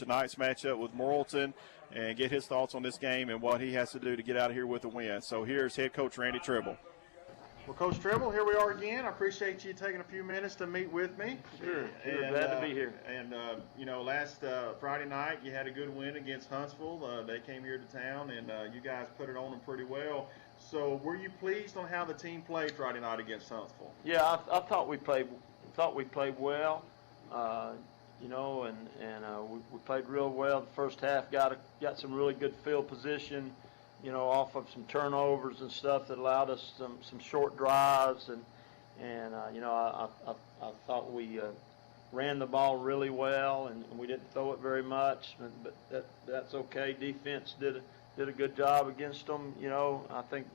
tonight's matchup with Morrilton and get his thoughts on this game and what he has to do to get out of here with a win. So here's head coach Randy Tribble. Well, Coach Tribble, here we are again. I appreciate you taking a few minutes to meet with me. Sure, glad to be here. And, last Friday night you had a good win against Huntsville. They came here to town, and you guys put it on them pretty well. So were you pleased on how the team played Friday night against Huntsville? Yeah, I thought we played well. We played real well. The first half got some really good field position, off of some turnovers and stuff that allowed us some short drives, I thought we ran the ball really well, and we didn't throw it very much, but that's okay. Defense did a good job against them. I think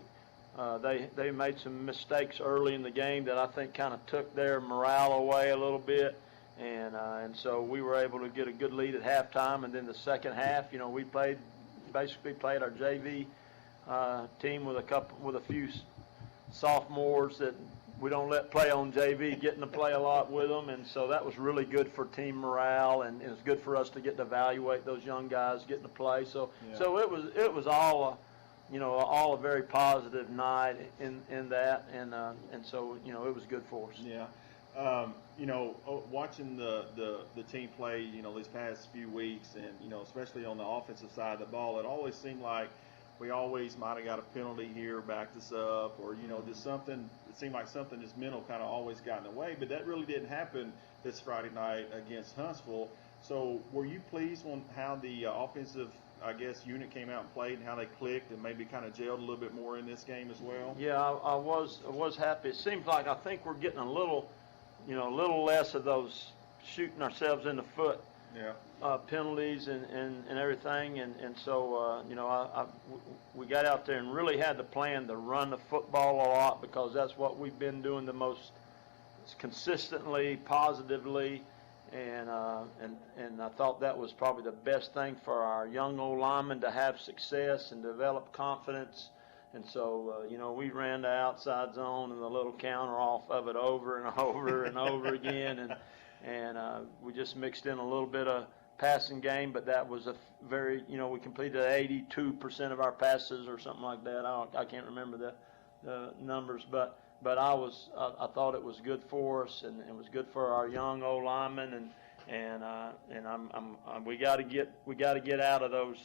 they made some mistakes early in the game that I think kind of took their morale away a little bit, and so we were able to get a good lead at halftime, and then the second half, we basically played our JV team with a few sophomores that we don't let play on JV, getting to play a lot with them, and so that was really good for team morale, and it's good for us to get to evaluate those young guys getting to play. So it was all a very positive night in that, and so it was good for us. Yeah. Watching the team play, these past few weeks, and especially on the offensive side of the ball, it always seemed like we always might have got a penalty here, backed us up, or just something. It seemed like something just mental kind of always got in the way, but that really didn't happen this Friday night against Huntsville. So were you pleased on how the offensive, unit came out and played, and how they clicked and maybe kind of gelled a little bit more in this game as well? Yeah, I was happy. It seems like I think we're getting a little less of those shooting ourselves in the foot penalties and everything, and so we got out there and really had the plan to run the football a lot, because that's what we've been doing the most consistently, positively, and I thought that was probably the best thing for our young old linemen to have success and develop confidence. And so, we ran the outside zone and the little counter off of it over and over and over again, and we just mixed in a little bit of passing game, but that was a very, we completed 82% of our passes or something like that. I can't remember the numbers, but I thought it was good for us, and it was good for our young old linemen, and we got to get out of those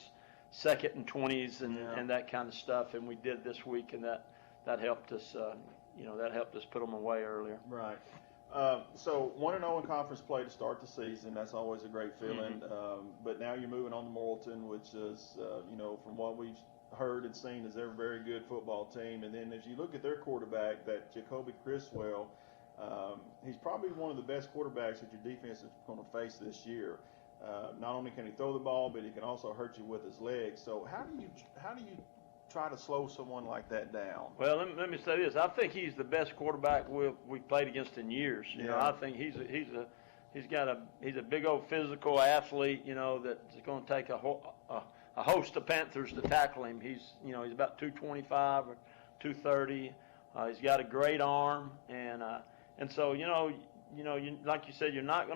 second and 20s and that kind of stuff, and we did this week, and that helped us. That helped us put them away earlier. Right. So 1-0 in conference play to start the season. That's always a great feeling. Mm-hmm. But now you're moving on to Morrilton, which is, from what we've heard and seen, is they're a very good football team. And then as you look at their quarterback, that Jacoby Criswell, he's probably one of the best quarterbacks that your defense is going to face this year. Not only can he throw the ball, but he can also hurt you with his legs. So how do you try to slow someone like that down? Well, let me say this. I think he's the best quarterback we've played against in years. I think he's a big old physical athlete. That's going to take a host of Panthers to tackle him. He's about 225 or 230. He's got a great arm, and so like you said, you're not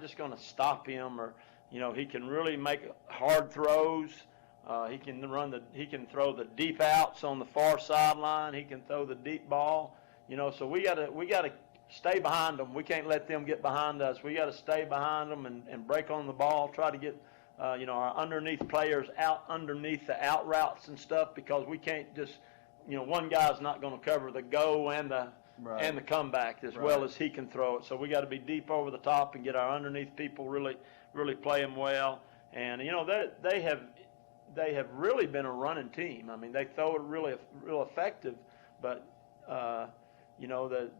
just going to stop him, or he can really make hard throws. He can throw the deep outs on the far sideline. He can throw the deep ball. So we got to stay behind them. We can't let them get behind us. We got to stay behind them and break on the ball. Try to get our underneath players out underneath the out routes and stuff, because we can't just one guy's not going to cover the go and the comeback as well as he can throw it. So we got to be deep over the top and get our underneath people really playing well. And they have really been a running team. I mean, they throw it real effective, but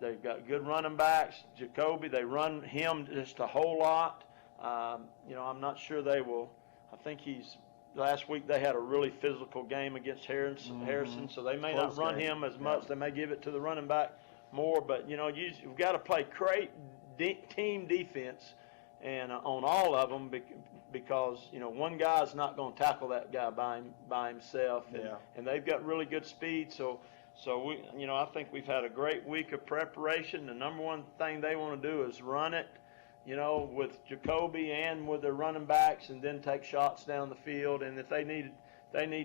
they've got good running backs. Jacoby, they run him just a whole lot. I'm not sure they will. I think last week they had a really physical game against Harrison, so they may not run him as much. They may give it to the running back more, but you've got to play great team defense and on all of them, because one guy's not going to tackle that guy by himself, and they've got really good speed. So we, I think we've had a great week of preparation. The number one thing they want to do is run it, you know, with Jacoby and with their running backs, and then take shots down the field. And if they need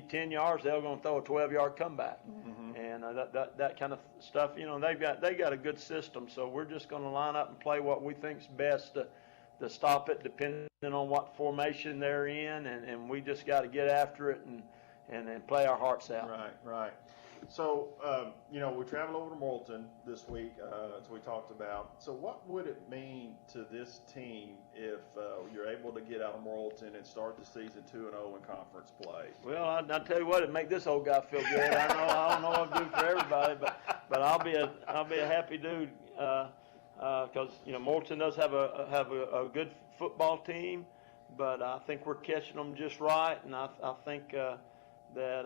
10 yards, they're going to throw a 12-yard comeback. And that kind of stuff, you know, they got a good system. So we're just going to line up and play what we think's best to stop it, depending on what formation they're in, and we just got to get after it and play our hearts out. Right. So, you know, we travel over to Morrilton this week, as we talked about. So what would it mean to this team if you're able to get out of Morrilton and start the season 2-0 in conference play? Well, I'll tell you what, it make this old guy feel good. I don't know what I do for everybody, but I'll be a happy dude because you know Morrilton does have a good football team, but I think we're catching them just right, and I think that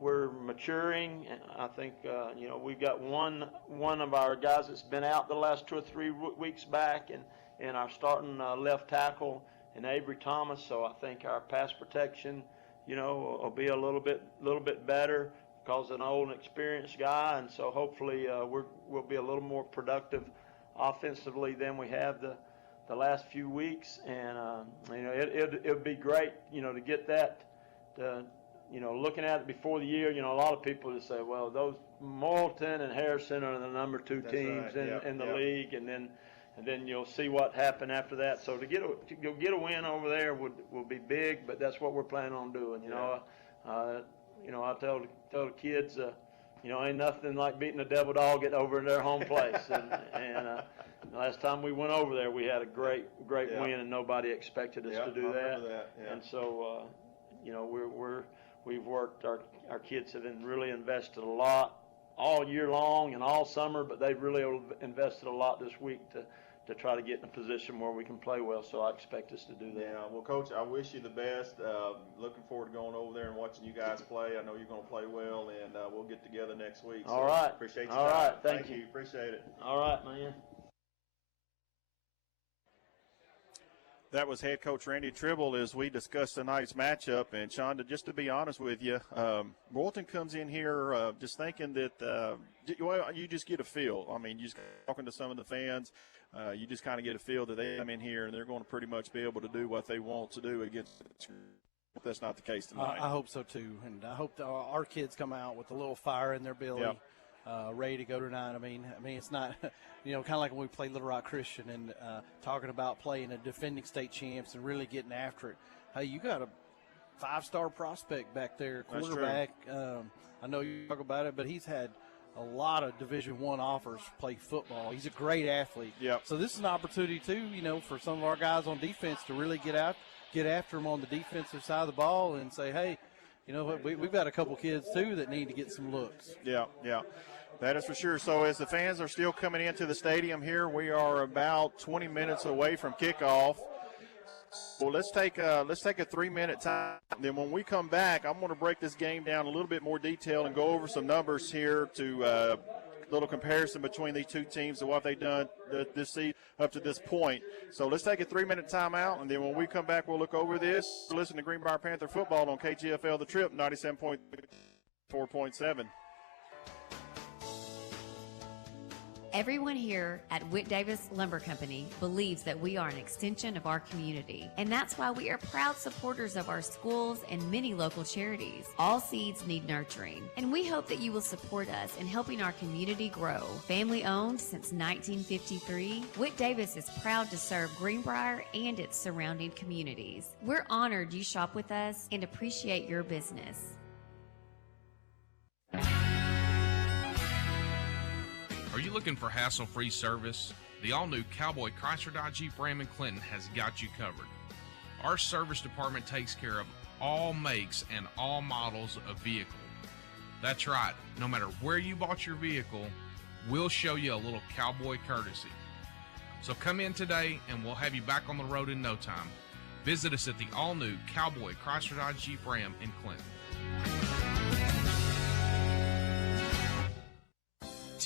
we're maturing. And I think you know we've got one of our guys that's been out the last 2 or 3 weeks back, and our starting left tackle and Avery Thomas. So I think our pass protection, you know, will be a little bit better because an old and experienced guy, and so hopefully we'll be a little more productive offensively than we have the last few weeks. And you know it'd be great, you know, to get that. You know, looking at it before the year, you know, a lot of people just say, well, those Morrilton and Harrison are the number 2 teams in the league, and then you'll see what happened after that. So to get a win over there will be big, but that's what we're planning on doing. You know, I tell the kids, you know, ain't nothing like beating the Devil Dog at over in their home place. And last time we went over there, we had a great win, and nobody expected us to do that. And so, you know, we've worked. Our kids have really invested a lot all year long and all summer, but they've really invested a lot this week to try to get in a position where we can play well. So I expect us to do that. Yeah, well, Coach, I wish you the best. Looking forward to going over there and watching you guys play. I know you're going to play well, and we'll get together next week. All right. Appreciate you. All right. Thank you. Appreciate it. All right, man. That was head coach Randy Tribble as we discussed tonight's matchup. And, Sean, just to be honest with you, Morrilton comes in here just thinking that you just get a feel. I mean, just talking to some of the fans, you just kind of get a feel that they come in here and they're going to pretty much be able to do what they want to do against. That's not the case tonight. I hope so, too. And I hope our kids come out with a little fire in their belly. Yep. Ready to go tonight. I mean, it's not, you know, kind of like when we played Little Rock Christian and talking about playing a defending state champs and really getting after it. Hey, you got a 5-star prospect back there, quarterback. I know you talk about it, but he's had a lot of Division I offers to play football. He's a great athlete. Yep. So this is an opportunity too, you know, for some of our guys on defense to really get after him on the defensive side of the ball and say, hey, you know what, we've got a couple kids too that need to get some looks. Yeah. That is for sure. So as the fans are still coming into the stadium here, we are about 20 minutes away from kickoff. Well, let's take a 3-minute time. Then when we come back, I'm going to break this game down a little bit more detail and go over some numbers here to little comparison between these two teams and what they've done this season up to this point. So let's take a 3-minute timeout, and then when we come back, we'll look over this. Listen to Greenbrier Panther football on KGFL The Trip 97.4.7. Everyone here at Whit Davis Lumber Company believes that we are an extension of our community, and that's why we are proud supporters of our schools and many local charities. All seeds need nurturing, and we hope that you will support us in helping our community grow. Family owned since 1953, Whit Davis is proud to serve Greenbrier and its surrounding communities. We're honored you shop with us and appreciate your business. Are you looking for hassle-free service? The all-new Cowboy Chrysler Dodge Jeep Ram in Clinton has got you covered. Our service department takes care of all makes and all models of vehicle. That's right, no matter where you bought your vehicle, we'll show you a little cowboy courtesy. So come in today and we'll have you back on the road in no time. Visit us at the all-new Cowboy Chrysler Dodge Jeep Ram in Clinton.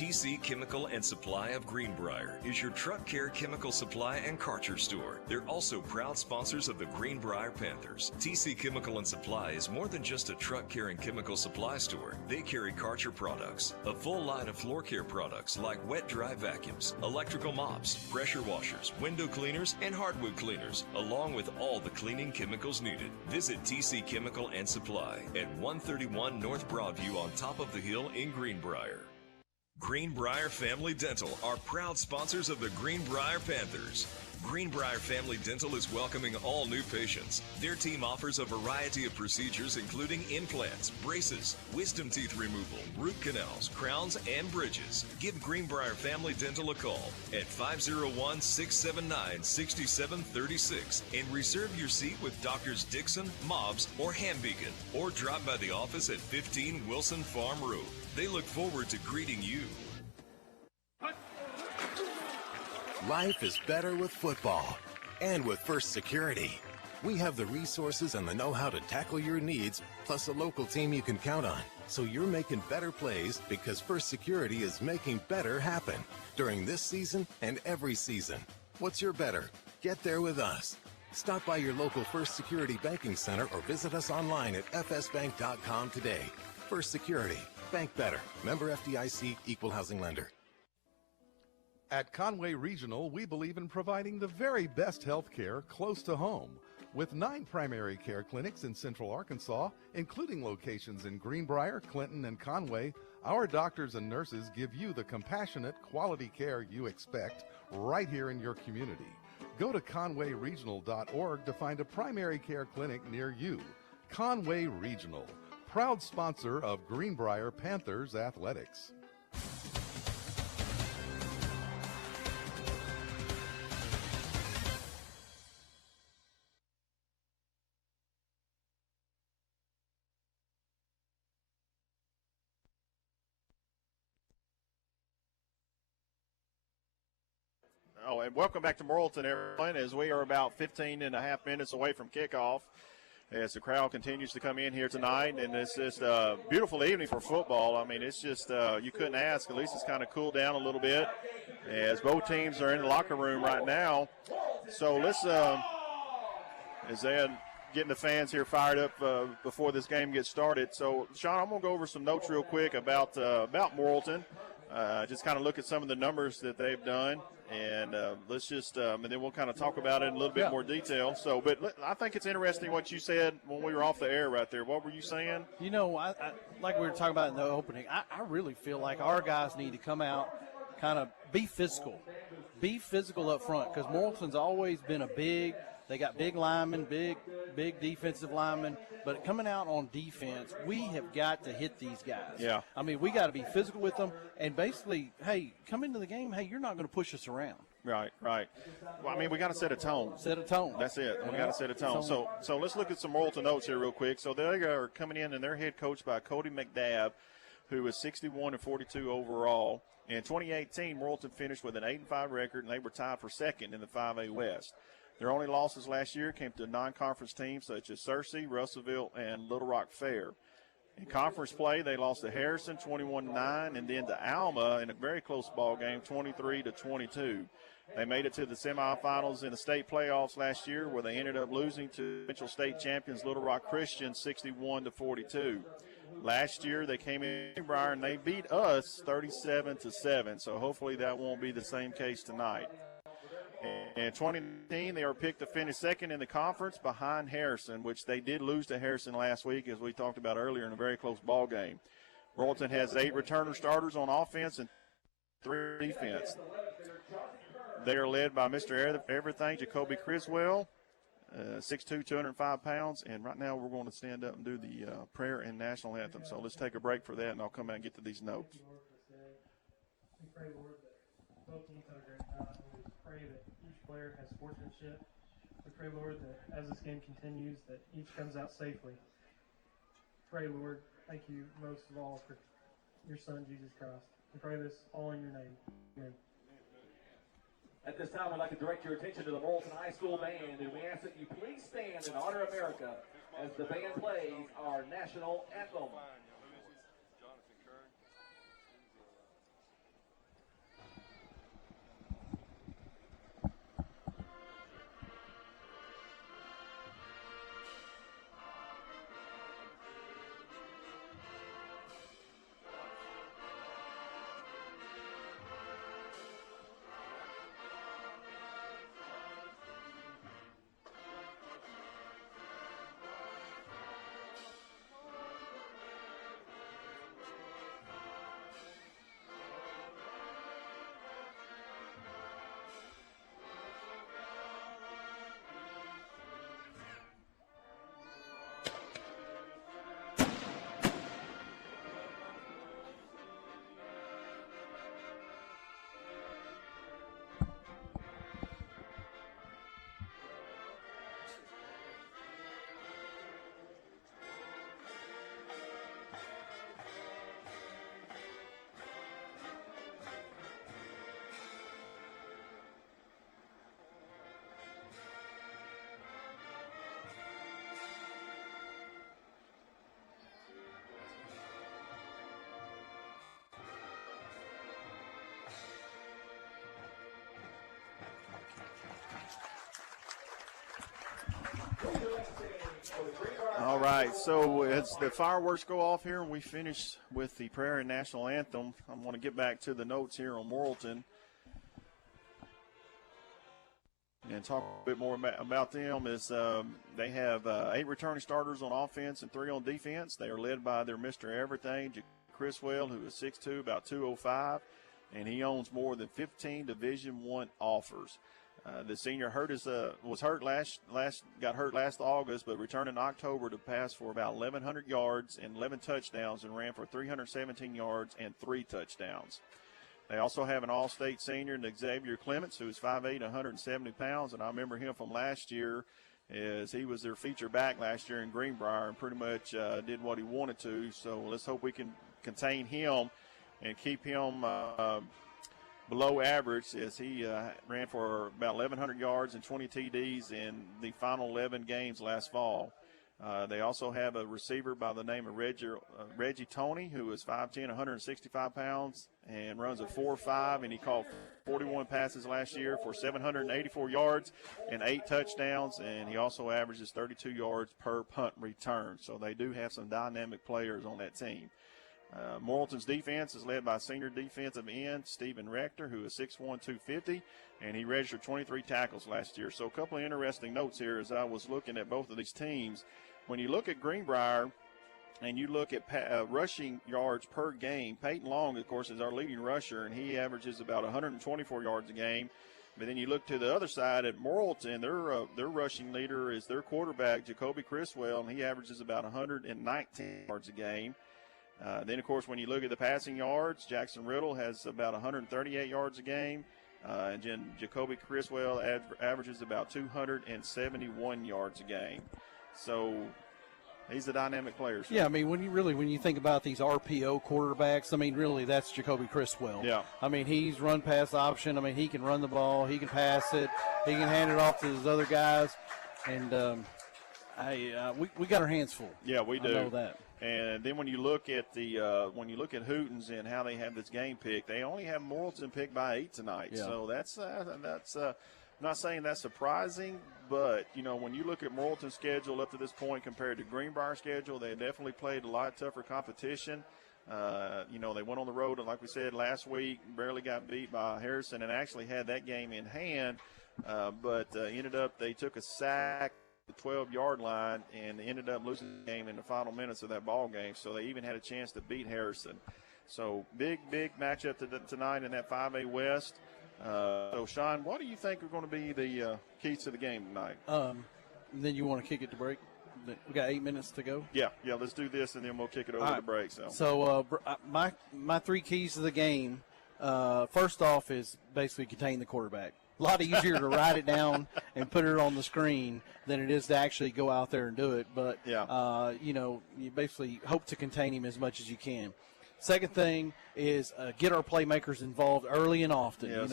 TC Chemical and Supply of Greenbrier is your truck care chemical supply and Karcher store. They're also proud sponsors of the Greenbrier Panthers. TC Chemical and Supply is more than just a truck care and chemical supply store. They carry Karcher products, a full line of floor care products like wet-dry vacuums, electrical mops, pressure washers, window cleaners, and hardwood cleaners, along with all the cleaning chemicals needed. Visit TC Chemical and Supply at 131 North Broadview on top of the hill in Greenbrier. Greenbrier Family Dental are proud sponsors of the Greenbrier Panthers. Greenbrier Family Dental is welcoming all new patients. Their team offers a variety of procedures including implants, braces, wisdom teeth removal, root canals, crowns, and bridges. Give Greenbrier Family Dental a call at 501-679-6736 and reserve your seat with Doctors Dixon, Mobbs, or Hambeacon, or drop by the office at 15 Wilson Farm Road. They look forward to greeting you. Life is better with football and with First Security. We have the resources and the know-how to tackle your needs, plus a local team you can count on. So you're making better plays because First Security is making better happen during this season and every season. What's your better? Get there with us. Stop by your local First Security Banking Center or visit us online at fsbank.com today. First Security. Bank better. Member FDIC, Equal Housing Lender. At Conway Regional, we believe in providing the very best health care close to home. With 9 primary care clinics in Central Arkansas, including locations in Greenbrier, Clinton, and Conway, our doctors and nurses give you the compassionate, quality care you expect right here in your community. Go to conwayregional.org to find a primary care clinic near you. Conway Regional, proud sponsor of Greenbrier Panthers Athletics. Oh, and welcome back to Morrilton, everyone, as we are about 15 and a half minutes away from kickoff as the crowd continues to come in here tonight. And it's just a beautiful evening for football. I mean, it's just you couldn't ask. At least it's kind of cooled down a little bit as both teams are in the locker room right now. So let's, as they're getting the fans here fired up before this game gets started. So, Sean, I'm going to go over some notes real quick about Morrilton. Just kind of look at some of the numbers that they've done, and let's just and then we'll kind of talk about it in a little bit more detail. So, but I think it's interesting what you said when we were off the air right there. What were you saying? You know, I like we were talking about in the opening, I really feel like our guys need to come out, kind of be physical up front, because Morrilton's always been they got big linemen, big defensive linemen, but coming out on defense, we have got to hit these guys. Yeah. I mean, we got to be physical with them, and basically, hey, come into the game, hey, you're not going to push us around. Right. Well, I mean, we got to set a tone. That's it. We got to set a tone. So let's look at some Morrilton notes here real quick. So they are coming in, and they're head coached by Cody McDabb, who is 61-42 overall. In 2018, Morrilton finished with an 8-5 record, and they were tied for second in the 5A West. Their only losses last year came to non-conference teams such as Searcy, Russellville, and Little Rock Fair. In conference play, they lost to Harrison 21-9 and then to Alma in a very close ball game, 23-22. They made it to the semifinals in the state playoffs last year, where they ended up losing to provincial state champions Little Rock Christian 61-42. Last year, they came in Greenbrier and they beat us 37-7. So hopefully that won't be the same case tonight. In 2019, they were picked to finish second in the conference behind Harrison, which they did lose to Harrison last week, as we talked about earlier, in a very close ball game. Morrilton has 8 returner starters on offense and 3 defense. They are led by Mr. Everything, Jacoby Criswell, 6'2", 205 pounds, and right now we're going to stand up and do the prayer and national anthem. So let's take a break for that, and I'll come back and get to these notes. We pray, Lord, that both teams have a great time. We pray that each player has sportsmanship. We pray, Lord, that as this game continues, that each comes out safely. Pray, Lord, thank you most of all for your Son, Jesus Christ. We pray this all in your name. Amen. At this time, I'd like to direct your attention to the Morrilton High School Band, and we ask that you please stand and honor America as the band plays our national anthem. right, so as the fireworks go off here and we finish with the prayer and national anthem, I want to get back to the notes here on Morrilton and talk a bit more about them. They have 8 returning starters on offense and 3 on defense. They are led by their Mr. Everything, Chriswell, who is 6'2", about 205, and he owns more than 15 Division I offers. The senior got hurt last August, but returned in October to pass for about 1,100 yards and 11 touchdowns and ran for 317 yards and 3 touchdowns. They also have an all-state senior, Xavier Clements, who is 5'8", 170 pounds, and I remember him from last year as he was their feature back last year in Greenbrier and pretty much did what he wanted to. So let's hope we can contain him and keep him below average as he ran for about 1,100 yards and 20 TDs in the final 11 games last fall. They also have a receiver by the name of Reggie Toney, who is 5'10", 165 pounds, and runs a 4.5, and he caught 41 passes last year for 784 yards and 8 touchdowns, and he also averages 32 yards per punt return. So they do have some dynamic players on that team. Morrilton's defense is led by senior defensive end Stephen Rector, who is 6'1", 250, and he registered 23 tackles last year. So a couple of interesting notes here as I was looking at both of these teams. When you look at Greenbrier and you look at rushing yards per game, Peyton Long, of course, is our leading rusher, and he averages about 124 yards a game. But then you look to the other side at Morrilton, their rushing leader is their quarterback, Jacoby Chriswell, and he averages about 119 yards a game. Then, of course, when you look at the passing yards, Jackson Riddle has about 138 yards a game. And then Jacoby Chriswell averages about 271 yards a game. So he's a dynamic player. So. Yeah, I mean, when you think about these RPO quarterbacks, I mean, really, that's Jacoby Chriswell. Yeah. I mean, he's run-pass option. I mean, he can run the ball. He can pass it. He can hand it off to his other guys. And we got our hands full. Yeah, we do. I know that. And then when you look at Hooten's and how they have this game picked, they only have Morrilton picked by 8 tonight. Yeah. So that's I'm not saying that's surprising, but when you look at Morrilton's schedule up to this point compared to Greenbrier's schedule, they definitely played a lot tougher competition. They went on the road, and like we said last week, barely got beat by Harrison and actually had that game in hand, but they took a sack the 12-yard line and ended up losing the game in the final minutes of that ball game. So they even had a chance to beat Harrison. So big matchup tonight in that 5A West. So Sean, what do you think are going to be the keys to the game tonight? Then you want to kick it to break? We got 8 minutes to go. Yeah. Let's do this and then we'll kick it over to break. So my 3 keys to the game. First off is basically contain the quarterback. A lot easier to write it down and put it on the screen than it is to actually go out there and do it. But, you basically hope to contain him as much as you can. Second thing is get our playmakers involved early and often. Yes.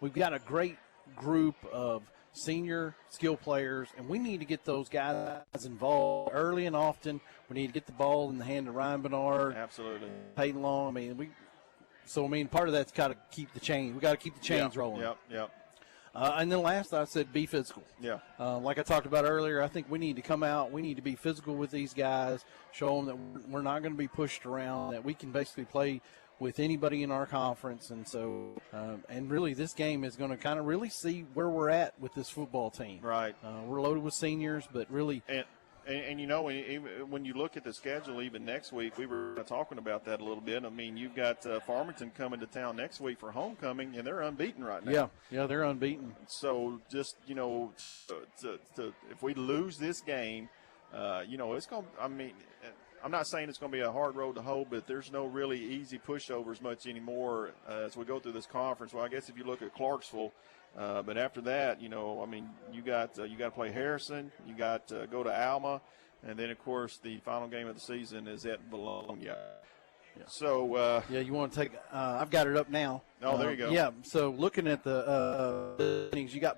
We've got a great group of senior skill players, and we need to get those guys involved early and often. We need to get the ball in the hand of Ryan Bernard. Absolutely. Peyton Long. Part of that's got to keep the chain. We got to keep the chains rolling. Yep. And then last, I said be physical. Yeah. Like I talked about earlier, I think we need to come out. We need to be physical with these guys, show them that we're not going to be pushed around, that we can basically play with anybody in our conference. And so, and really this game is going to kind of really see where we're at with this football team. Right. We're loaded with seniors, but really – And when you look at the schedule, even next week, we were talking about that a little bit. I mean, you've got Farmington coming to town next week for homecoming, and they're unbeaten right now. Yeah, they're unbeaten. So just if we lose this game, it's going. I'm not saying it's going to be a hard road to hoe, but there's no really easy pushovers much anymore as we go through this conference. Well, I guess if you look at Clarksville. But after that, you got to play Harrison. You got to go to Alma, and then of course the final game of the season is at Bologna. Yeah. So you want to take? I've got it up now. Oh, there you go. Yeah. So looking at the innings, you got.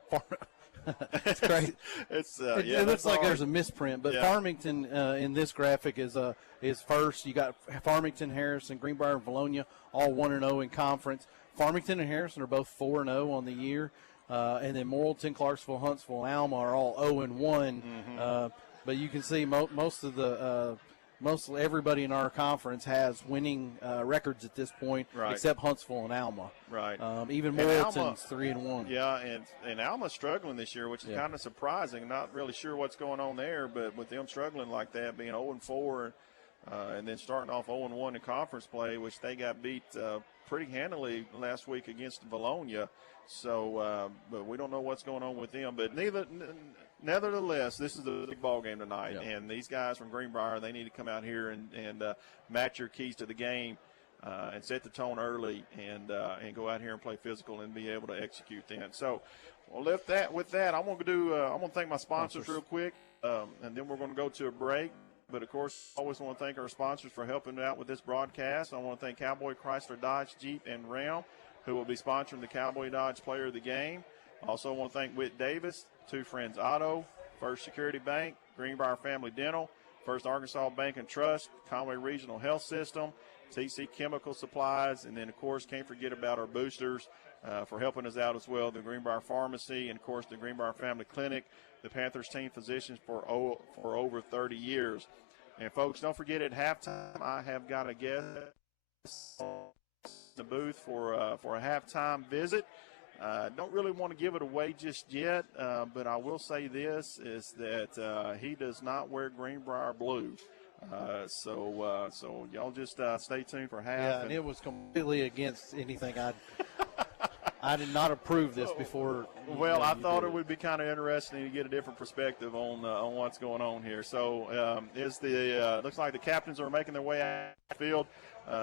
It's crazy. It looks like there's a misprint, but Farmington in this graphic is first. You got Farmington, Harrison, Greenbrier, and Bologna, all 1-0 in conference. Farmington and Harrison are both 4-0 on the year, and then Morrilton, Clarksville, Huntsville, and Alma are all 0-1. but you can see most of everybody in our conference has winning records at this point, right, except Huntsville and Alma. Right. Even Morrilton's 3-1. Yeah, and Alma's struggling this year, which is kind of surprising. Not really sure what's going on there, but with them struggling like that, being 0-4, and then starting off 0-1 in conference play, which they got beat pretty handily last week against Bologna. So, but we don't know what's going on with them. But nevertheless, this is a big ball game tonight, and these guys from Greenbrier, they need to come out here and match your keys to the game and set the tone early and go out here and play physical and be able to execute then. So, with that, I'm going to thank my sponsors real quick, and then we're going to go to a break. But, of course, I always want to thank our sponsors for helping out with this broadcast. I want to thank Cowboy Chrysler Dodge Jeep and Ram, who will be sponsoring the Cowboy Dodge Player of the Game. Also want to thank Whit Davis, Two Friends Auto, First Security Bank, Greenbrier Family Dental, First Arkansas Bank and Trust, Conway Regional Health System, TC Chemical Supplies, and then, of course, can't forget about our boosters for helping us out as well, the Greenbrier Pharmacy, and, of course, the Greenbrier Family Clinic, the Panthers team physicians for over 30 years. And, folks, don't forget at halftime I have got a guest in the booth for a halftime visit. Don't really want to give it away just yet, but I will say this, is that he does not wear Greenbrier blue. So y'all just stay tuned for half. Yeah, and it was completely against anything I did not approve this before. Well, I thought it would be kind of interesting to get a different perspective on what's going on here. So looks like the captains are making their way out of the field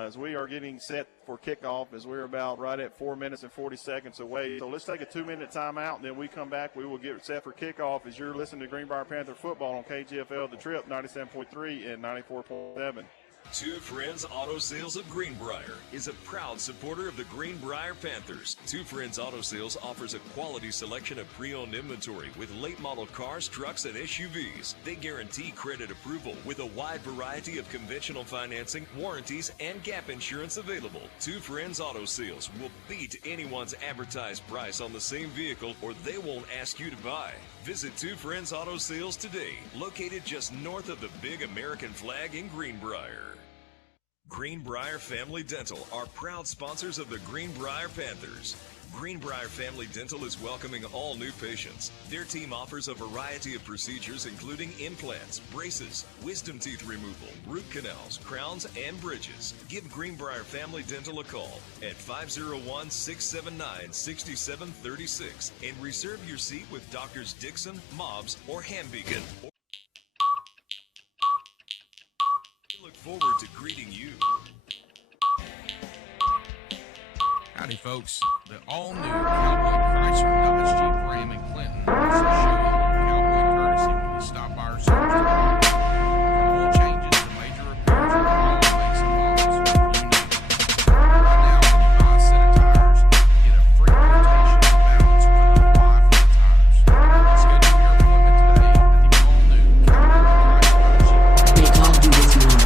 as we are getting set for kickoff, as we're about right at 4 minutes and 40 seconds away. So let's take a 2-minute timeout, and then we come back. We will get set for kickoff as you're listening to Greenbrier Panther football on KGFL The Trip 97.3 and 94.7. Two Friends Auto Sales of Greenbrier is a proud supporter of the Greenbrier Panthers. Two Friends Auto Sales offers a quality selection of pre-owned inventory with late model cars, trucks, and SUVs. They guarantee credit approval with a wide variety of conventional financing, warranties, and gap insurance available. Two Friends Auto Sales will beat anyone's advertised price on the same vehicle, or they won't ask you to buy. Visit Two Friends Auto Sales today, located just north of the big American flag in Greenbrier. Greenbrier Family Dental are proud sponsors of the Greenbrier Panthers. Greenbrier Family Dental is welcoming all new patients. Their team offers a variety of procedures including implants, braces, wisdom teeth removal, root canals, crowns, and bridges. Give Greenbrier Family Dental a call at 501-679-6736 and reserve your seat with Doctors Dixon, Mobbs, or Hambeacon. Look forward to greeting you. Howdy, folks. The all-new Cowboy Chrysler Dodge Jeep Ram in Clinton is a showroom of Cowboy courtesy when you stop by our service department. From oil changes to major repairs on all makes and models, you need it. Right now, when you buy a set of tires, you get a free rotation and balance with a buy for the tires. Schedule your appointment today at the all-new Cowboy Chrysler Jeep Ram. They called you this morning.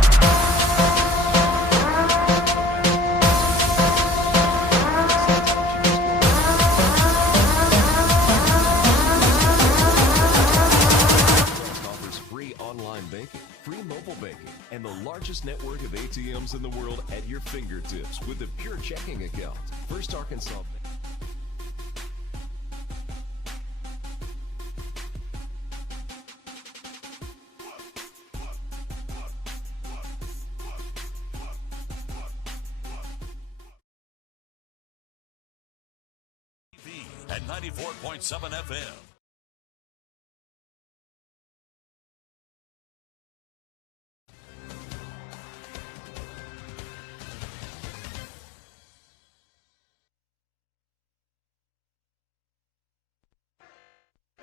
Free mobile banking, and the largest network of ATMs in the world at your fingertips with a pure checking account. First Arkansas Bank. At 94.7 FM.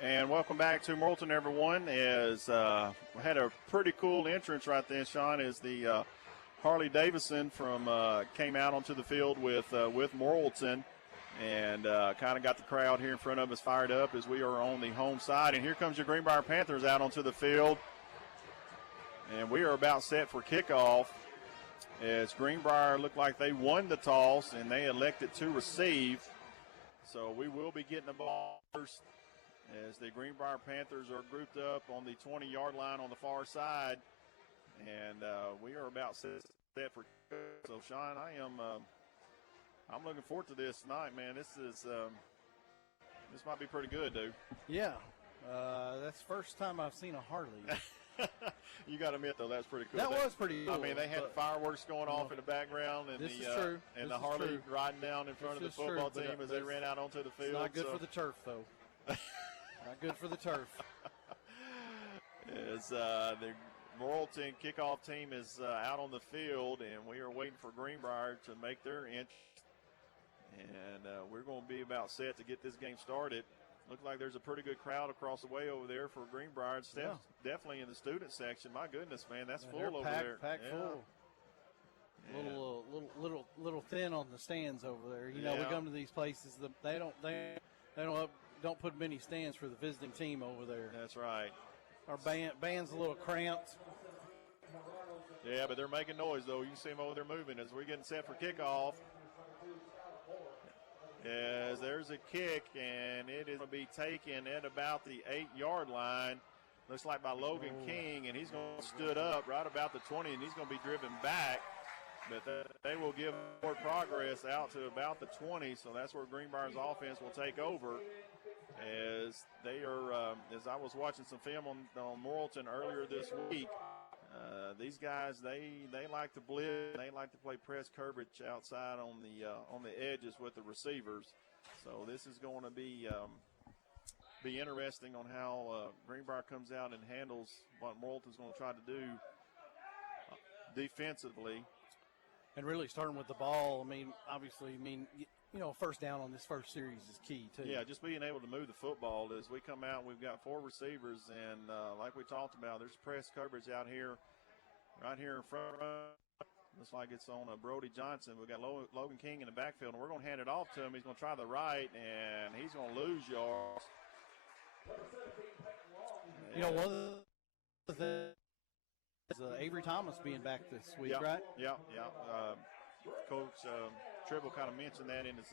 And welcome back to Morrilton, everyone. As we had a pretty cool entrance right there, Sean, as the Harley Davidson from came out onto the field with Morrilton, and kind of got the crowd here in front of us fired up as we are on the home side. And here comes your Greenbrier Panthers out onto the field, and we are about set for kickoff. As Greenbrier looked like they won the toss and they elected to receive, so we will be getting the ball first. as the Greenbrier Panthers are grouped up on the 20-yard line on the far side. And we are about set for – so, Sean, I'm looking forward to this tonight, man. This might be pretty good, dude. Yeah. That's the first time I've seen a Harley. You got to admit, though, that's pretty cool. That was pretty cool. I mean, they had fireworks going off in the background, and the Harley riding down in front of the football team as they ran out onto the field. It's not good for the turf, though. Not good for the turf. As the Morrilton kickoff team is out on the field, and we are waiting for Greenbrier to make their entry. And we're going to be about set to get this game started. Looks like there's a pretty good crowd across the way over there for Greenbrier. It's definitely in the student section. My goodness, man, that's full over there. Packed full. Little thin on the stands over there. You know, we come to these places. They don't put many stands for the visiting team over there. That's right. Our band's a little cramped. Yeah, but they're making noise though. You can see them over there moving as we're getting set for kickoff. As there's a kick, and it is going to be taken at about the 8-yard line. Looks like by Logan King, and he's going to stood up right about the 20, and he's going to be driven back. But they will give more progress out to about the 20, so that's where Greenbrier's offense will take over. As they are, as I was watching some film on Morrilton earlier this week, these guys, they like to blitz. They like to play press coverage outside on the edges with the receivers. So this is going to be interesting on how Greenbrier comes out and handles what Morrilton's going to try to do defensively. And really starting with the ball, obviously, first down on this first series is key, too. Yeah, just being able to move the football. As we come out, we've got 4 receivers, and like we talked about, there's press coverage out here, right here in front. Looks like it's on Brody Johnson. We've got Logan King in the backfield, and we're going to hand it off to him. He's going to try the right, and he's going to lose yards. One of the things is Avery Thomas being back this week, right? Yeah. Coach Tribble kind of mentioned that in his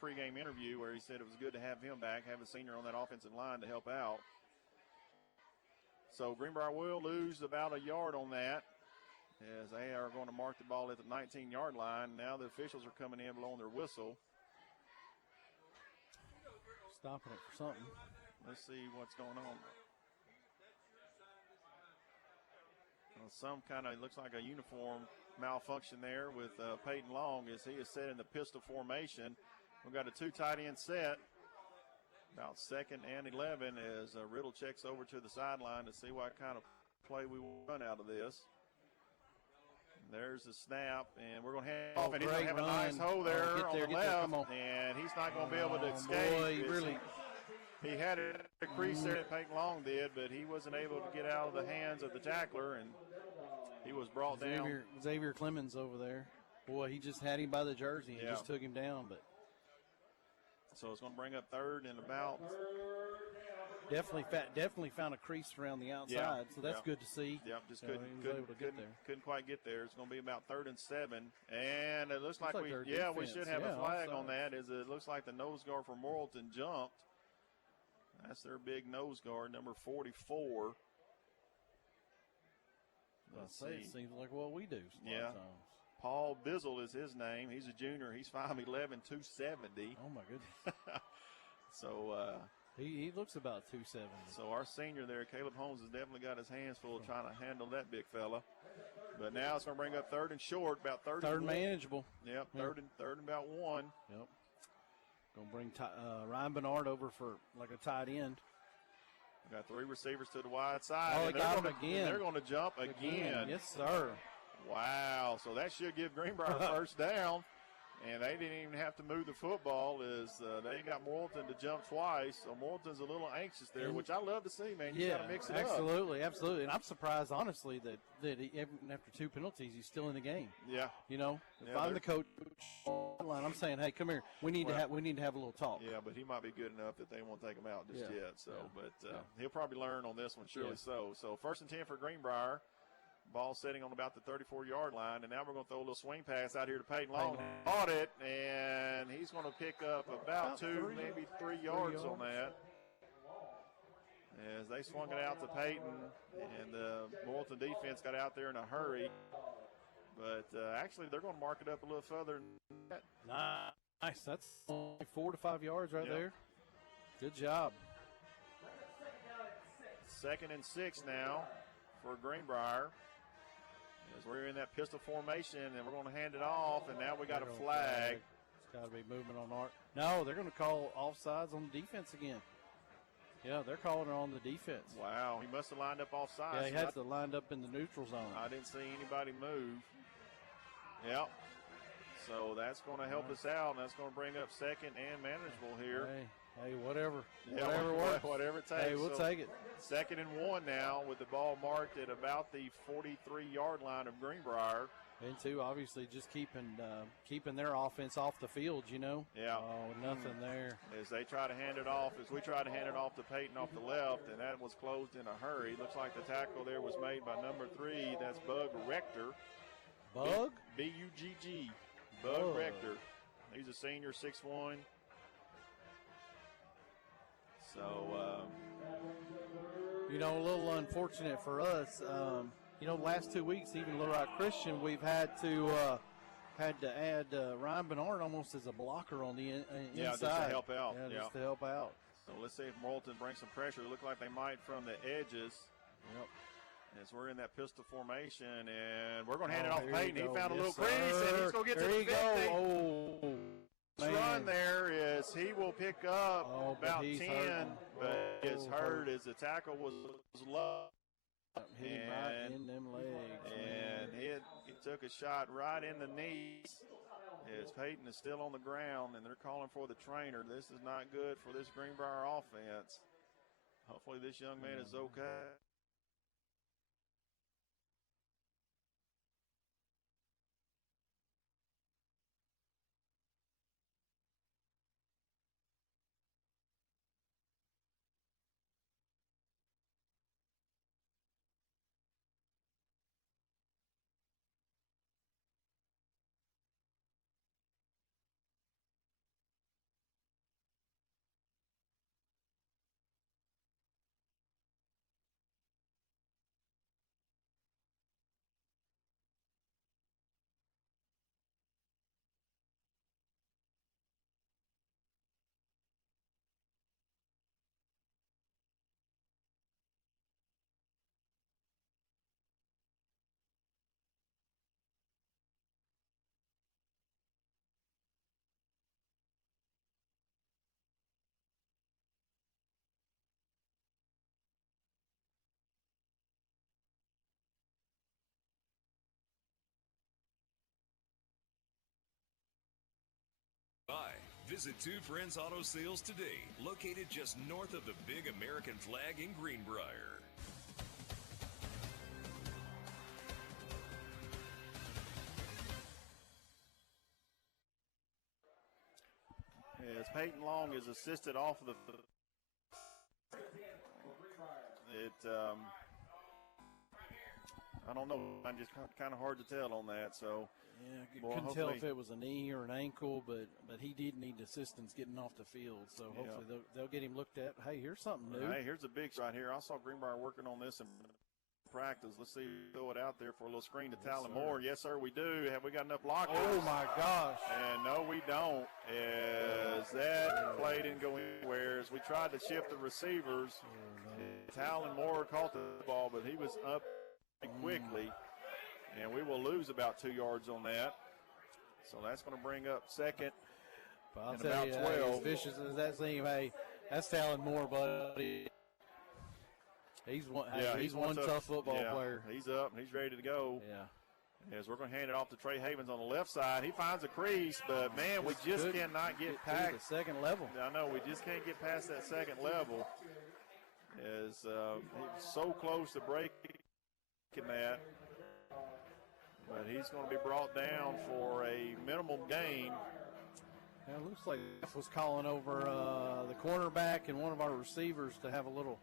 pregame interview where he said it was good to have him back, have a senior on that offensive line to help out. So Greenbrier will lose about a yard on that as they are going to mark the ball at the 19-yard line. Now the officials are coming in blowing their whistle. Stopping it for something. Let's see what's going on. Some kind of, looks like a uniform malfunction there with Peyton Long as he is set in the pistol formation. We've got a 2 tight end set. About 2nd and 11 as Riddle checks over to the sideline to see what kind of play we will run out of this. And there's the snap, and we're going to hand off, and he's going to have a nice hole there on the left, and he's not going to be able to escape. He had a crease there that Peyton Long did, but he wasn't able to get out of the hands of the tackler, and he was brought down. Xavier Clemens over there. Boy, he just had him by the jersey and just took him down. But so it's going to bring up 3rd and about. Definitely found a crease around the outside, so that's good to see. Yeah, just couldn't quite get there. It's going to be about 3rd and 7, and it looks like we should have a flag on that. As it looks like the nose guard for Morrilton jumped. That's their big nose guard, number 44. Let's see. It seems like what we do. Sometimes. Paul Bizzle is his name. He's a junior. He's 5'11", 270. Oh, my goodness. So he looks about 270. So our senior there, Caleb Holmes, has definitely got his hands full trying to handle that big fella. But now it's going to bring up 3rd and short, about 30. 3rd manageable. Yep, third and about 1. Yep. Going to bring Ryan Bernard over for like a tight end. We got 3 receivers to the wide side. Oh, they got him again. They're going to jump again. Yes, sir. Wow. So that should give Greenbrier a first down. And they didn't even have to move the football as they got Morrilton to jump twice. So Morrilton's a little anxious there, which I love to see, man. You got to mix it up. Absolutely. And I'm surprised, honestly, that he, even after 2 penalties, he's still in the game. Yeah. If I'm the coach, I'm saying, hey, come here. We need to have a little talk. Yeah, but he might be good enough that they won't take him out just yet. So, but he'll probably learn on this one, surely so. So 1st and 10 for Greenbrier. Ball sitting on about the 34-yard line, and now we're going to throw a little swing pass out here to Peyton Long. Caught it, and he's going to pick up about 2, maybe 3 yards on that. as they swung it out to Peyton, and the Morrilton defense got out there in a hurry. But actually, they're going to mark it up a little further than that. Nice. That's only 4 to 5 yards right there. Good job. 2nd and 6 now for Greenbrier. As we're in that pistol formation, and we're going to hand it off, and now we got a flag. It's got to be movement on Art. No, they're going to call offsides on the defense again. Yeah, they're calling it on the defense. Wow, he must have lined up offside. Yeah, he had to lined up in the neutral zone. I didn't see anybody move. Yep. So that's going to help us out, and that's going to bring up 2nd and manageable here. Hey, whatever. Yeah, whatever works. Whatever it takes. Hey, we'll take it. 2nd and 1 now with the ball marked at about the 43-yard line of Greenbrier. And two, obviously, just keeping their offense off the field, you know. Yeah. Oh, nothing there. As they try to hand it off, as we try to hand it off to Peyton off the left, and that was closed in a hurry. Looks like the tackle there was made by number 3. That's Bug Rector. Bug? B-U-G-G. Bug Rector. He's a senior, 6'1". So, you know, a little unfortunate for us. You know, last 2 weeks, even Little Rock Christian, we've had to add Ryan Bernard almost as a blocker on the inside. Yeah, just to help out. Yeah, just to help out. So let's see if Morrilton brings some pressure. It look like they might from the edges. Yep. As we're in that pistol formation, and we're going to hand it off to Peyton. He found a little sir. crease, and he's going to get to the 50. Oh, run there is he will pick up about 10, but he is hurt as the tackle was low. Hit him right in them legs. And he took a shot right in the knees as Peyton is still on the ground, and they're calling for the trainer. This is not good for this Greenbrier offense. Hopefully this young man is okay. Visit Two Friends Auto Sales today, located just north of the big American flag in Greenbrier. As Peyton Long is assisted off of I don't know. I'm just kind of hard to tell on that. So yeah, couldn't tell if it was a knee or an ankle, but he did need assistance getting off the field. So hopefully they'll get him looked at. Hey, here's something new. Hey, here's a big right here. I saw Greenbrier working on this in practice. Let's see, throw it out there for a little screen to Talon Moore. Yes, sir, we do. Have we got enough blockers? Oh my gosh! And no, we don't. As that play didn't go anywhere. As we tried to shift the receivers, Talon Moore caught the ball, but he was up quickly, and we will lose about 2 yards on that. So that's going to bring up 2nd and about 12. As vicious as that seems, hey, that's Talon Moore, buddy. He's one tough football player. He's up and he's ready to go. Yeah. As we're going to hand it off to Trey Havens on the left side. He finds a crease, but man, we just cannot get past the second level. I know, we just can't get past that second level. As he's so close to breaking that, but he's going to be brought down for a minimal gain. Now, it looks like Jeff was calling over the cornerback and one of our receivers to have a little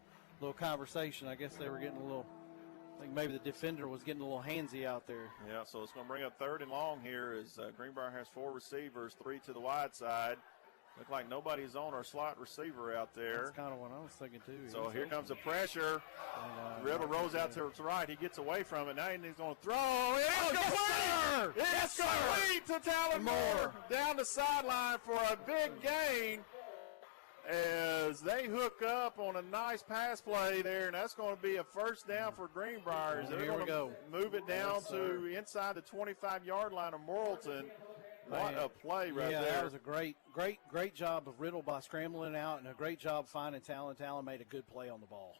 conversation. I guess they were getting a little. I think maybe the defender was getting a little handsy out there. Yeah, so it's going to bring up 3rd and long here as Greenbrier has 4 receivers, 3 to the wide side. Look like nobody's on our slot receiver out there. That's kind of what I was thinking, too. So here comes the pressure. Riddle rolls out to the right. He gets away from it. Now he's going to throw. It's complete! It's complete to Talon Moore. Down the sideline for a big gain as they hook up on a nice pass play there, and that's going to be a first down for Greenbrier. Here we go. Move it down to inside the 25-yard line of Morrilton. What a play right there. Yeah, that was a great job of Riddle by scrambling out, and a great job finding Talon. Talon made a good play on the ball.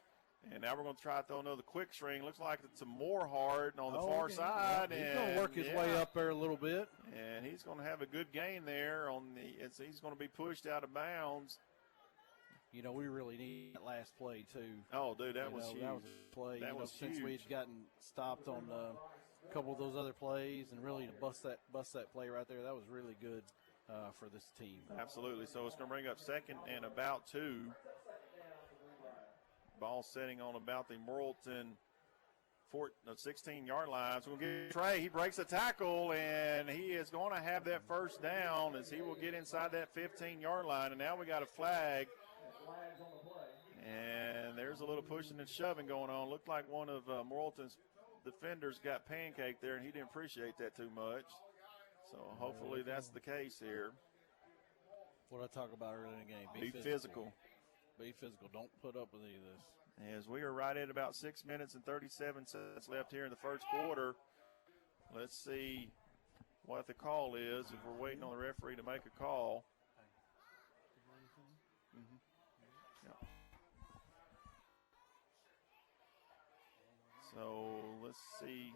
And now we're going to try to throw another quick string. Looks like it's a more hard on the far side. He's going to work his way up there a little bit. And he's going to have a good gain there. He's going to be pushed out of bounds. You know, we really need that last play, too. Oh, dude, that was huge. That was a play. That was since huge. we had gotten stopped on a couple of those other plays, and really to bust that play right there, that was really good for this team. Absolutely. So it's going to bring up 2nd and about 2. Ball setting on about the Morrilton 16-yard line. So we'll get Trey. He breaks a tackle, and he is going to have that first down as he will get inside that 15-yard line. And now we got a flag. And there's a little pushing and shoving going on. Looked like one of Morrilton's defenders got pancaked there, and he didn't appreciate that too much. So hopefully that's the case here. What I talk about earlier in the game. Be physical. Be physical. Don't put up with any of this. As we are right at about 6 minutes and 37 seconds left here in the first quarter. Let's see what the call is if we're waiting on the referee to make a call. So let's see.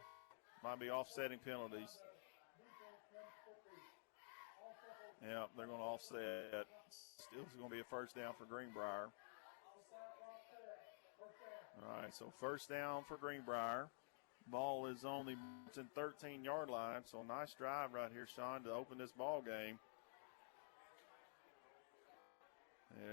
Might be offsetting penalties. Yeah, they're going to offset. Still going to be a first down for Greenbrier. All right, so first down for Greenbrier. Ball is on the 13-yard line, so nice drive right here, Sean, to open this ball game.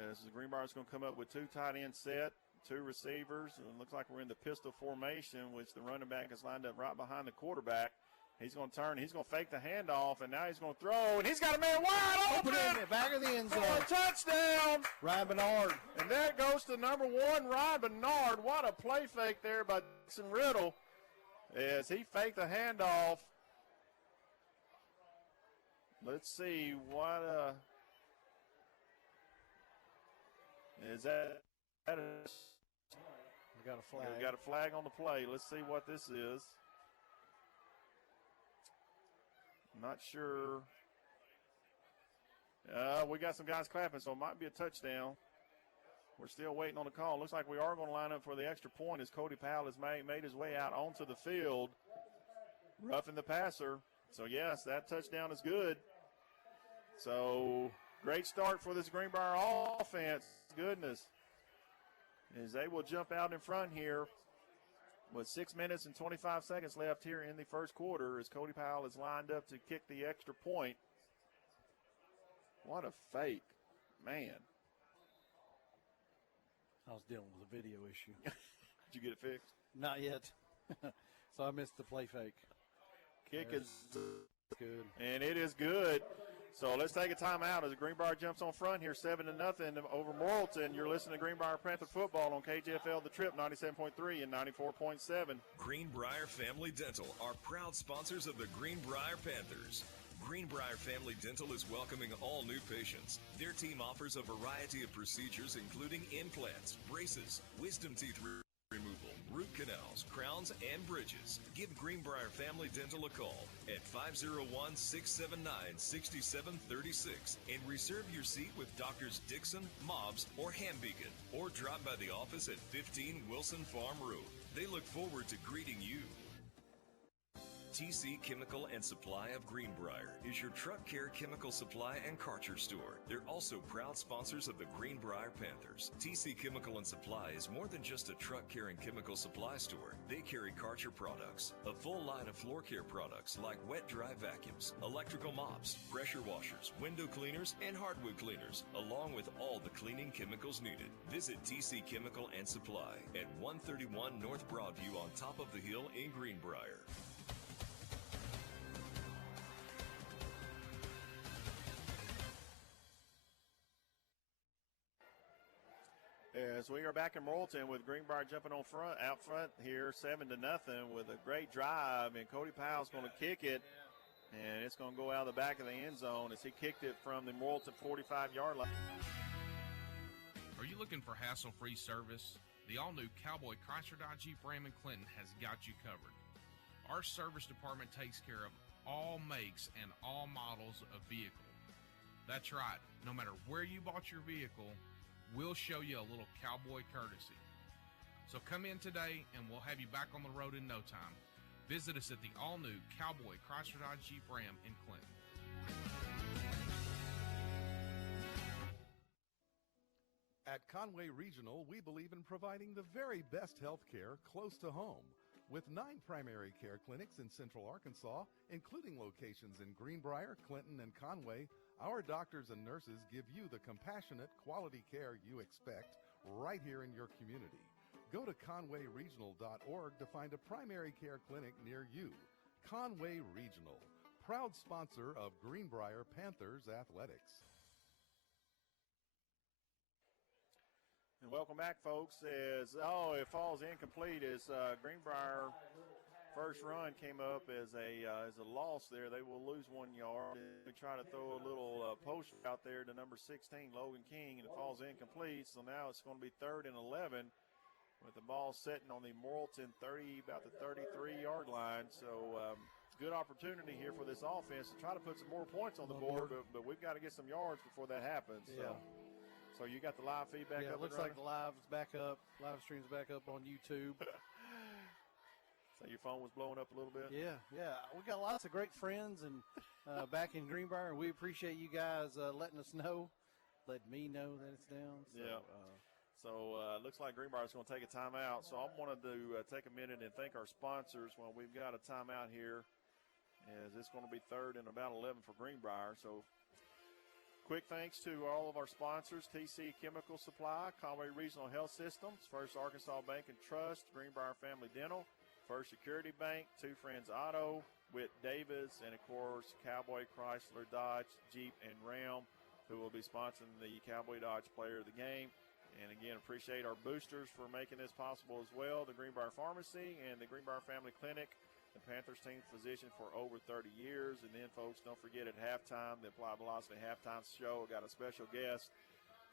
As Greenbrier's going to come up with 2 tight end set, 2 receivers, and it looks like we're in the pistol formation, which the running back is lined up right behind the quarterback. He's going to turn, he's going to fake the handoff, and now he's going to throw, and he's got a man wide open in the back of the end zone. For a touchdown. Ryan Bernard. And that goes to number 1, Ryan Bernard. What a play fake there by Jackson Riddle as he faked the handoff. Let's see what is that. We got a flag. We got a flag on the play. Let's see what this is. Not sure. We got some guys clapping, so it might be a touchdown. We're still waiting on the call. Looks like we are going to line up for the extra point as Cody Powell has made his way out onto the field, roughing the passer. So, yes, that touchdown is good. So, great start for this Greenbrier offense. Goodness. As they will jump out in front here with 6 minutes and 25 seconds left here in the first quarter as Cody Powell is lined up to kick the extra point. What a fake. Man. I was dealing with a video issue. Did you get it fixed? Not yet. So I missed the play fake. Kick is good. And it is good. So let's take a timeout as Greenbrier jumps on front here, 7-0 over Morrilton. You're listening to Greenbrier Panther football on KJFL The Trip, 97.3 and 94.7. Greenbrier Family Dental are proud sponsors of the Greenbrier Panthers. Greenbrier Family Dental is welcoming all new patients. Their team offers a variety of procedures including implants, braces, wisdom teeth removal, root canals, crowns, and bridges. Give Greenbrier Family Dental a call at 501-679-6736 and reserve your seat with Doctors Dixon, Mobbs, or Hambeacon, or drop by the office at 15 Wilson Farm Road. They look forward to greeting you. TC Chemical and Supply of Greenbrier is your truck care chemical supply and Karcher store. They're also proud sponsors of the Greenbrier Panthers. TC Chemical and Supply is more than just a truck care and chemical supply store. They carry Karcher products, a full line of floor care products like wet-dry vacuums, electrical mops, pressure washers, window cleaners, and hardwood cleaners, along with all the cleaning chemicals needed. Visit TC Chemical and Supply at 131 North Broadview on top of the hill in Greenbrier. As we are back in Morrilton with Greenbrier jumping out front here, 7-0 with a great drive, and Cody Powell's going to kick it, and it's going to go out of the back of the end zone as he kicked it from the Morrilton 45-yard line. Are you looking for hassle-free service? The all-new Cowboy Chrysler Dodge Jeep Ram in Clinton has got you covered. Our service department takes care of all makes and all models of vehicle. That's right, no matter where you bought your vehicle, we'll show you a little cowboy courtesy. So come in today and we'll have you back on the road in no time. Visit us at the all-new Cowboy Chrysler Dodge Jeep Ram in Clinton. At Conway Regional, we believe in providing the very best health care close to home. With 9 primary care clinics in Central Arkansas, including locations in Greenbrier, Clinton, and Conway, our doctors and nurses give you the compassionate, quality care you expect right here in your community. Go to conwayregional.org to find a primary care clinic near you. Conway Regional, proud sponsor of Greenbrier Panthers Athletics. And welcome back, folks. It falls incomplete as Greenbrier first run came up as a loss there. They will lose 1 yard. We try to throw a little post out there to number 16, Logan King, and it falls incomplete. So now it's going to be 3rd and 11 with the ball sitting on the Morrilton about the 33-yard line. So good opportunity here for this offense to try to put some more points on the board, but we've got to get some yards before that happens. Yeah. So you got the live feedback up? Yeah, it looks like the live stream's back up on YouTube. So your phone was blowing up a little bit? Yeah. We got lots of great friends and back in Greenbrier, and we appreciate you guys letting us know, letting me know that it's down. So, yeah. So it looks like Greenbrier's going to take a timeout. So I wanted to take a minute and thank our sponsors while we've got a timeout here, as it's going to be 3rd and about 11 for Greenbrier. So quick thanks to all of our sponsors: TC Chemical Supply, Conway Regional Health Systems, First Arkansas Bank and Trust, Greenbrier Family Dental, First Security Bank, Two Friends Auto, Whit Davis, and, of course, Cowboy Chrysler Dodge Jeep and Ram, who will be sponsoring the Cowboy Dodge Player of the Game. And, again, appreciate our boosters for making this possible as well, the Greenbrier Pharmacy and the Greenbrier Family Clinic, the Panthers team physician for over 30 years. And then, folks, don't forget at halftime, the Applied Velocity halftime show. Got a special guest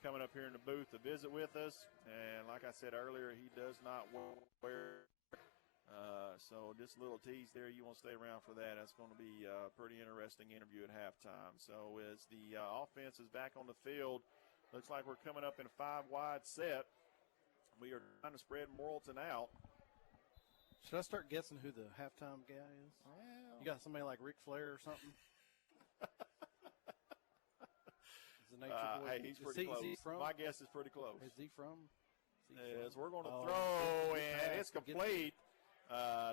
coming up here in the booth to visit with us. And like I said earlier, he does not wear so just a little tease there. You want to stay around for that. That's going to be a pretty interesting interview at halftime. So as the offense is back on the field, looks like we're coming up in a 5-wide set. We are trying to spread Morrilton out. Should I start guessing who the halftime guy is? Well, you got somebody like Ric Flair or something? Hey, he's pretty close. My guess is pretty close. Is he from? As we're going to throw, and it's complete.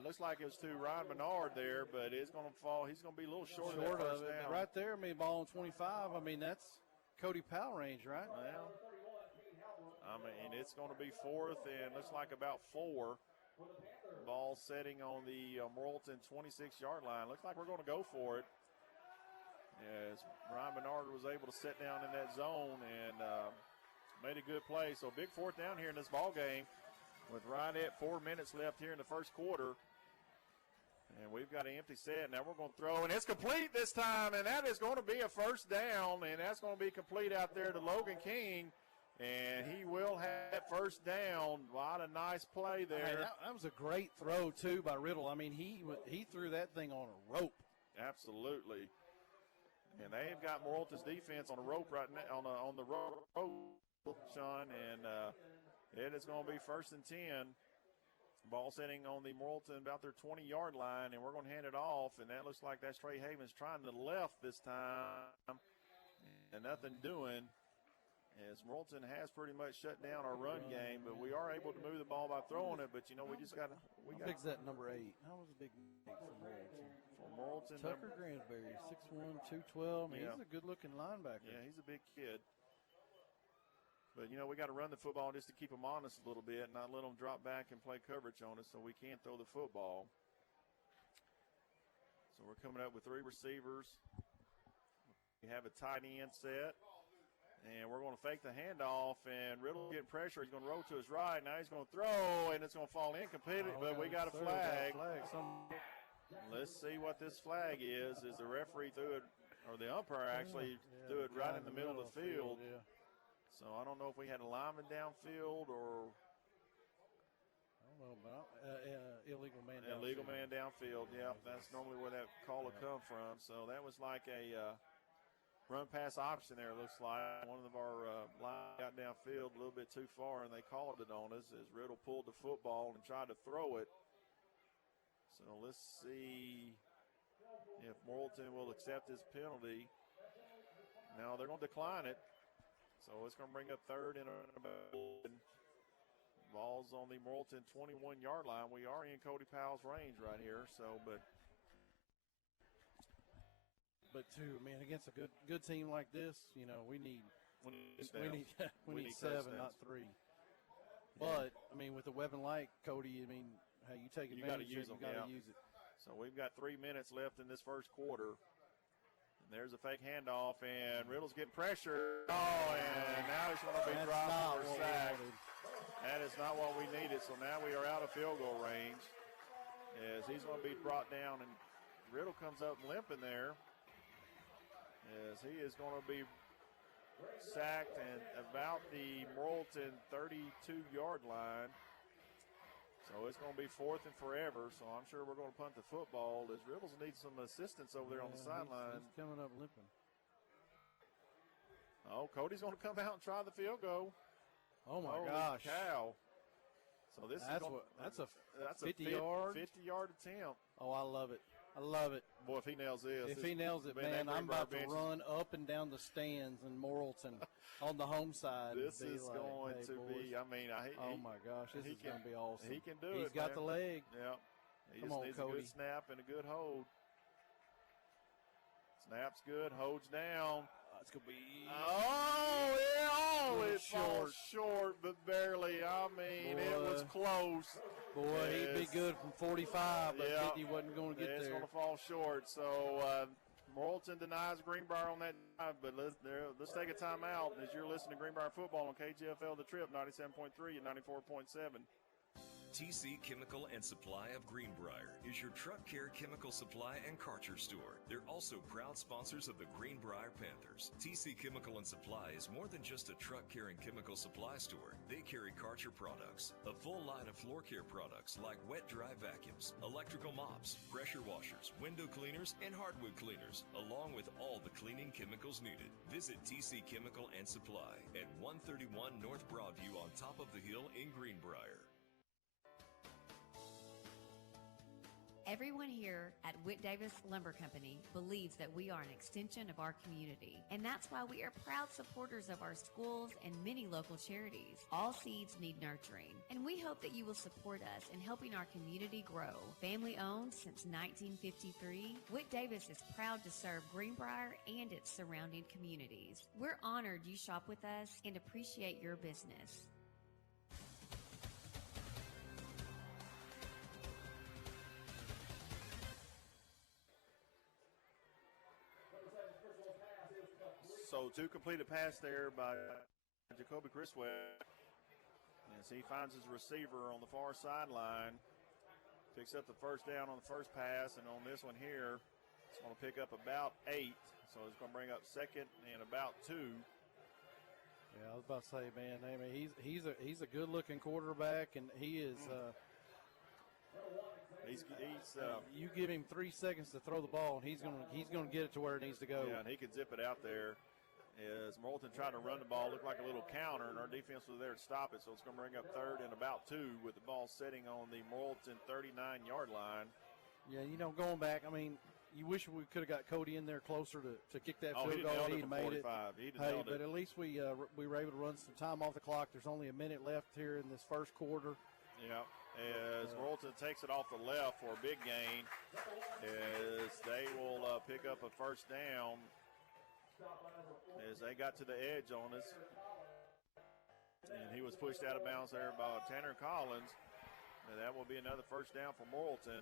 Looks like it was to Ryan Menard there, but it's going to fall. He's going to be a little short of that first down. Right there, ball on 25. That's Cody Powell range, right? Well, it's going to be 4th and looks like about 4. Ball setting on the Morrilton 26-yard line. Looks like we're going to go for it, as Ryan Menard was able to sit down in that zone and made a good play. So big 4th down here in this ball game, with right at 4 minutes left here in the first quarter. And we've got an empty set. Now we're going to throw, and it's complete this time, and that is going to be a first down, and that's going to be complete out there to Logan King, and he will have first down. What a nice play there. Hey, that was a great throw, too, by Riddle. He threw that thing on a rope. Absolutely. And they've got Morrilton's defense on a rope right now, on the rope, Sean, and it is going to be 1st and 10. Ball sitting on the Morrilton about their 20-yard line, and we're going to hand it off. And that looks like that's Trey Havens trying to the left this time, and nothing doing, as Morrilton has pretty much shut down our run game. But we are able to move the ball by throwing it. But we just got to. How big's that number 8? How was big for Morrilton? For Morrilton, Tucker Greenbrier, 6'1", 212. He's a good-looking linebacker. Yeah, he's a big kid. But, we got to run the football just to keep them honest a little bit, not let them drop back and play coverage on us, so we can't throw the football. So we're coming up with 3 receivers. We have a tight end set, And we're going to fake the handoff, and Riddle getting pressure. He's going to roll to his right. Now he's going to throw, and it's going to fall incomplete, but we got a flag. Let's see what this flag is. Is the referee threw it, or the umpire actually threw it right in the middle of the field. Yeah. So I don't know if we had a lineman downfield or illegal man downfield. Illegal man downfield, yeah. That's normally where that call will come from. So that was like a run-pass option there, it looks like. One of our line got downfield a little bit too far, and they called it on us as Riddle pulled the football and tried to throw it. So let's see if Morrilton will accept this penalty. Now they're going to decline it. So it's going to bring up third and about. Ball's on the Morrilton 21-yard line. We are in Cody Powell's range right here. So, but against a good team like this, you know, we need 7, not 3. But I mean, with a weapon like Cody, I mean, hey, you take advantage of it, you got to use it. So we've got 3 minutes left in this first quarter. And there's a fake handoff, and Riddle's getting pressure. Oh, and now he's going to be dropped for a sack. That is not what we needed. So now we are out of field goal range as he's going to be brought down, and Riddle comes up limping there as he is going to be sacked and about the Morrilton 32-yard line. So it's going to be 4th and forever. So I'm sure we're going to punt the football as Riddles needs some assistance over there on the sideline. He's coming up limping. Oh, Cody's going to come out and try the field goal. Oh my Holy gosh! Cow! So this that's a 50-yard attempt. Oh, I love it. I love it. Boy, if he nails this. If he nails it, man, I'm about to run up and down the stands in Morrilton on the home side. This is like, going to be, I mean, oh my gosh, this is going to be awesome. He can do it. He's got the leg. Yeah. He Come just on, needs Cody. a good snap and a good hold. Snap's good, holds down. It's going to be. Oh, yeah. It falls short, but barely. I mean, it was close. Boy, he'd be good from 45, but 50 wasn't going to get there. It's going to fall short. So Morrilton denies Greenbrier on that drive, but let's take a timeout as you're listening to Greenbrier Football on KGFL The Trip, 97.3 and 94.7. TC Chemical and Supply of Greenbrier is your truck care chemical supply and Karcher store. They're also proud sponsors of the Greenbrier Panthers. TC Chemical and Supply is more than just a truck care and chemical supply store. They carry Karcher products, a full line of floor care products like wet-dry vacuums, electrical mops, pressure washers, window cleaners, and hardwood cleaners, along with all the cleaning chemicals needed. Visit TC Chemical and Supply at 131 North Broadview on top of the hill in Greenbrier. Everyone here at Whit Davis Lumber Company believes that we are an extension of our community, and that's why we are proud supporters of our schools and many local charities. All seeds need nurturing, and we hope that you will support us in helping our community grow. Family owned since 1953, Whit Davis is proud to serve Greenbrier and its surrounding communities. We're honored you shop with us and appreciate your business. So 2 completed pass there by Jacoby Criswell as he finds his receiver on the far sideline. Picks up the first down on the first pass, and on this one here, it's going to pick up about 8. So it's going to bring up 2nd and about 2. Yeah, I was about to say, man, I mean, he's a good-looking quarterback, and he is. You give him 3 seconds to throw the ball, and he's gonna get it to where it needs to go. Yeah, and he can zip it out there. As Morrilton tried to run the ball, looked like a little counter, and our defense was there to stop it. So it's going to bring up 3rd and about 2 with the ball sitting on the Morrilton 39-yard line. Yeah, you know, going back, I mean, you wish we could have got Cody in there closer to kick that field goal. He'd have made it. But at least we were able to run some time off the clock. There's only a minute left here in this first quarter. Yeah, as Morrilton takes it off the left for a big gain, as they will pick up a first down as they got to the edge on us. And he was pushed out of bounds there by Tanner Collins. And that will be another first down for Morrilton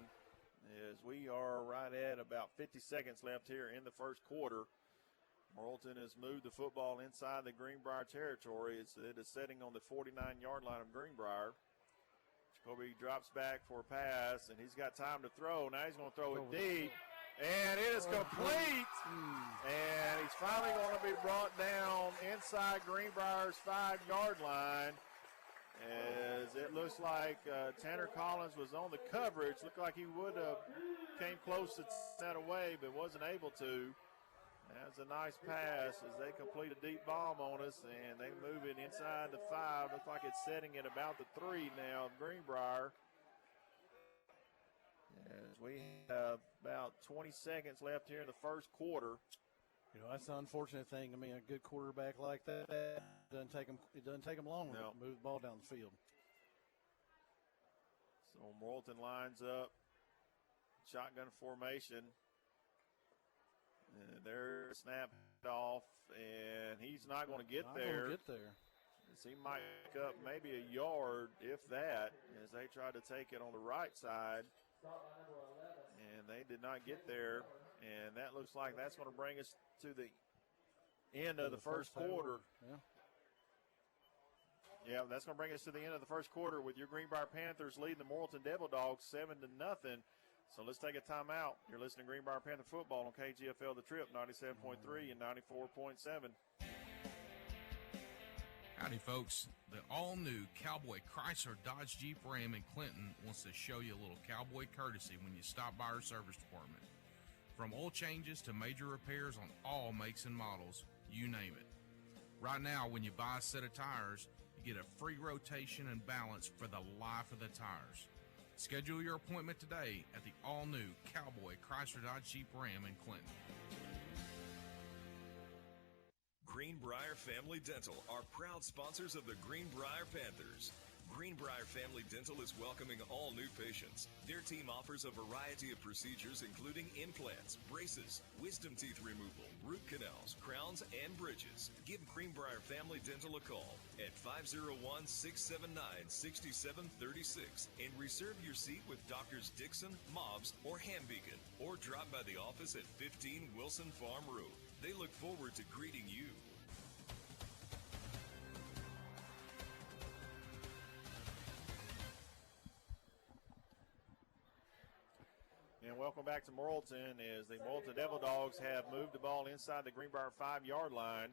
as we are right at about 50 seconds left here in the first quarter. Morrilton has moved the football inside the Greenbrier territory. It is setting on the 49-yard line of Greenbrier. Jacoby drops back for a pass, and he's got time to throw. Now he's going to throw it deep, and it is complete. And he's finally going to be brought down inside Greenbrier's 5-yard line. As it looks like Tanner Collins was on the coverage. Looked like he would have came close to that away, but wasn't able to. That's a nice pass as they complete a deep bomb on us, and they move it inside the 5. Looks like it's setting at about the 3 now of Greenbrier. As we have about 20 seconds left here in the first quarter. You know, that's the unfortunate thing. I mean, a good quarterback like that, it doesn't take him long to move the ball down the field. So Morrilton lines up, shotgun formation. And there, snap off, and he's not going to get there. As he might pick up maybe a yard, if that, as they tried to take it on the right side. And they did not get there. And that looks like that's going to bring us to the end of the first quarter. Yeah, that's going to bring us to the end of the first quarter with your Greenbrier Panthers leading the Morrilton Devil Dogs 7-0. So let's take a timeout. You're listening to Greenbrier Panther football on KGFL The Trip 97.3 and 94.7. Howdy, folks. The all-new Cowboy Chrysler Dodge Jeep Ram in Clinton wants to show you a little cowboy courtesy when you stop by our service department. From oil changes to major repairs on all makes and models, you name it. Right now, when you buy a set of tires, you get a free rotation and balance for the life of the tires. Schedule your appointment today at the all-new Cowboy Chrysler Dodge Jeep Ram in Clinton. Greenbrier Family Dental are proud sponsors of the Greenbrier Panthers. Greenbrier Family Dental is welcoming all new patients. Their team offers a variety of procedures including implants, braces, wisdom teeth removal, root canals, crowns, and bridges. Give Greenbrier Family Dental a call at 501-679-6736 and reserve your seat with Doctors Dixon, Mobbs, or Hambeacon, or drop by the office at 15 Wilson Farm Road. They look forward to greeting you. And welcome back to Morrilton as the Morrilton Devil Dogs have moved the ball inside the Greenbrier 5-yard line.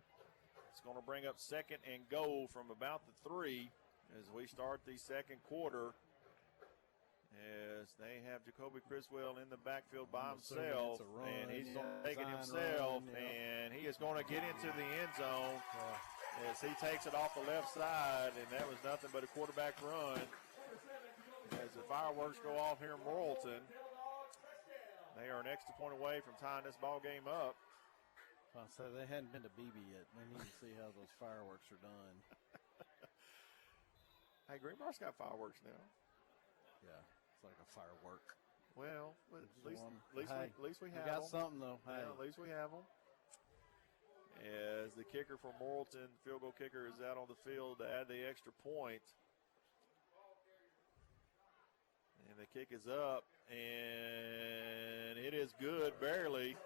It's going to bring up second and goal from about the 3 as we start the second quarter. As they have Jacoby Criswell in the backfield by himself, and he's going to take it himself, and he is going to get into the end zone as he takes it off the left side, and that was nothing but a quarterback run. As the fireworks go off here in Morrilton, they are an extra point away from tying this ball game up. So they hadn't been to BB yet. They need to see how those fireworks are done. Hey, Greenbrier's got fireworks now. Yeah, it's like a firework. Well, at least we have got them. Something, though. Yeah, Hey. at least we have them. As the kicker for Morrilton, field goal kicker, is out on the field to add the extra point. And the kick is up, and it is good, barely.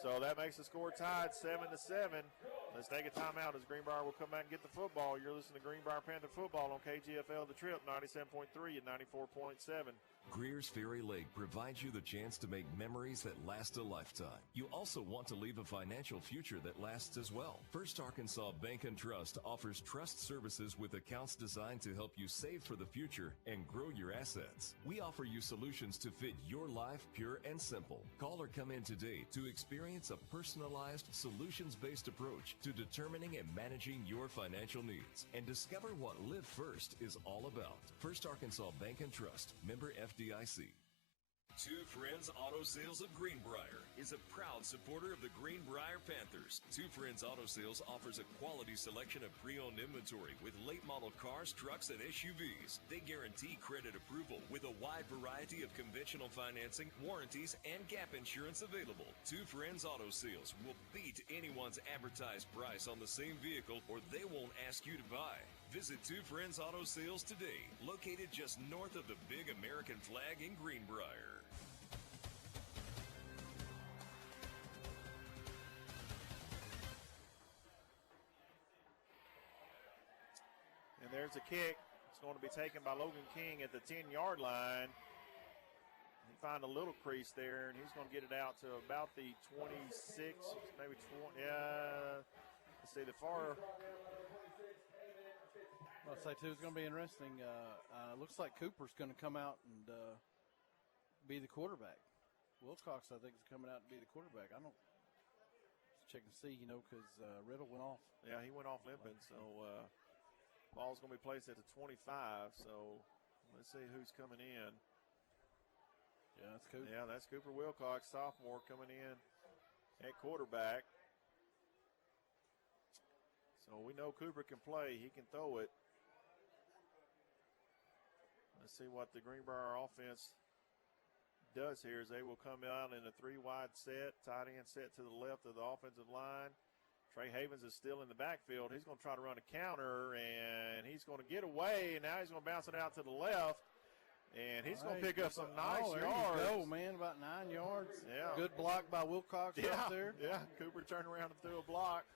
So that makes the score tied 7-7. Let's take a timeout as Greenbrier will come back and get the football. You're listening to Greenbrier Panther football on KGFL The Trip 97.3 and 94.7. Greer's Ferry Lake provides you the chance to make memories that last a lifetime. You also want to leave a financial future that lasts as well. First Arkansas Bank and Trust offers trust services with accounts designed to help you save for the future and grow your assets. We offer you solutions to fit your life pure and simple. Call or come in today to experience a personalized, solutions-based approach to determining and managing your financial needs and discover what Live First is all about. First Arkansas Bank and Trust, member FDIC. Two Friends Auto Sales of Greenbrier is a proud supporter of the Greenbrier Panthers. Two Friends Auto Sales offers a quality selection of pre-owned inventory with late model cars, trucks, and SUVs. They guarantee credit approval with a wide variety of conventional financing, warranties, and gap insurance available. Two Friends Auto Sales will beat anyone's advertised price on the same vehicle, or they won't ask you to buy. Visit Two Friends Auto Sales today, located just north of the big American flag in Greenbrier. there's a kick. It's going to be taken by Logan King at the 10-yard line. He found a little crease there, and he's going to get it out to about the 26, maybe 20. Yeah, let's see, the far. I'll say, too, it's going to be interesting. Looks like Cooper's going to come out and be the quarterback. Wilcox, I think, is coming out to be the quarterback. I don't check and see, because Riddle went off. Yeah, he went off limping, so ball's going to be placed at the 25. So let's see who's coming in. Yeah, that's Cooper. Yeah, that's Cooper Wilcox, sophomore, coming in at quarterback. So we know Cooper can play. He can throw it. Let's see what the Greenbrier offense does here. Is they will come out in a 3-wide set, tight end set to the left of the offensive line. Trey Havens is still in the backfield. He's going to try to run a counter, and he's going to get away, and now he's going to bounce it out to the left. And he's going to pick up some nice yards. There you go, man, about 9 yards. Yeah. Good block by Wilcox right there. Yeah, Cooper turned around and threw a block.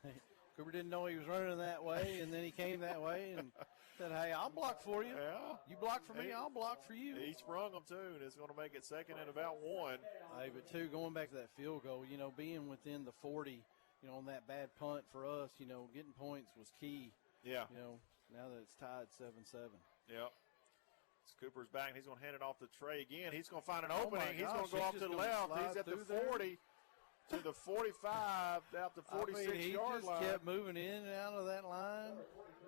Cooper didn't know he was running that way, and then he came that way and said, hey, I'll block for you. Yeah. You block for me, I'll block for you. He sprung them, too, and it's going to make it second and about 1. Hey, but, too, going back to that field goal, being within the 40, on that bad punt for us, getting points was key. Yeah. Now that it's tied 7-7. Yep. Cooper's back, and he's going to hand it off to Trey again. He's going to find an opening. He's going to go off to the left. He's at the 40 to the 45, out the 46-yard line. He just kept moving in and out of that line.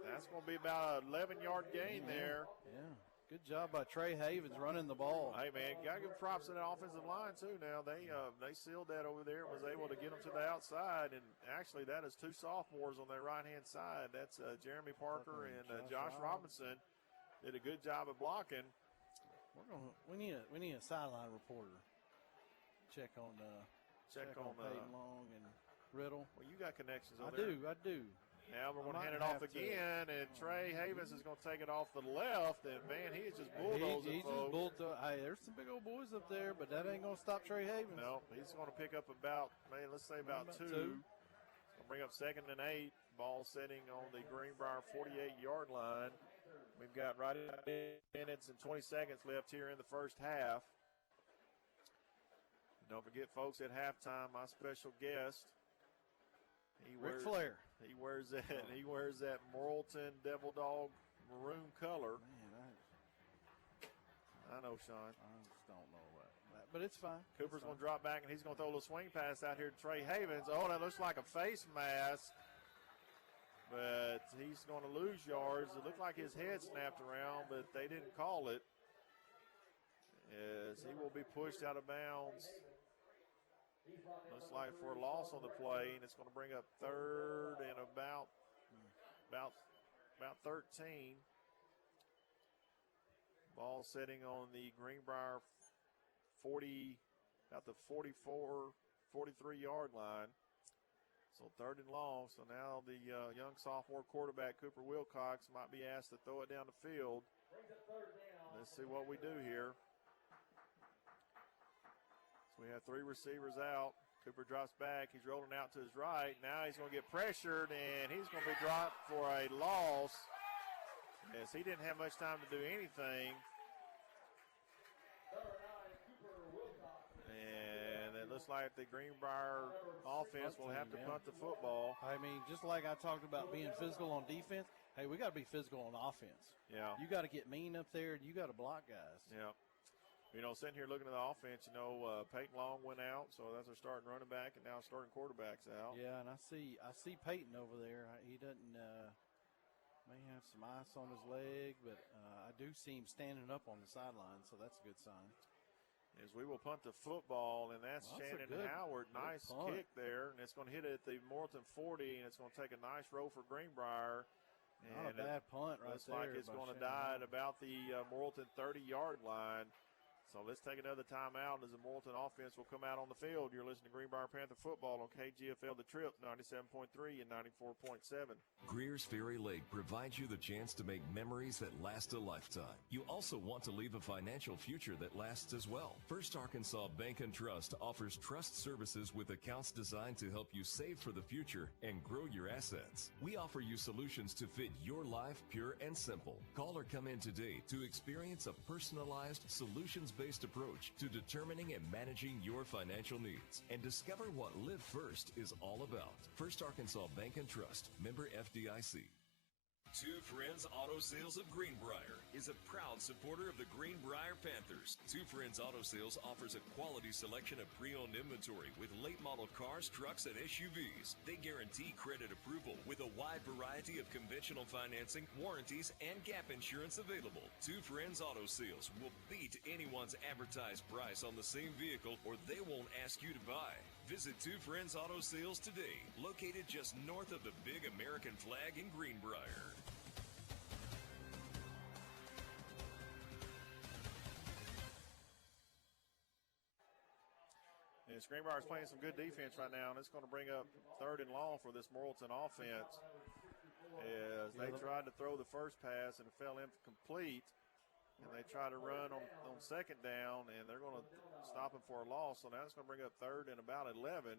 That's going to be about an 11-yard gain there. Yeah. Good job by Trey Havens running the ball. Hey, man, got to give props to that offensive line, too, now. They sealed that over there and was able to get them to the outside. And actually, that is 2 sophomores on their right-hand side. That's Jeremy Parker and Josh Robinson. Did a good job of blocking. We need a sideline reporter. Check on Peyton Long and Riddle. Well, you got connections over there. I do. Now we're going to hand it off again, and Trey Havens is going to take it off the left, and, man, he is just bulldozing He just bulldozed. Hey, there's some big old boys up there, but that ain't going to stop Trey Havens. No, he's going to pick up about, let's say about 2. He's going to bring up 2nd and 8. Ball sitting on the Greenbrier 48-yard line. We've got right at minutes and 20 seconds left here in the first half. Don't forget, folks, at halftime, my special guest, Ric Flair. He wears that. He wears that Morrilton Devil Dog maroon color. Man, I know, Sean. I just don't know about that, but it's fine. Cooper's going to drop back, and he's going to throw a little swing pass out here to Trey Havens. Oh, that looks like a face mask. But he's going to lose yards. It looked like his head snapped around, but they didn't call it. As he will be pushed out of bounds. Looks like for a loss on the play, and it's going to bring up 3rd and about 13. Ball sitting on the Greenbrier 40, about the 43-yard line. So 3rd and long. So now the young sophomore quarterback, Cooper Wilcox, might be asked to throw it down the field. Let's see what we do here. So we have 3 receivers out. Cooper drops back. He's rolling out to his right. Now he's going to get pressured, and he's going to be dropped for a loss, as he didn't have much time to do anything. And it looks like the Greenbrier offense will have to punt the football. I mean, just like I talked about being physical on defense, hey, we got to be physical on offense. Yeah. You got to get mean up there, and you got to block guys. Yeah. Sitting here looking at the offense, Peyton Long went out, so that's our starting running back, and now starting quarterback's out. Yeah, and I see Peyton over there. He doesn't may have some ice on his leg, but I do see him standing up on the sideline, so that's a good sign. As we will punt the football, and that's Shannon Howard. Nice kick there, and it's going to hit it at the Morrilton 40, and it's going to take a nice roll for Greenbrier. Not a bad punt right there. Looks like it's going to die at about the Morrilton 30-yard line. So let's take another timeout as the Morrilton offense will come out on the field. You're listening to Greenbrier Panther football on KGFL The Trip, 97.3 and 94.7. Greer's Ferry Lake provides you the chance to make memories that last a lifetime. You also want to leave a financial future that lasts as well. First Arkansas Bank and Trust offers trust services with accounts designed to help you save for the future and grow your assets. We offer you solutions to fit your life pure and simple. Call or come in today to experience a personalized, solutions-based approach to determining and managing your financial needs and discover what Live First is all about. First Arkansas Bank and Trust, member FDIC. Two Friends Auto Sales of Greenbrier is a proud supporter of the Greenbrier Panthers. Two Friends Auto Sales offers a quality selection of pre-owned inventory with late model cars, trucks, and SUVs. They guarantee credit approval with a wide variety of conventional financing, warranties, and gap insurance available. Two Friends Auto Sales will beat anyone's advertised price on the same vehicle, or they won't ask you to buy. Visit Two Friends Auto Sales today, located just north of the big American flag in Greenbrier. Greenbrier is playing some good defense right now, and it's going to bring up 3rd and long for this Morrilton offense as they tried to throw the first pass and it fell incomplete, and they tried to run on 2nd down, and they're going to stop him for a loss. So now it's going to bring up 3rd and about 11.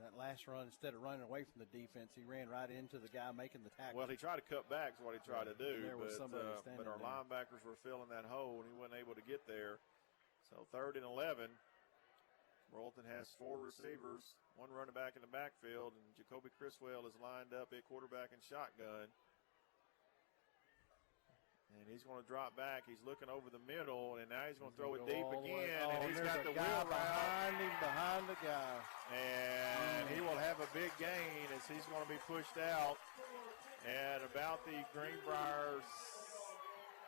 That last run, instead of running away from the defense, he ran right into the guy making the tackle. Well, he tried to cut back is what he tried to do, but our there. linebackers were filling that hole, and he wasn't able to get there. So 3rd and 11. Morrilton has 4 receivers, 1 running back in the backfield, and Jacoby Criswell is lined up at quarterback and shotgun. And he's going to drop back. He's looking over the middle, and now he's going to throw it deep again. And he's got the wheel behind the guy. And he will have a big gain as he's going to be pushed out at about the Greenbrier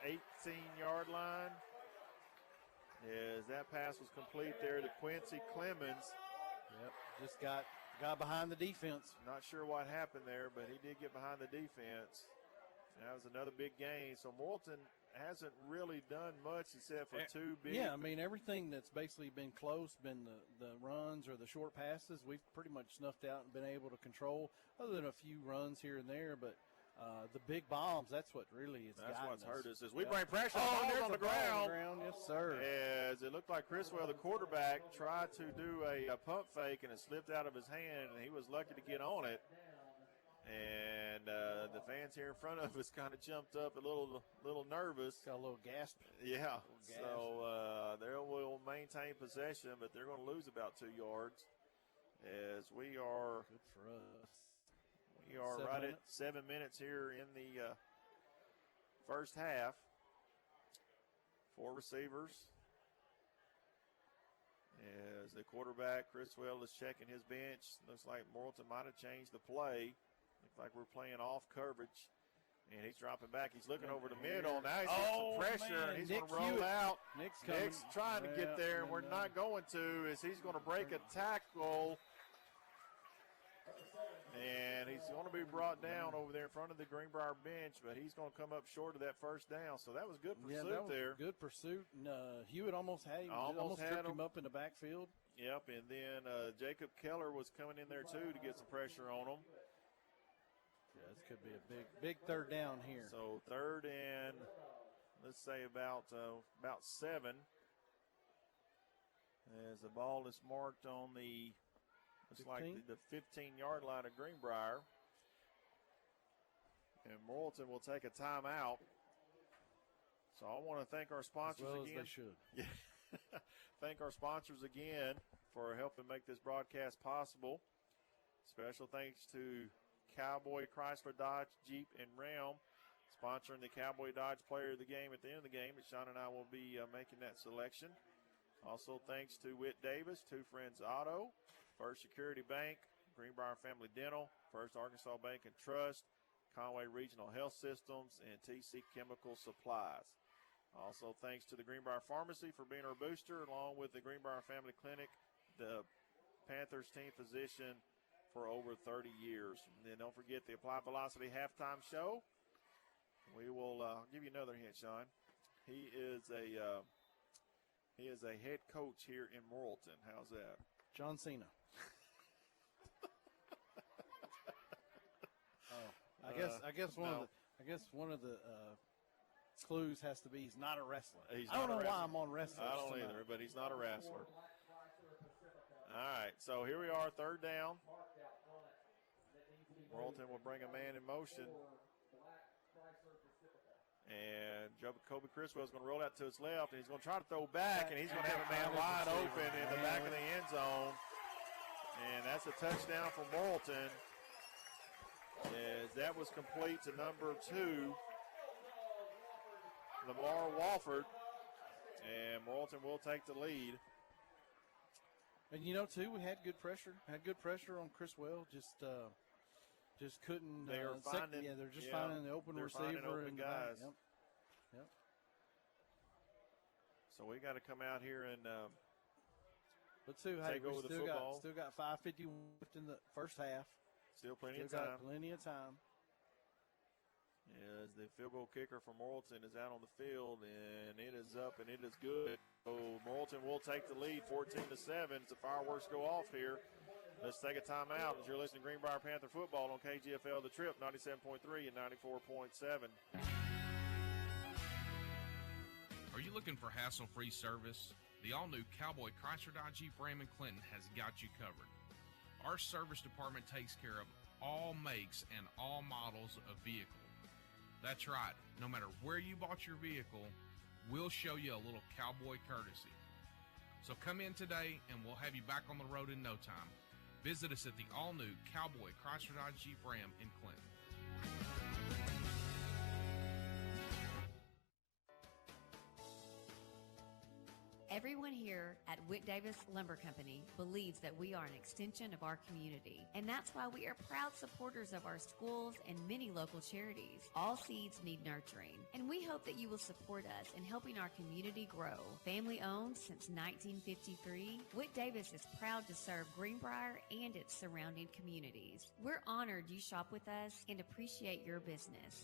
18-yard line. As that pass was complete there to Quincy Clemens. Yep, just got behind the defense. Not sure what happened there, but he did get behind the defense. That was another big gain. So Morrilton hasn't really done much except for 2 big. Yeah, I mean, everything that's basically been close, been the runs or the short passes, we've pretty much snuffed out and been able to control, other than a few runs here and there. But the big bombs, that's what really is That's what's hurt us. As we Yep. bring pressure there's on the ground. Yes, sir. As it looked like Criswell, the quarterback, tried to do a pump fake, and it slipped out of his hand, and he was lucky to get on it. And the fans here in front of us kind of jumped up a little nervous. Got a little gasp. Yeah. So they will maintain possession, but they're going to lose about 2 yards. As we are. Good for us. We are right at 7 minutes here in the first half. 4 receivers. As the quarterback, Criswell, is checking his bench. Looks like Morrilton might have changed the play. Looks like we're playing off coverage. And he's dropping back. He's looking over the middle. Now he's got some pressure, and he's going to roll out. Nick's trying to get there, and we're not going to, as he's going to break a tackle. And he's going to be brought down over there in front of the Greenbrier bench, but he's going to come up short of that first down. So that was good pursuit that was there. Good pursuit. And Hewitt almost had him. Almost tripped him up in the backfield. Yep, and then Jacob Keller was coming in there too to get some pressure on him. Yeah, this could be a big 3rd down here. So 3rd and let's say about 7. As the ball is marked on the. It's like the 15-yard line of Greenbrier. And Morrilton will take a timeout. So I want to thank our sponsors again. As they should. Yeah. Thank our sponsors again for helping make this broadcast possible. Special thanks to Cowboy Chrysler Dodge Jeep and Ram, sponsoring the Cowboy Dodge Player of the Game at the end of the game. But Sean and I will be making that selection. Also thanks to Whit Davis, Two Friends Auto, First Security Bank, Greenbrier Family Dental, First Arkansas Bank and Trust, Conway Regional Health Systems, and TC Chemical Supplies. Also thanks to the Greenbrier Pharmacy for being our booster, along with the Greenbrier Family Clinic, the Panthers team physician for over 30 years. And then don't forget the Applied Velocity halftime show. We will give you another hint, Sean. He is He is a head coach here in Morrilton. How's that? John Cena. I guess one of the clues has to be he's not a wrestler. I don't know why I'm on wrestling. I don't either, but he's not a wrestler. All right, so here we are, third down. Morrilton will bring a man in motion. And Kobe Criswell is going to roll out to his left, and he's going to try to throw back, and he's going to have a man wide open in the back of the end zone. And that's a touchdown for Morrilton, as that was complete to number 2, Lamar Walford, and Morrilton will take the lead. And too, we had good pressure. On Criswell. Just couldn't. They are finding. They're just finding the open receiver open and guys. Yep. So we got to come out here and take over the football. Still got 5:50 left in the first half. Still plenty of time. As the field goal kicker from Morrilton is out on the field, and it is up and it is good. So Morrilton will take the lead 14-7. The fireworks go off here. Let's take a timeout as you're listening to Greenbrier Panther football on KGFL The Trip 97.3 and 94.7. Are you looking for hassle-free service? The all-new Cowboy Chrysler Dodge Jeep Ram in Clinton has got you covered. Our service department takes care of all makes and all models of vehicle. That's right, no matter where you bought your vehicle, we'll show you a little cowboy courtesy. So come in today and we'll have you back on the road in no time. Visit us at the all-new Cowboy Chrysler Dodge Jeep Ram in Clinton. Everyone here at Whit Davis Lumber Company believes that we are an extension of our community, and that's why we are proud supporters of our schools and many local charities. All seeds need nurturing, and we hope that you will support us in helping our community grow. Family owned since 1953, Whit Davis is proud to serve Greenbrier and its surrounding communities. We're honored you shop with us and appreciate your business.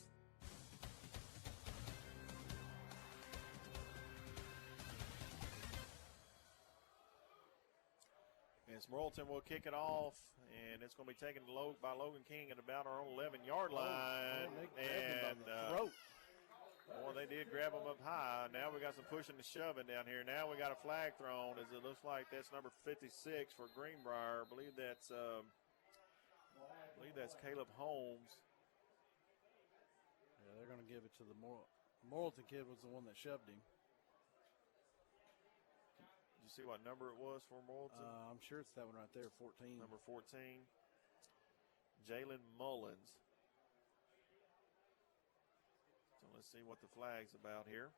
Morrilton will kick it off, and it's going to be taken by Logan King at about our own 11-yard line. They did grab him up high. Now we got some pushing and shoving down here. Now we got a flag thrown, as it looks like that's number 56 for Greenbrier. I believe that's Caleb Holmes. Yeah, they're going to give it to the Morrilton kid was the one that shoved him. See what number it was for Morrilton? I'm sure it's that one right there, 14. Number 14, Jalen Mullins. So let's see what the flag's about here.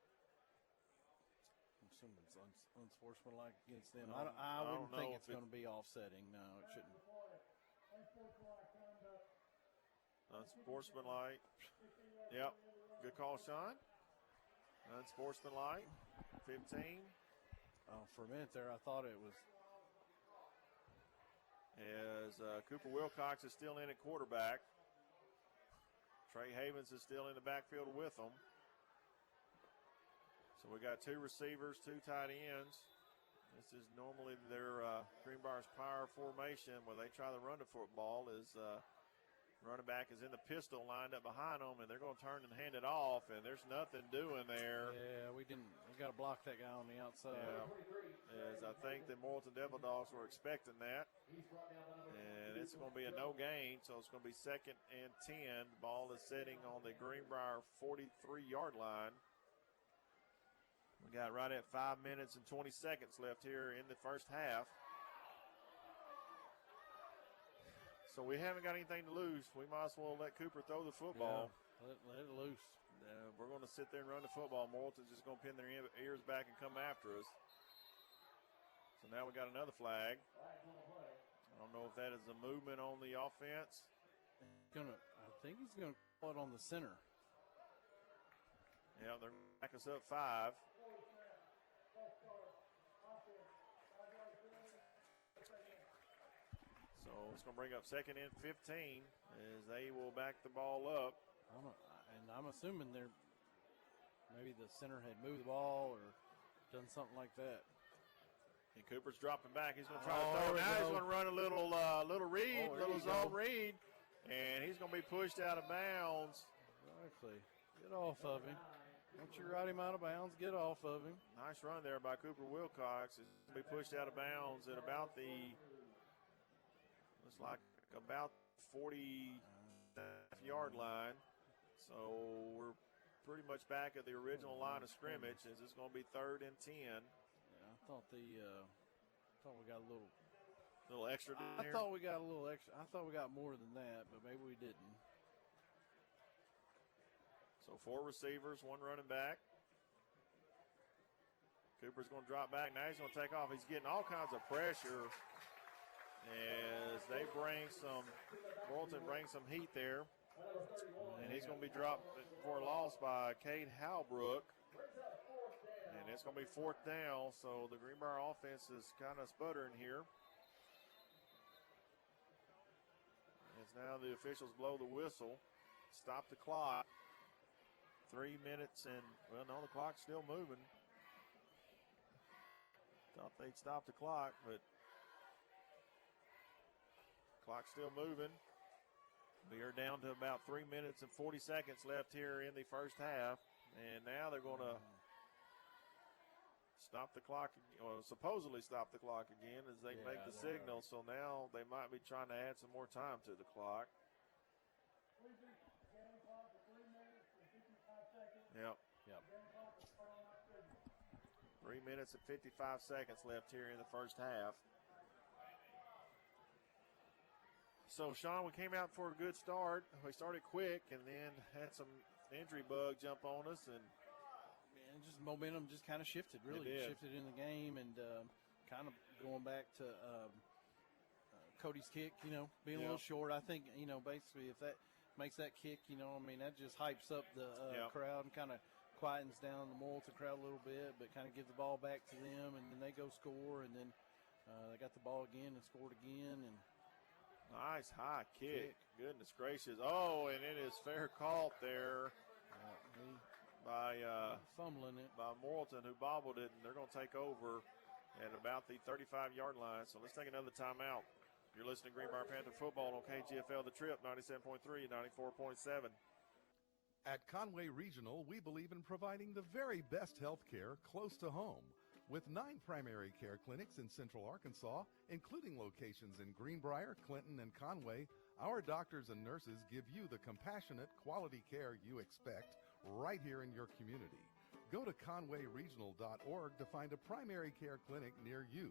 I'm assuming it's unsportsmanlike against them. I wouldn't think it's going to be offsetting. No, it shouldn't. Unsportsmanlike. Yep. Good call, Sean. Unsportsmanlike. 15. For a minute there, I thought it was. As Cooper Wilcox is still in at quarterback. Trey Havens is still in the backfield with them. So we got 2 receivers, 2 tight ends. This is normally their Greenbrier's power formation where they try to run the football. Running back is in the pistol lined up behind them, and they're going to turn and hand it off, and there's nothing doing there. Yeah, we got to block that guy on the outside. Yeah, as I think the Morrilton Devil Dogs were expecting that. And it's going to be a no gain, so it's going to be 2nd and 10. The ball is sitting on the Greenbrier 43-yard line. We got right at 5 minutes and 20 seconds left here in the first half. So we haven't got anything to lose. We might as well let Cooper throw the football. Yeah, let it loose. We're going to sit there and run the football. Morrilton's just going to pin their ears back and come after us. So now we got another flag. I don't know if that is a movement on the offense. I think he's going to call it on the center. Yeah, they're back us up 5. So it's going to bring up 2nd and 15 as they will back the ball up. I'm assuming maybe the center had moved the ball or done something like that. And Cooper's dropping back. He's going to try to throw. Now he's going to run a little read, little zone read, and he's going to be pushed out of bounds. Exactly. Get off of him. Once you ride him out of bounds, get off of him. Nice run there by Cooper Wilcox. He's going to be pushed out of bounds at about the, looks like about 40-yard line. So we're pretty much back at the original line of scrimmage. As it's going to be 3rd and 10. Yeah, I thought we got a little extra. I thought we got a little extra. I thought we got more than that, but maybe we didn't. So 4 receivers, 1 running back. Cooper's going to drop back. Now he's going to take off. He's getting all kinds of pressure as they Morrilton brings some heat there. And he's going to be dropped for a loss by Cade Halbrook. And it's going to be 4th down, so the Greenbrier offense is kind of sputtering here. As now the officials blow the whistle, stop the clock. 3 minutes and, well, no, the clock's still moving. Thought they'd stop the clock, but clock's still moving. We are down to about 3 minutes and 40 seconds left here in the first half. And now they're going to stop the clock, or supposedly stop the clock again as they make the signal. So now they might be trying to add some more time to the clock. Yep. 3 minutes and 55 seconds left here in the first half. So, Sean, we came out for a good start. We started quick and then had some injury bug jump on us. And just momentum just kind of shifted, really. Shifted in the game and kind of going back to Cody's kick, being a little short. I think, basically if that makes that kick, that just hypes up the crowd and kind of quietens down the Morrilton crowd a little bit, but kind of gives the ball back to them, and then they go score, and then they got the ball again and scored again. And nice high kick. Goodness gracious. Oh, and it is fair caught there by fumbling it by Morrilton, who bobbled it, and they're going to take over at about the 35-yard line. So let's take another timeout. You're listening to Greenbrier Panther football on KGFL The Trip, 97.3, 94.7. At Conway Regional, we believe in providing the very best health care close to home. With 9 primary care clinics in Central Arkansas, including locations in Greenbrier, Clinton, and Conway, our doctors and nurses give you the compassionate, quality care you expect right here in your community. Go to conwayregional.org to find a primary care clinic near you.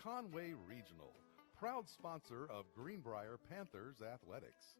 Conway Regional, proud sponsor of Greenbrier Panthers Athletics.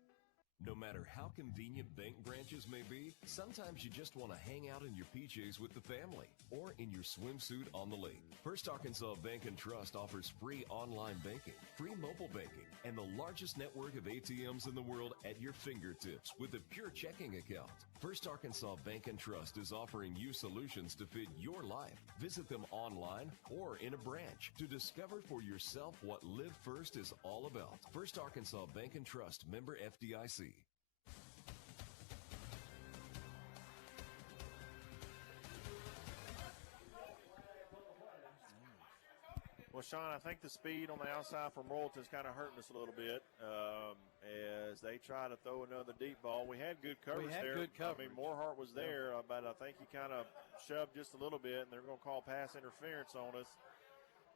No matter how convenient bank branches may be, sometimes you just want to hang out in your PJs with the family or in your swimsuit on the lake. First Arkansas Bank and Trust offers free online banking, free mobile banking, and the largest network of ATMs in the world at your fingertips with a pure checking account. First Arkansas Bank and Trust is offering you solutions to fit your life. Visit them online or in a branch to discover for yourself what Live First is all about. First Arkansas Bank and Trust, member FDIC. Well, Sean, I think the speed on the outside from Morrilton is kind of hurting us a little bit as they try to throw another deep ball. We had good coverage there. Good coverage. I mean, Morhart was there, but I think he kind of shoved just a little bit, and they're going to call pass interference on us.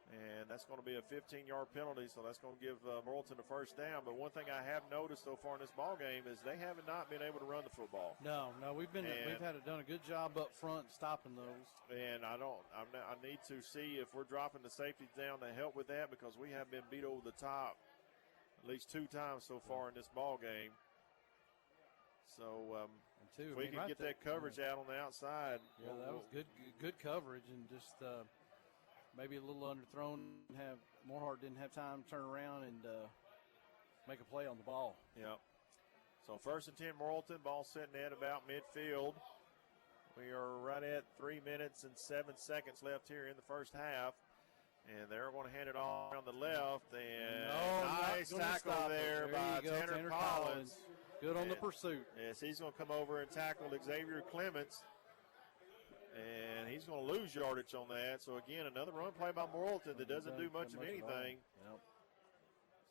And that's going to be a 15-yard penalty, so that's going to give Morrilton the first down. But one thing I have noticed so far in this ball game is they have not been able to run the football. No, we've done a good job up front stopping those. And I need to see if we're dropping the safeties down to help with that, because we have been beat over the top at least 2 times so far in this ball game. So if we can get that coverage out on the outside. Yeah, that was good coverage, and just maybe a little underthrown. Morhart didn't have time to turn around and make a play on the ball. Yep. So 1st and 10 Morrilton, ball sitting at about midfield. We are right at 3 minutes and 7 seconds left here in the first half. And they're going to hand it off on the left. And nice tackle there by Tanner Collins. Good on the pursuit. Yes, he's going to come over and tackle Xavier Clements. And he's going to lose yardage on that. So, again, another run play by Morrilton that doesn't do much of anything. Yep.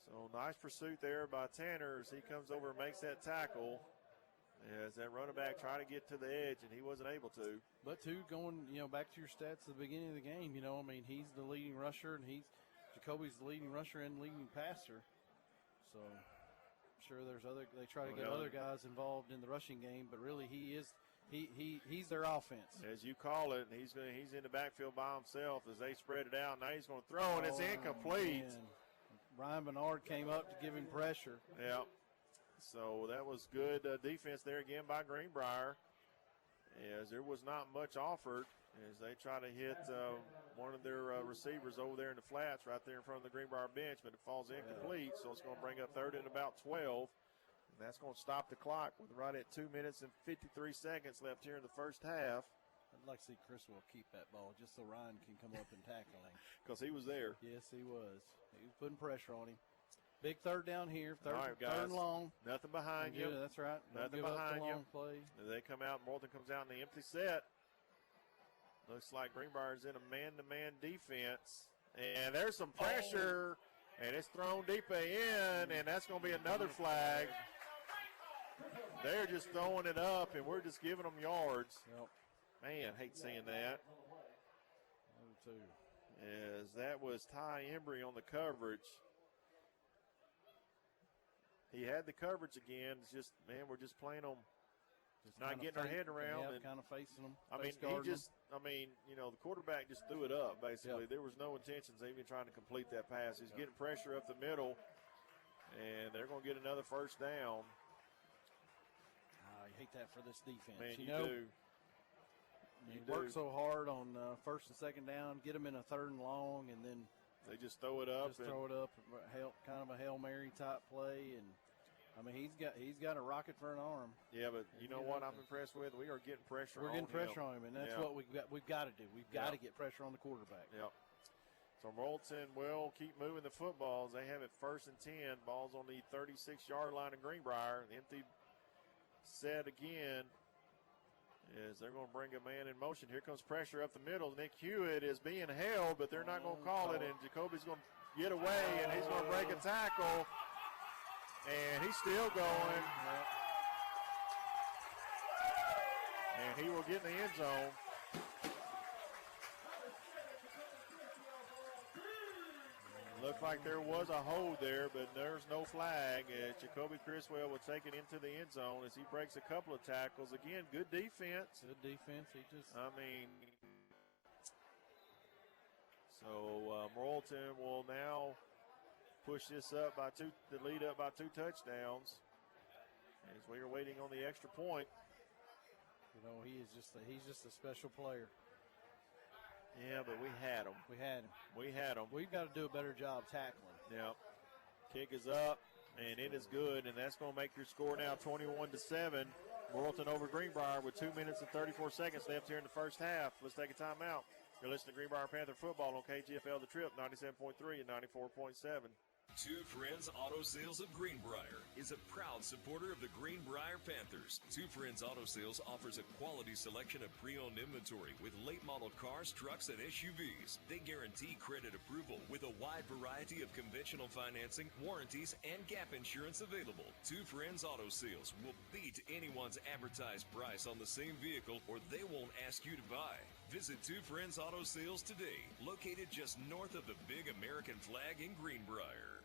So, nice pursuit there by Tanner as he comes over and makes that tackle. As that running back tried to get to the edge, and he wasn't able to. But, too, going, back to your stats at the beginning of the game, he's the leading rusher, and Jacoby's the leading rusher and leading passer. So, I'm sure they try to get other guys involved in the rushing game, but really he's their offense. As you call it, he's in the backfield by himself as they spread it out. Now he's going to throw, and it's incomplete. Man. Ryan Bernard came up to give him pressure. Yeah. So that was good defense there again by Greenbrier, as there was not much offered as they try to hit one of their receivers over there in the flats right there in front of the Greenbrier bench, but it falls incomplete. So it's going to bring up third and about 12. And that's going to stop the clock with right at 2 minutes and 53 seconds left here in the first half. I'd like to see Criswell keep that ball just so Ryan can come up and tackle him. Because he was there. Yes, he was. He was putting pressure on him. Big third down here. Third, all right, guys. Third and long. Nothing behind you. Yeah, that's right. Nothing behind you. Play. They come out. Morrilton comes out in the empty set. Looks like Greenbrier's in a man-to-man defense. And there's some pressure. And it's thrown deep in. And that's going to be another flag. They're just throwing it up, and we're just giving them yards. Yep. Man, hate seeing that. Me too. As that was Ty Embry on the coverage. He had the coverage again. It's just, man, we're just playing them, just not getting our head around. Yeah, and kind of facing them. The quarterback just threw it up, basically. Yep. There was no intentions of even trying to complete that pass. He's getting pressure up the middle, and they're going to get another first down. I hate that for this defense. Man, you do. You work so hard on first and second down, get them in a third and long, and then they just throw it up. Kind of a Hail Mary type play, and he's got a rocket for an arm. Yeah, but you know what I'm impressed with? We are getting pressure. We're getting pressure on him, and that's what we've got to do. We've got to get pressure on the quarterback. Yep. So Morrilton will keep moving the footballs. They have it 1st and 10. Ball's on the 36-yard line of Greenbrier. Empty set again. As they're going to bring a man in motion. Here comes pressure up the middle. Nick Hewitt is being held, but they're not going to call it, and Jacoby's going to get away, and he's going to break a tackle, and he's still going. And he will get in the end zone. Looked like there was a hold there, but there's no flag. Jacoby Criswell will take it into the end zone as he breaks a couple of tackles. Again, good defense. Good defense. Morrilton will now push this up by the lead up by 2 touchdowns. As we are waiting on the extra point. He's just a special player. Yeah, but we had him. We had him. We've got to do a better job tackling. Yeah. Kick is up, and it is good, and that's going to make your score now 21-7. Morrilton over Greenbrier with 2 minutes and 34 seconds left here in the first half. Let's take a timeout. You're listening to Greenbrier Panther football on KGFL The Trip, 97.3 and 94.7. Two Friends Auto Sales of Greenbrier is a proud supporter of the Greenbrier Panthers. Two Friends Auto Sales offers a quality selection of pre-owned inventory with late model cars, trucks, and SUVs. They guarantee credit approval with a wide variety of conventional financing, warranties, and gap insurance available. Two Friends Auto Sales will beat anyone's advertised price on the same vehicle, or they won't ask you to buy. Visit Two Friends Auto Sales today, located just north of the big American flag in Greenbrier.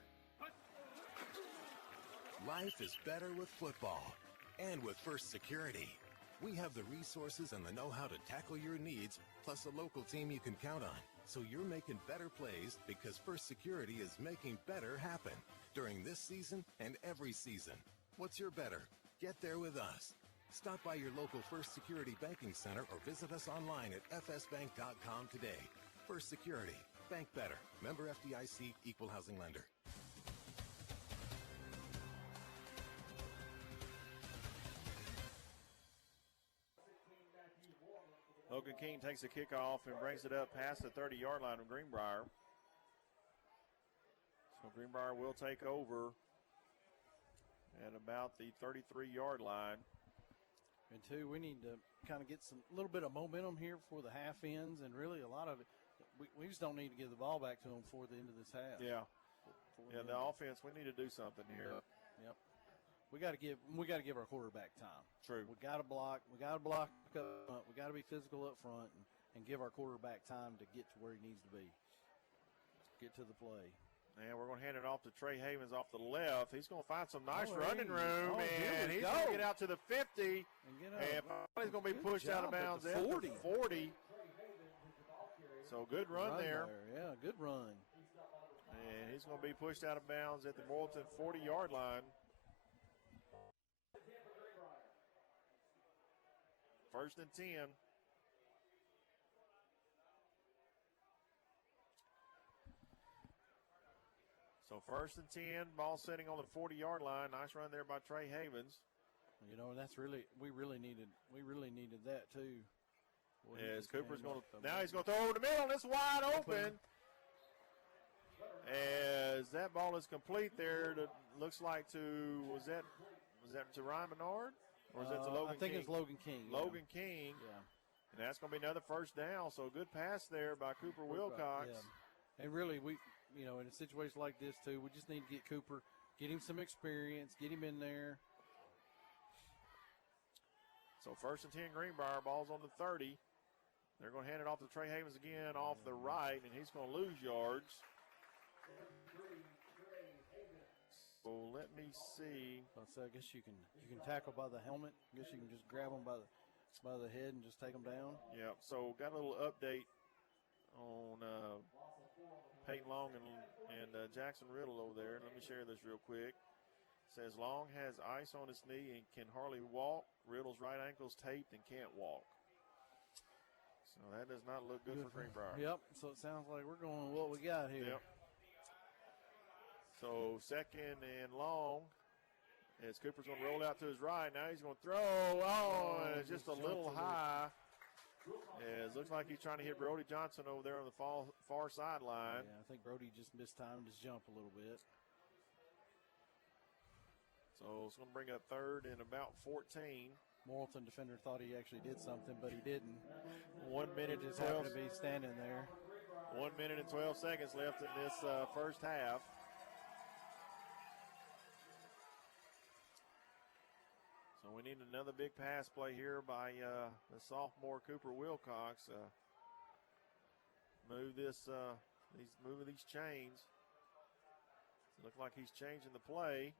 Life is better with football and with First Security. We have the resources and the know-how to tackle your needs, plus a local team you can count on. So you're making better plays because First Security is making better happen during this season and every season. What's your better? Get there with us. Stop by your local First Security Banking Center or visit us online at fsbank.com today. First Security. Bank better. Member FDIC, Equal Housing Lender. Logan King takes the kickoff and brings it up past the 30-yard line of Greenbrier. So Greenbrier will take over at about the 33-yard line. And two, we need to kind of get a little bit of momentum here before the half ends, and really a lot of it, we just don't need to give the ball back to them before the end of this half. Yeah. Yeah, the offense, we need to do something here. Yep. We got to give our quarterback time. True. We got to block. We got to block up front. We got to be physical up front and give our quarterback time to get to where he needs to be. Get to the play. And we're going to hand it off to Trey Havens off the left. He's going to find some nice running room, and he's going to get out to the 50. And he's going to be pushed out of bounds at the 40. So good run there. Yeah, good run. And he's going to be pushed out of bounds at the Morrilton 40-yard line. First and 10. So first and 10, ball sitting on the 40-yard line. Nice run there by Trey Havens. You know, that's really we really needed that too. As Cooper's going to now he's going to throw over the middle, and it's wide open. As that ball is complete there, looks like was that to Ryan Bernard or is that to Logan King? I think it's Logan King. Logan King. Yeah. And that's going to be another first down. So good pass there by Cooper Wilcox. Yeah. And really, in a situation like this too, we just need to get Cooper, get him some experience, get him in there. So first and 10, Greenbrier, ball's on the 30. They're going to hand it off to Trey Havens again off the right, and he's going to lose yards. So let me see. So I guess you can tackle by the helmet. I guess you can just grab them by the head and just take them down. Yeah. So got a little update on Peyton Long and Jackson Riddle over there. Let me share this real quick. It says Long has ice on his knee and can hardly walk. Riddle's right ankle's taped and can't walk. So that does not look good for Greenbrier. Yep. So it sounds like we're going with what we got here. Yep. So second and long. As Cooper's going to roll out to his right. Now he's going to throw. Oh, and it's just a little high. As looks like he's trying to hit Brody Johnson over there on the far sideline. Yeah, I think Brody just mistimed his jump a little bit. So it's going to bring up third and about 14. Morrilton defender thought he actually did something, but he didn't. 1 minute and just 12. happened to be standing there. 1 minute and 12 seconds left in this first half. So we need another big pass play here by the sophomore Cooper Wilcox. Moving these chains. Look like he's changing the play.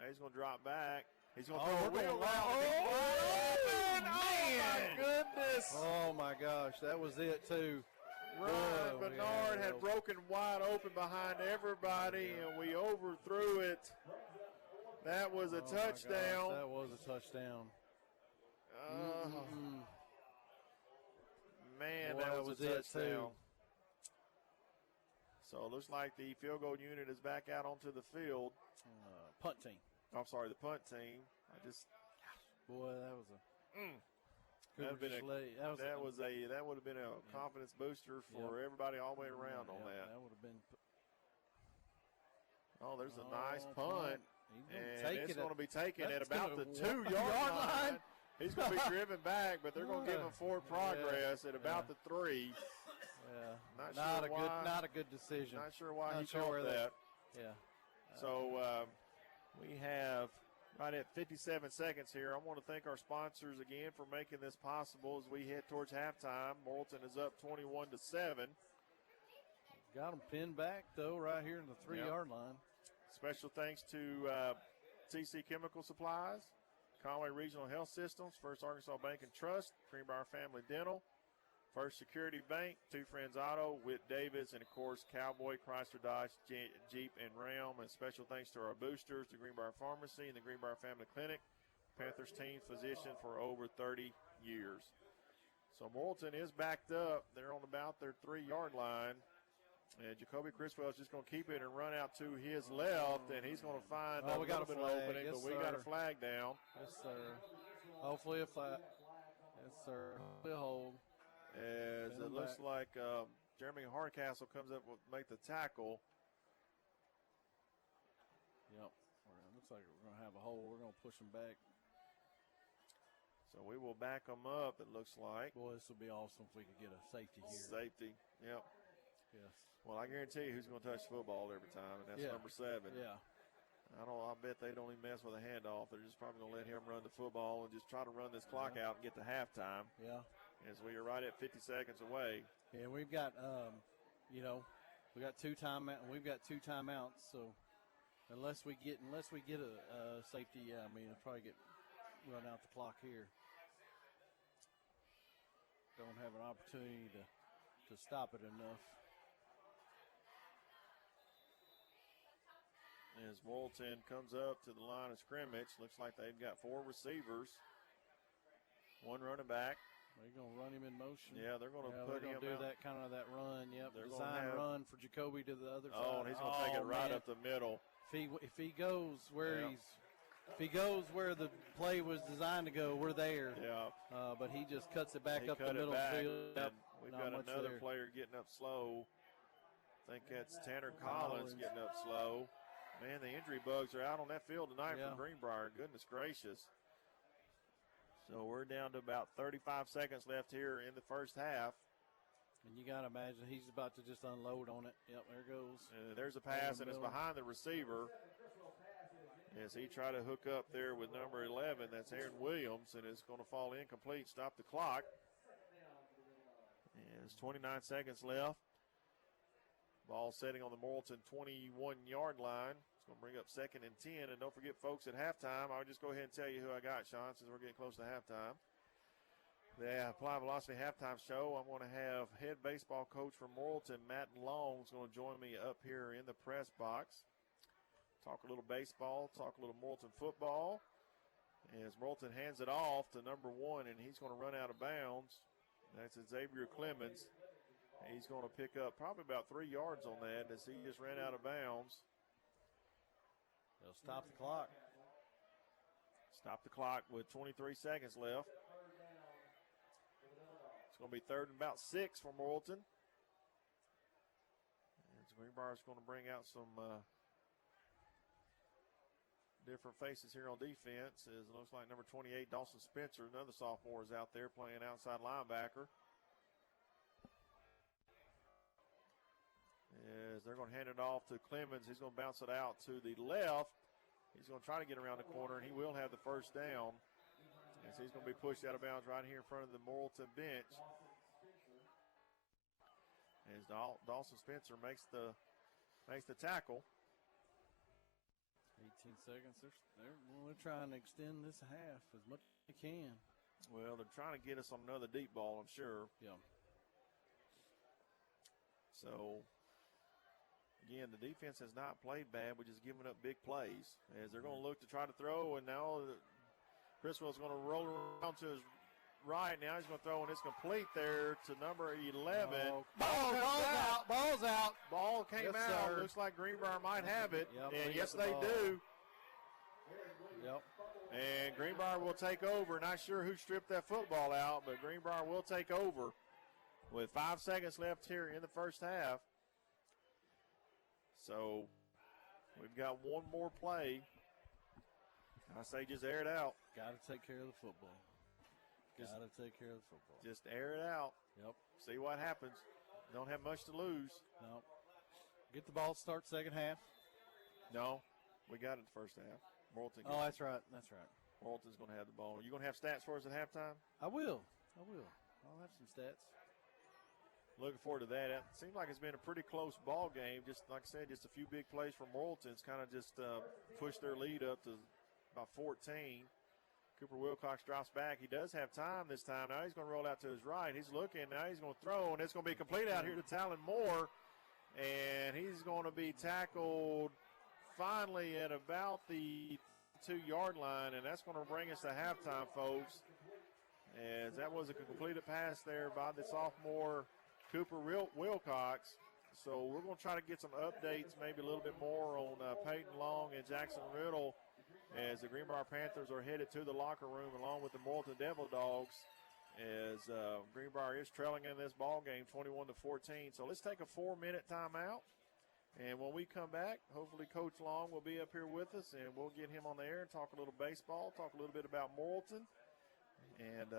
Now he's going to drop back. He's going to throw a wheel out. Oh, my goodness. Oh, my gosh. That was it, too. Ryan Bernard had broken wide open behind everybody, and we overthrew it. That was a touchdown. That was a touchdown. Man, boy, that was a touchdown. Too. So it looks like the field goal unit is back out onto the field. Punt team. I'm sorry, the punt team. Boy, that was a. That would have been a confidence booster for everybody all the way around on that. That would have been. Oh, there's a nice punt. And it's going to be taken at that's about the 2-yard line. He's going to be driven back, but they're going to give him forward progress at about the 3. Yeah, Not a good decision. Not sure why he called that. Yeah. So we have right at 57 seconds here. I want to thank our sponsors again for making this possible as we head towards halftime. Morrilton is up 21-7. Got them pinned back though, right here in the 3-yard line. Special thanks to TC Chemical Supplies, Conway Regional Health Systems, First Arkansas Bank and Trust, Greenbrier Family Dental, First Security Bank, Two Friends Auto, Whit Davis, and of course Cowboy, Chrysler, Dodge, Jeep, and Ram. And special thanks to our boosters, the Greenbrier Pharmacy and the Greenbrier Family Clinic, Panthers team physician for over 30 years. So Morrilton is backed up. They're on about their 3-yard line. And Jacoby Criswell is just going to keep it and run out to his left, and he's going to find a little bit of opening, but we got a flag down. Yes, sir. Hopefully a flag. Yes, sir. Hopefully a hold. As it looks like Jeremy Hardcastle comes up with make the tackle. Yep. Looks like we're going to have a hold. We're going to push him back. So So we will back them up, it looks like. Boy, this would be awesome if we could get a safety here. Safety, yep. Yes. Well, I guarantee you who's going to touch the football every time, and that's number 7. Yeah. I bet they don't even mess with a handoff. They're just probably going to let him run the football and just try to run this clock out and get to halftime. Yeah. As we are right at 50 seconds away. And we've got, we got we've got 2 timeouts. So unless we get a safety, it'll probably run out the clock here. Don't have an opportunity to stop it enough. As Morrilton comes up to the line of scrimmage, looks like they've got 4 receivers, 1 running back. They're going to run him in motion. Yeah, they're going to put him do out. that kind of that run. Yep, They're design run for Jacoby to the other side. Oh, and he's going to take it right up the middle. If he goes where if he goes where the play was designed to go, we're there. Yeah. But he just cuts it back up the middle field. And we've got another player getting up slow. I think that's Tanner Collins getting up slow. Man, the injury bugs are out on that field tonight for Greenbrier. Goodness gracious. So we're down to about 35 seconds left here in the first half. And you got to imagine he's about to just unload on it. Yep, there goes. There's a pass, and it's behind the receiver. As he tried to hook up there with number 11, that's Aaron Williams, and it's going to fall incomplete. Stop the clock. And there's 29 seconds left. Ball setting on the Morrilton 21-yard line. It's going to bring up 2nd and 10. And don't forget, folks, at halftime, I'll just go ahead and tell you who I got, Sean, since we're getting close to halftime. The Apply Velocity halftime show, I'm going to have head baseball coach from Morrilton, Matt Long, is going to join me up here in the press box. Talk a little baseball, talk a little Morrilton football. As Morrilton hands it off to number 1, and he's going to run out of bounds. That's Xavier Clemens. He's going to pick up probably about 3 yards on that as he just ran out of bounds. They'll stop the clock. Stop the clock with 23 seconds left. It's going to be 3rd and about 6 for Morrilton. And Greenbrier's going to bring out some different faces here on defense. As it looks like number 28, Dawson Spencer, another sophomore, is out there playing outside linebacker. As they're going to hand it off to Clemens. He's going to bounce it out to the left. He's going to try to get around the corner, and he will have the first down. As he's going to be pushed out of bounds right here in front of the Morrilton bench. As Dawson Spencer makes the tackle. 18 seconds. They're trying to extend this half as much as they can. Well, they're trying to get us on another deep ball, I'm sure. Yeah. So, again, the defense has not played bad. We're just giving up big plays. As they're going to look to try to throw, and now Criswell's going to roll around to his right. Now he's going to throw, and it's complete there to number 11. Ball's out. Ball came out. Sir. Looks like Greenbrier might have it. Yep, and yes, they do. Yep. And Greenbrier will take over. Not sure who stripped that football out, but Greenbrier will take over with 5 seconds left here in the first half. So we've got one more play. I say just air it out. Got to take care of the football. Got to take care of the football. Just air it out. Yep. See what happens. Don't have much to lose. No. Get the ball to start second half. No, we got it the first half. Morrilton. Oh, that's right. That's right. Morrilton's going to have the ball. Are you going to have stats for us at halftime? I will. I'll have some stats. Looking forward to that. It seems like it's been a pretty close ball game. Just like I said, just a few big plays from Morrilton's kind of just pushed their lead up to about 14. Cooper Wilcox drops back. He does have time this time. Now he's going to roll out to his right. He's looking. Now he's going to throw, and it's going to be complete out here to Talon Moore. And he's going to be tackled finally at about the 2-yard line, and that's going to bring us to halftime, folks. As that was a completed pass there by the sophomore Cooper Wilcox. So we're going to try to get some updates, maybe a little bit more on Peyton Long and Jackson Riddle as the Greenbrier Panthers are headed to the locker room along with the Morrilton Devil Dogs as Greenbrier is trailing in this ball game 21-14. So let's take a 4-minute timeout. And when we come back, hopefully Coach Long will be up here with us, and we'll get him on the air and talk a little baseball, talk a little bit about Morrilton. and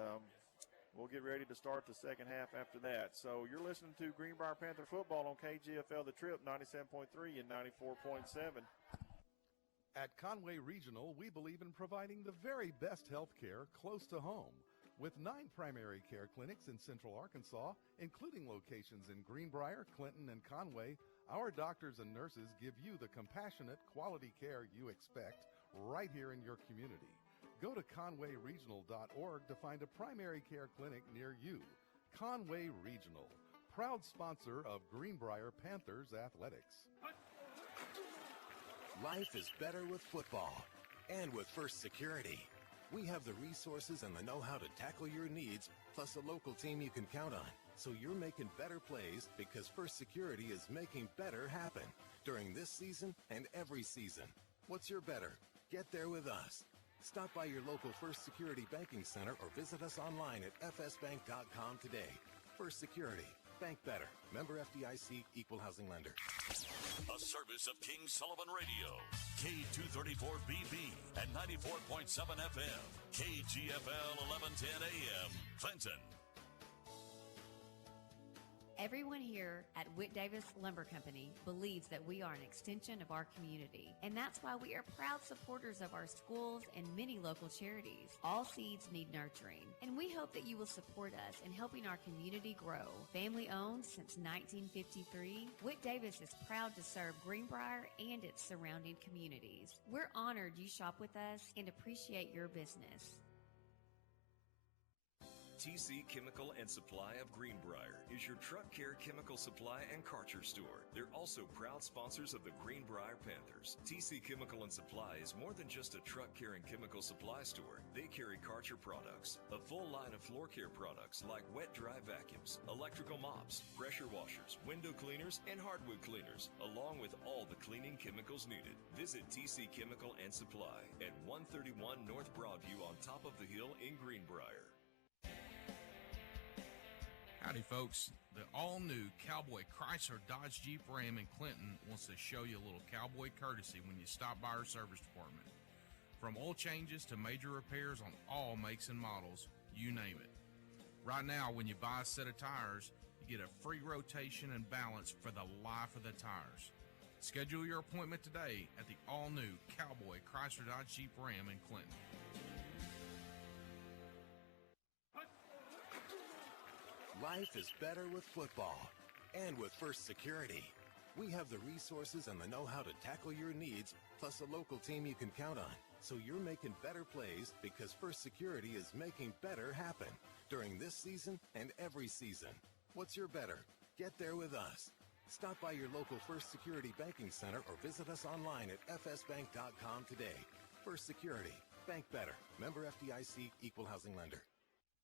we'll get ready to start the second half after that. So you're listening to Greenbrier Panther football on KGFL The Trip, 97.3 and 94.7. At Conway Regional, we believe in providing the very best health care close to home. With 9 primary care clinics in Central Arkansas, including locations in Greenbrier, Clinton, and Conway, our doctors and nurses give you the compassionate, quality care you expect right here in your community. Go to conwayregional.org to find a primary care clinic near you. Conway Regional, proud sponsor of Greenbrier Panthers Athletics. Life is better with football and with First Security. We have the resources and the know-how to tackle your needs, plus a local team you can count on. So you're making better plays because First Security is making better happen during this season and every season. What's your better? Get there with us. Stop by your local First Security Banking Center or visit us online at fsbank.com today. First Security. Bank better. Member FDIC, Equal Housing Lender. A service of King Sullivan Radio, K234BB and 94.7 FM, KGFL 1110 AM, Clinton. Everyone here at Whit Davis Lumber Company believes that we are an extension of our community, and that's why we are proud supporters of our schools and many local charities. All seeds need nurturing, and we hope that you will support us in helping our community grow. Family owned since 1953, Whit Davis is proud to serve Greenbrier and its surrounding communities. We're honored you shop with us and appreciate your business. TC Chemical and Supply of Greenbrier is your truck care chemical supply and Karcher store. They're also proud sponsors of the Greenbrier Panthers. TC Chemical and Supply is more than just a truck care and chemical supply store. They carry Karcher products, a full line of floor care products like wet-dry vacuums, electrical mops, pressure washers, window cleaners, and hardwood cleaners, along with all the cleaning chemicals needed. Visit TC Chemical and Supply at 131 North Broadview on top of the hill in Greenbrier. Howdy, folks. The all-new Cowboy Chrysler Dodge Jeep Ram in Clinton wants to show you a little cowboy courtesy when you stop by our service department. From oil changes to major repairs on all makes and models, you name it. Right now, when you buy a set of tires, you get a free rotation and balance for the life of the tires. Schedule your appointment today at the all-new Cowboy Chrysler Dodge Jeep Ram in Clinton. Life is better with football and with First Security. We have the resources and the know-how to tackle your needs, plus a local team you can count on. So you're making better plays because First Security is making better happen during this season and every season. What's your better? Get there with us. Stop by your local First Security Banking Center or visit us online at fsbank.com today. First Security. Bank better. Member FDIC, Equal Housing Lender.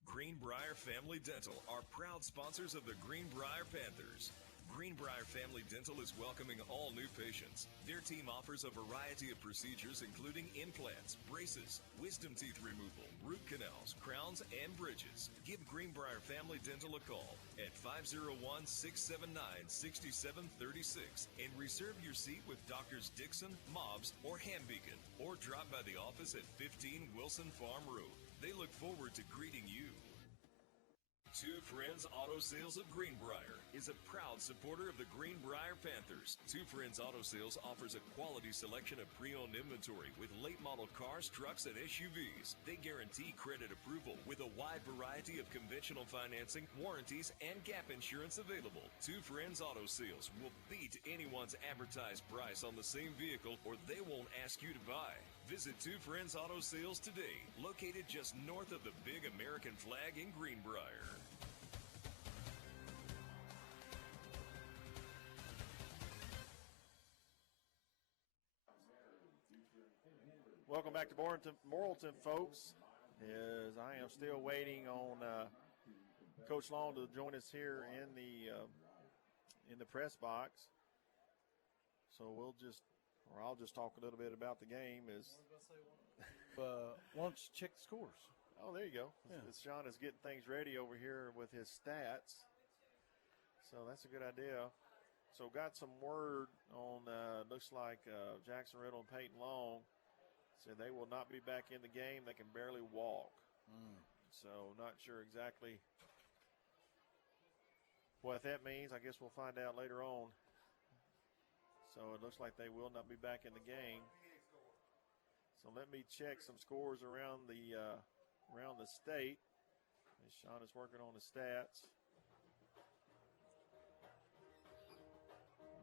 Greenbrier Family Dental are proud sponsors of the Greenbrier Panthers. Greenbrier Family Dental is welcoming all new patients. Their team offers a variety of procedures including implants, braces, wisdom teeth removal, root canals, crowns, and bridges. Give Greenbrier Family Dental a call at 501-679-6736 and reserve your seat with Doctors Dixon, Mobbs, or Hambeacon, or drop by the office at 15 Wilson Farm Road. They look forward to greeting you. Two Friends Auto Sales of Greenbrier is a proud supporter of the Greenbrier Panthers. Two Friends Auto Sales offers a quality selection of pre-owned inventory with late model cars, trucks, and SUVs. They guarantee credit approval with a wide variety of conventional financing, warranties, and gap insurance available. Two Friends Auto Sales will beat anyone's advertised price on the same vehicle, or they won't ask you to buy. Visit Two Friends Auto Sales today, located just north of the big American flag in Greenbrier. Welcome back to Morrilton, folks. As I am still waiting on Coach Long to join us here in the press box. So I'll just talk a little bit about the game. Why don't you check the scores? Oh, there you go. Yeah. As Sean is getting things ready over here with his stats. So that's a good idea. So got some word on, looks like Jackson Riddle and Peyton Long said they will not be back in the game. They can barely walk. So not sure exactly what that means. I guess we'll find out later on. So it looks like they will not be back in the game. So let me check some scores around the state. As Sean is working on the stats.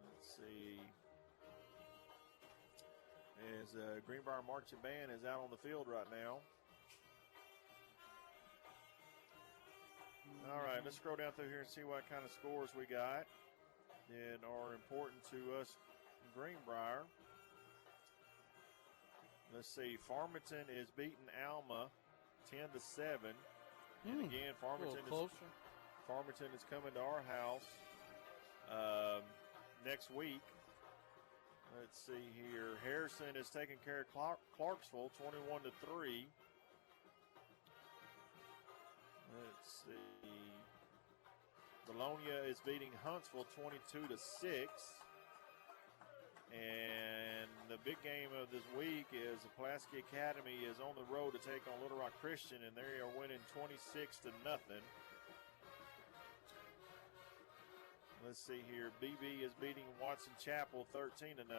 Let's see. As Greenbrier Marching Band is out on the field right now. All right, let's scroll down through here and see what kind of scores we got that are important to us in Greenbrier. Let's see, Farmington is beating Alma 10-7. And again, Farmington is coming to our house next week. Let's see here. Harrison is taking care of Clarksville 21-3. Let's see. Bologna is beating Huntsville 22-6. And the big game of this week is the Pulaski Academy is on the road to take on Little Rock Christian, and they are winning 26-0. Let's see here. BB is beating Watson Chapel 13-0. And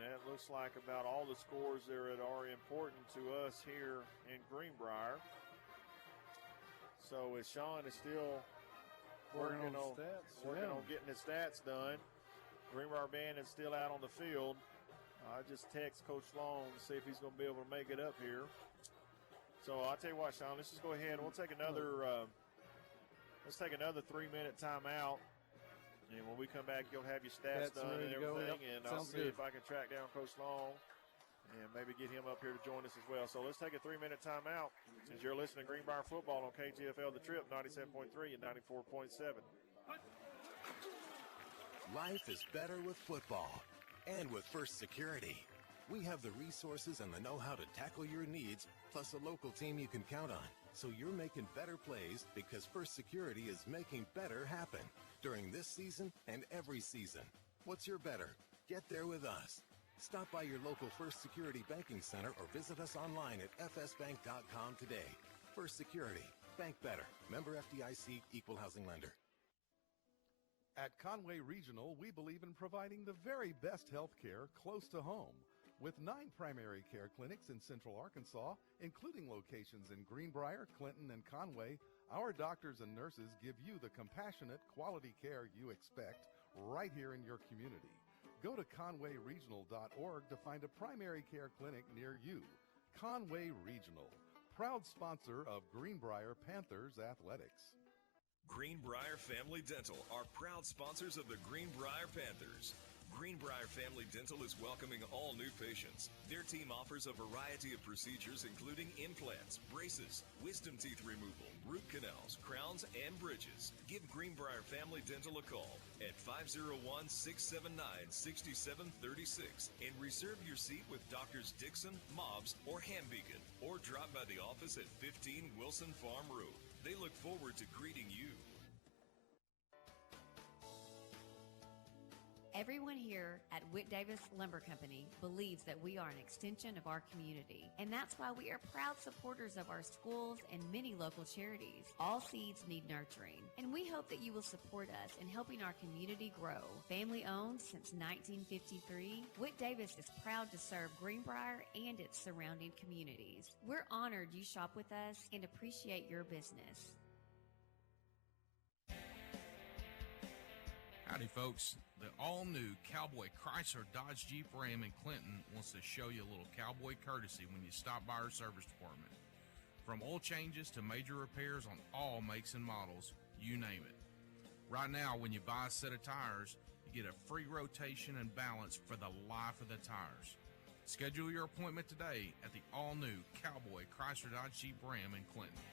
that looks like about all the scores there that are important to us here in Greenbrier. So as Sean is still working on getting his stats done, Greenbrier Band is still out on the field. I just text Coach Long to see if he's going to be able to make it up here. So I'll tell you what, Sean, let's just go ahead and we'll take another let's take another 3-minute timeout. And when we come back, you'll have your stats done and everything. Yep. And I'll see if I can track down Coach Long and maybe get him up here to join us as well. So let's take a 3-minute timeout as you're listening to Greenbrier Football on KGFL The Trip 97.3 and 94.7. Life is better with football and with First Security. We have the resources and the know-how to tackle your needs, plus a local team you can count on. So you're making better plays because First Security is making better happen during this season and every season. What's your better? Get there with us. Stop by your local First Security Banking Center or visit us online at fsbank.com today. First Security. Bank better. Member FDIC, Equal Housing Lender. At Conway Regional, we believe in providing the very best health care close to home. With 9 primary care clinics in Central Arkansas, including locations in Greenbrier, Clinton, and Conway, our doctors and nurses give you the compassionate, quality care you expect right here in your community. Go to conwayregional.org to find a primary care clinic near you. Conway Regional, proud sponsor of Greenbrier Panthers Athletics. Greenbrier Family Dental are proud sponsors of the Greenbrier Panthers. Greenbrier Family Dental is welcoming all new patients. Their team offers a variety of procedures including implants, braces, wisdom teeth removal, root canals, crowns, and bridges. Give Greenbrier Family Dental a call at 501-679-6736 and reserve your seat with Doctors Dixon, Mobbs, or Hambeacon, or drop by the office at 15 Wilson Farm Road. They look forward to greeting you. Everyone here at Whit Davis Lumber Company believes that we are an extension of our community, and that's why we are proud supporters of our schools and many local charities. All seeds need nurturing, and we hope that you will support us in helping our community grow. Family owned since 1953, Whit Davis is proud to serve Greenbrier and its surrounding communities. We're honored you shop with us and appreciate your business. Howdy, folks. The all-new Cowboy Chrysler Dodge Jeep Ram in Clinton wants to show you a little cowboy courtesy when you stop by our service department. From oil changes to major repairs on all makes and models, you name it. Right now, when you buy a set of tires, you get a free rotation and balance for the life of the tires. Schedule your appointment today at the all-new Cowboy Chrysler Dodge Jeep Ram in Clinton.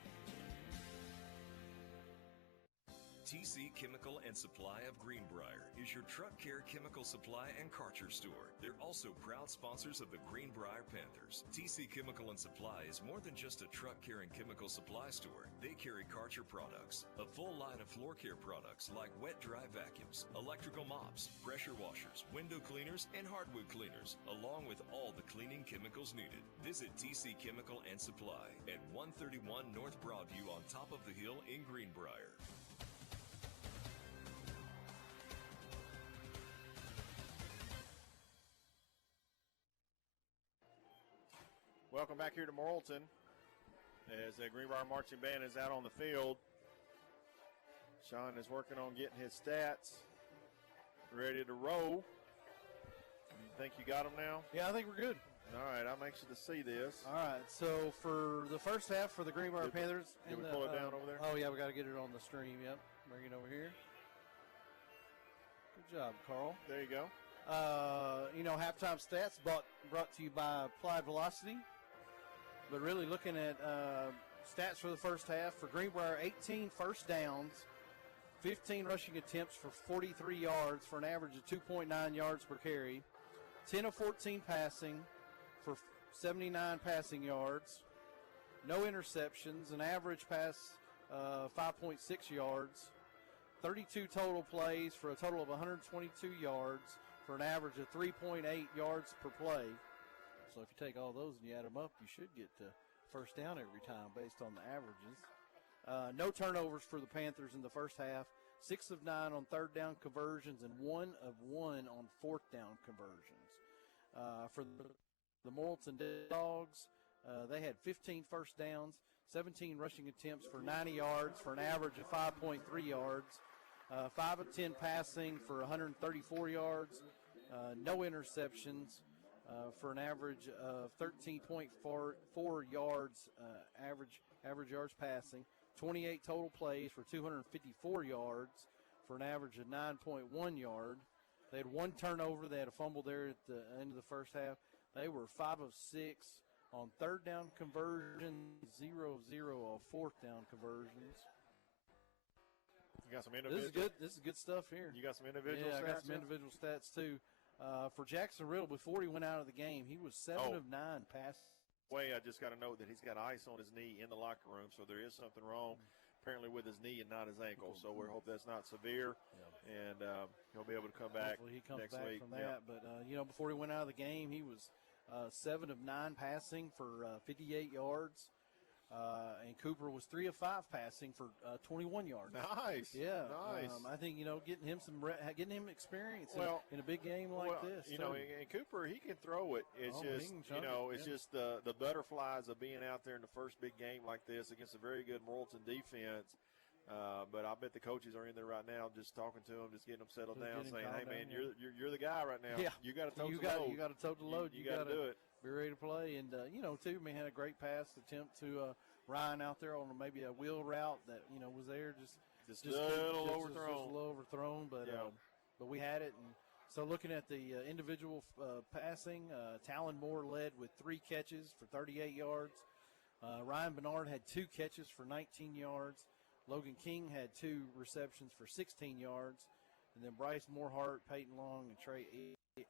TC Chemical and Supply of Greenbrier is your truck care chemical supply and Karcher store. They're also proud sponsors of the Greenbrier Panthers. TC Chemical and Supply is more than just a truck care and chemical supply store. They carry Karcher products, a full line of floor care products like wet dry vacuums, electrical mops, pressure washers, window cleaners, and hardwood cleaners, along with all the cleaning chemicals needed. Visit TC Chemical and Supply at 131 North Broadview on top of the hill in Greenbrier. Welcome back here to Morrilton as the Greenbrier Marching Band is out on the field. Sean is working on getting his stats ready to roll. You think you got them now? Yeah, I think we're good. All right, I'm anxious to see this. All right, so for the first half for the Greenbrier Panthers. Did we pull it down over there? Oh, yeah, we got to get it on the stream. Yep, bring it over here. Good job, Carl. There you go. Halftime stats brought to you by Applied Velocity. But really looking at stats for the first half, for Greenbrier, 18 first downs, 15 rushing attempts for 43 yards for an average of 2.9 yards per carry, 10 of 14 passing for 79 passing yards, no interceptions, an average pass 5.6 yards, 32 total plays for a total of 122 yards for an average of 3.8 yards per play. So if you take all those and you add them up, you should get to first down every time based on the averages. No turnovers for the Panthers in the first half. 6 of 9 on third down conversions and 1 of 1 on fourth down conversions. For the Morrilton Dogs, they had 15 first downs, 17 rushing attempts for 90 yards for an average of 5.3 yards. 5 of 10 passing for 134 yards. No interceptions. For an average of 13.44 yards, average yards passing, 28 total plays for 254 yards for an average of 9.1 yard. They had 1 turnover. They had a fumble there at the end of the first half. They were 5 of 6 on third down conversions, 0 of 0 on fourth down conversions. You got some individual. This is good stuff here. You got some individual stats? Yeah, I got some individual stats too. For Jackson Riddle, before he went out of the game, he was 7 of 9 passes. I just got to note that he's got ice on his knee in the locker room, so there is something wrong apparently with his knee and not his ankle. So we hope that's not severe, and he'll be able to come back Hopefully he comes next back week. from that. But, before he went out of the game, he was 7 of 9 passing for 58 yards. And Cooper was 3 of 5 passing for 21 yards. Nice. Yeah. Nice. I think, getting him experience in a big game like this. And Cooper, he can throw it. It's just the butterflies of being out there in the first big game like this against a very good Morrilton defense. But I bet the coaches are in there right now just talking to him, just getting them settled down, saying, hey, man, you're the guy right now. Yeah. You got to tote the load. You got to tote the load. You got to do it. Be ready to play. And, too, man, had a great pass attempt to Ryan out there on maybe a wheel route that, was there just a little overthrown. But we had it. And so looking at the individual passing, Talon Moore led with 3 catches for 38 yards. Ryan Bernard had 2 catches for 19 yards. Logan King had 2 receptions for 16 yards. And then Bryce Moorhart, Peyton Long, and Trey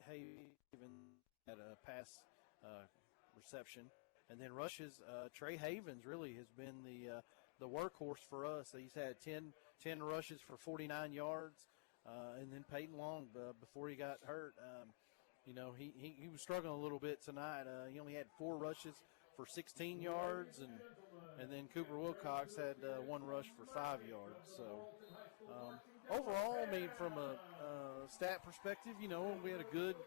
Haven had a pass reception. And then rushes, Trey Havens really has been the workhorse for us. He's had 10 rushes for 49 yards. And then Peyton Long, before he got hurt, he was struggling a little bit tonight. He only had 4 rushes for 16 yards. And then Cooper Wilcox had 1 rush for 5 yards. So overall, from a stat perspective, we had a good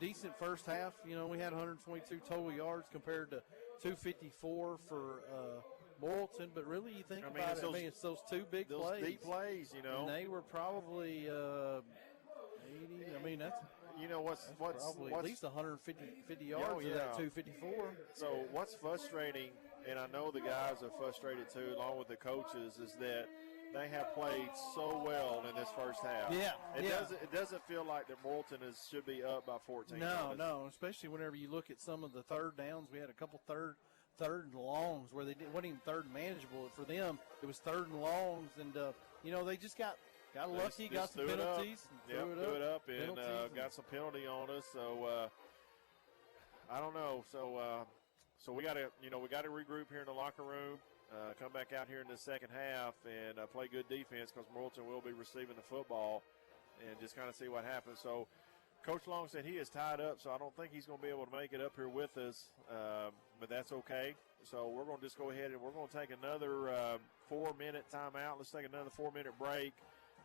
decent first half. We had 122 total yards compared to 254 for Morrilton. But really, you think about it, it's those 2 big plays. Those deep plays, And they were probably 80. That's probably at least 150 yards of that 254. So what's frustrating, and I know the guys are frustrated too, along with the coaches, is that they have played so well in this first half. It doesn't feel like that Morrilton should be up by 14. No, especially whenever you look at some of the third downs. We had a couple third and longs where they wasn't even third and manageable. For them, it was third and longs, and they just got Got lucky, got some penalties. Threw it up, and got some penalty on us. So I don't know. So we got to regroup here in the locker room. Come back out here in the second half and play good defense because Morrilton will be receiving the football and just kind of see what happens. So Coach Long said he is tied up, so I don't think he's going to be able to make it up here with us, but that's okay. So we're going to just go ahead and we're going to take another 4-minute timeout. Let's take another 4-minute break,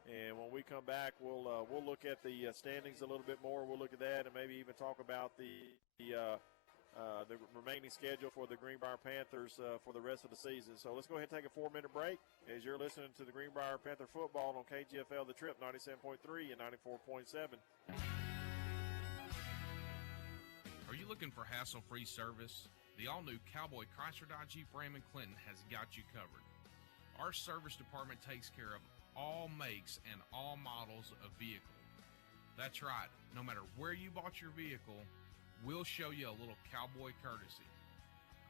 and when we come back, we'll look at the standings a little bit more. We'll look at that and maybe even talk about the remaining schedule for the Greenbrier Panthers for the rest of the season. So let's go ahead and take a 4-minute break as you're listening to the Greenbrier Panther football on KGFL The Trip 97.3 and 94.7. Are you looking for hassle-free service? The all-new Cowboy Chrysler Dodge Jeep Ram in Clinton has got you covered. Our service department takes care of all makes and all models of vehicle. That's right, no matter where you bought your vehicle, we'll show you a little cowboy courtesy.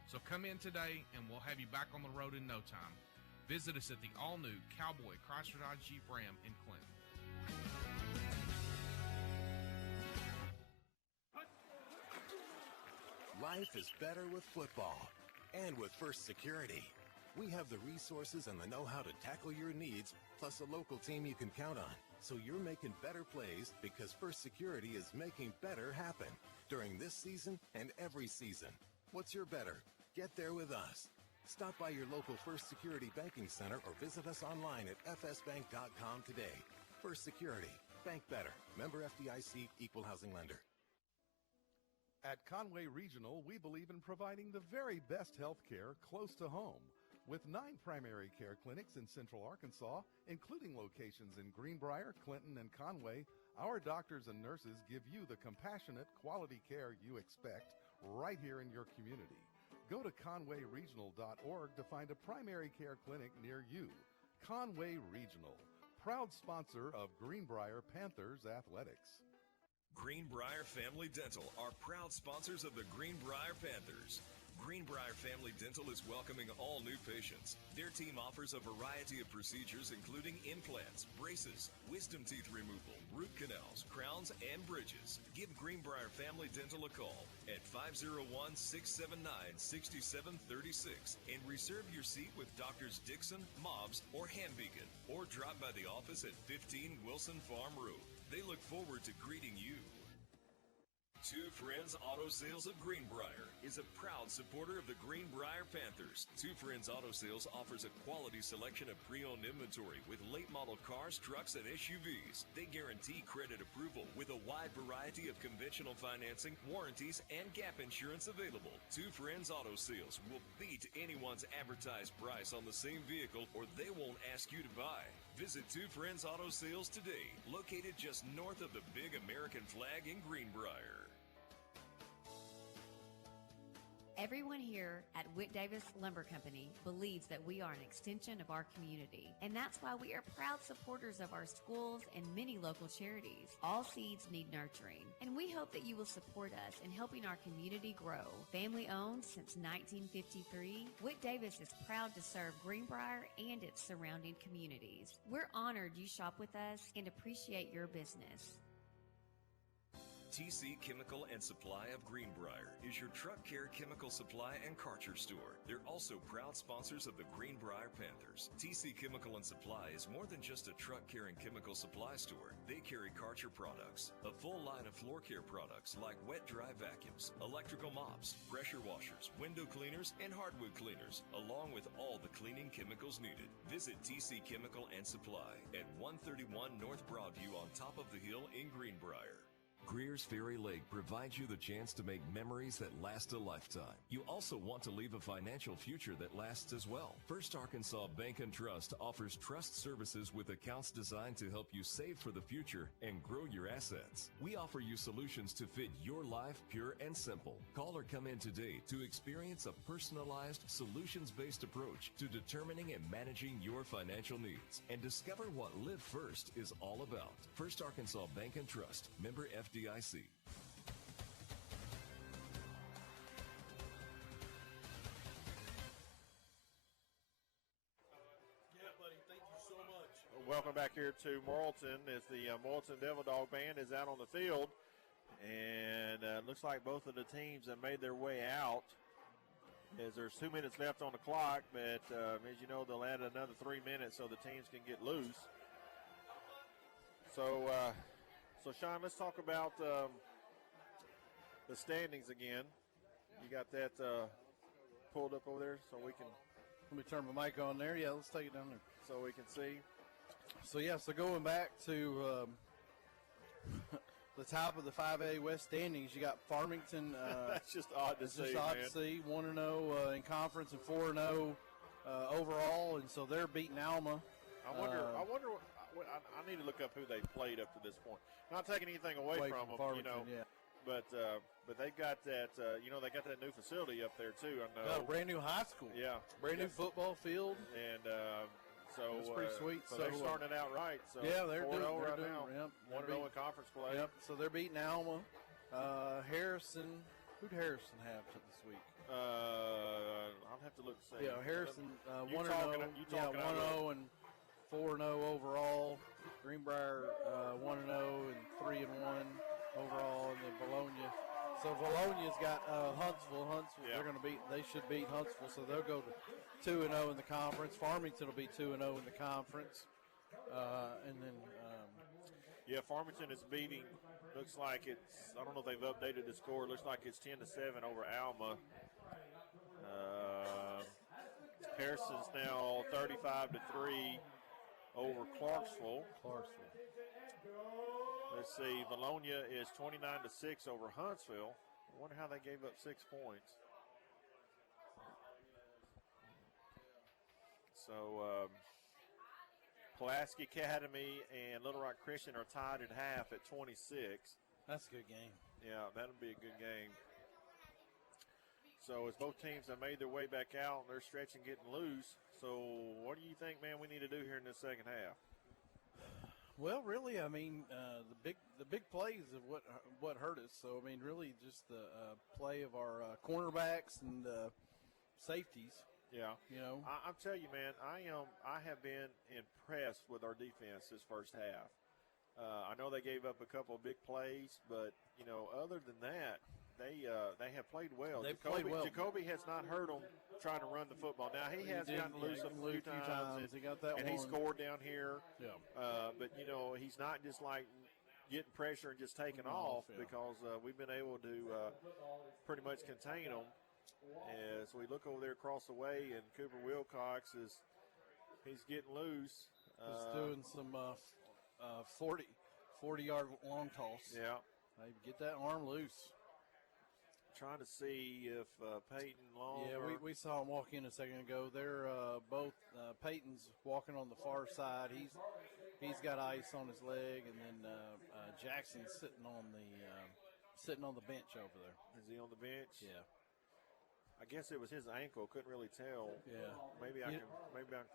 So come in today and we'll have you back on the road in no time. Visit us at the all-new Cowboy Chrysler Dodge Jeep Ram in Clinton. Life is better with football and with First Security. We have the resources and the know-how to tackle your needs, plus a local team you can count on. So you're making better plays because First Security is making better happen during this season and every season. What's your better? Get there with us. Stop by your local First Security Banking Center or visit us online at fsbank.com today. First Security. Bank better. Member FDIC, Equal Housing Lender. At Conway Regional, we believe in providing the very best health care close to home. With 9 primary care clinics in Central Arkansas, including locations in Greenbrier, Clinton, and Conway, our doctors and nurses give you the compassionate, quality care you expect right here in your community. Go to conwayregional.org to find a primary care clinic near you. Conway Regional, proud sponsor of Greenbrier Panthers Athletics. Greenbrier Family Dental are proud sponsors of the Greenbrier Panthers. Greenbrier Family Dental is welcoming all new patients. Their team offers a variety of procedures including implants, braces, wisdom teeth removal, root canals, crowns, and bridges. Give Greenbrier Family Dental a call at 501-679-6736 and reserve your seat with Doctors Dixon, Mobbs, or Hambeacon, or drop by the office at 15 Wilson Farm Road. They look forward to greeting you. Two Friends Auto Sales of Greenbrier is a proud supporter of the Greenbrier Panthers. Two Friends Auto Sales offers a quality selection of pre-owned inventory with late model cars, trucks, and SUVs. They guarantee credit approval with a wide variety of conventional financing, warranties, and gap insurance available. Two Friends Auto Sales will beat anyone's advertised price on the same vehicle, or they won't ask you to buy. Visit Two Friends Auto Sales today, located just north of the big American flag in Greenbrier. Everyone here at Whit Davis Lumber Company believes that we are an extension of our community, and that's why we are proud supporters of our schools and many local charities. All seeds need nurturing, and we hope that you will support us in helping our community grow. Family owned since 1953, Whit Davis is proud to serve Greenbrier and its surrounding communities. We're honored you shop with us and appreciate your business. TC Chemical and Supply of Greenbrier is your truck care chemical supply and Karcher store. They're also proud sponsors of the Greenbrier Panthers. TC Chemical and Supply is more than just a truck care and chemical supply store. They carry Karcher products, a full line of floor care products like wet-dry vacuums, electrical mops, pressure washers, window cleaners, and hardwood cleaners, along with all the cleaning chemicals needed. Visit TC Chemical and Supply at 131 North Broadview on top of the hill in Greenbrier. Greer's Ferry Lake provides you the chance to make memories that last a lifetime. You also want to leave a financial future that lasts as well. First Arkansas Bank and Trust offers trust services with accounts designed to help you save for the future and grow your assets. We offer you solutions to fit your life pure and simple. Call or come in today to experience a personalized, solutions-based approach to determining and managing your financial needs and discover what Live First is all about. First Arkansas Bank and Trust, member FDIC. Yeah, buddy, thank you so much. welcome back here to Morrilton as the Morrilton Devil Dog Band is out on the field. And looks like both of the teams have made their way out as there's 2 minutes left on the clock. But as you know, they'll add another 3 minutes so the teams can get loose. So, Sean, let's talk about the standings again. You got that pulled up over there so we can. Let me turn my mic on there. Yeah, let's take it down there. So we can see. So going back to the top of the 5A West standings, you got Farmington. That's just odd to see. It's just odd to see. 1-0 in conference and 4-0 overall, and so they're beating Alma. I wonder. I need to look up who they played up to this point. Not taking anything away from them, Farmington, yeah. But they've got that. They got that new facility up there too. I know. Brand new high school. Yeah. Brand new football field. And so it's pretty sweet. So they're starting it out right. So yeah, they're 4-0 doing right doing, now. Yep, 1-0 in conference play. Yep. So they're beating Alma. Harrison. Who'd Harrison have this week? I'll have to look and see. Yeah, Harrison 1-0. Yeah, 1-0 and 4-0 overall. Greenbrier 1-0 and 3-1 overall, and then Bologna. So Bologna's got Huntsville. Yeah. They should beat Huntsville, so they'll go to 2-0 in the conference. Farmington will be 2-0 in the conference, and then. Farmington is beating. Looks like it's. I don't know if they've updated the score. Looks like it's 10-7 over Alma. Harrison's now 35-3 over Clarksville. Let's see. Bologna is 29-6 over Huntsville. I wonder how they gave up 6 points. So, Pulaski Academy and Little Rock Christian are tied at half at 26. That's a good game. Yeah, that'll be a good game. So as both teams have made their way back out, they're stretching, getting loose. So what do you think, man, we need to do here in this second half? Well, really, I mean, the big plays of what hurt us. So I mean, really, just the play of our cornerbacks and safeties. Yeah, I'm telling you, man, I have been impressed with our defense this first half. I know they gave up a couple of big plays, but other than that, they have played well. Jacoby has not hurt them trying to run the football. Now he has gotten loose a few times. He got that and one. He scored down here. Yeah. But he's not just like getting pressure and just taking off because we've been able to pretty much contain them. As we look over there across the way, and Cooper Wilcox he's getting loose. He's doing some 40-yard long toss. Yeah. Get that arm loose. Trying to see if Peyton Long. Yeah, we saw him walk in a second ago. They're both Peyton's walking on the far side. He's got ice on his leg, and then Jackson's sitting on the bench over there. Is he on the bench? Yeah. I guess it was his ankle. Couldn't really tell. Yeah. Maybe I can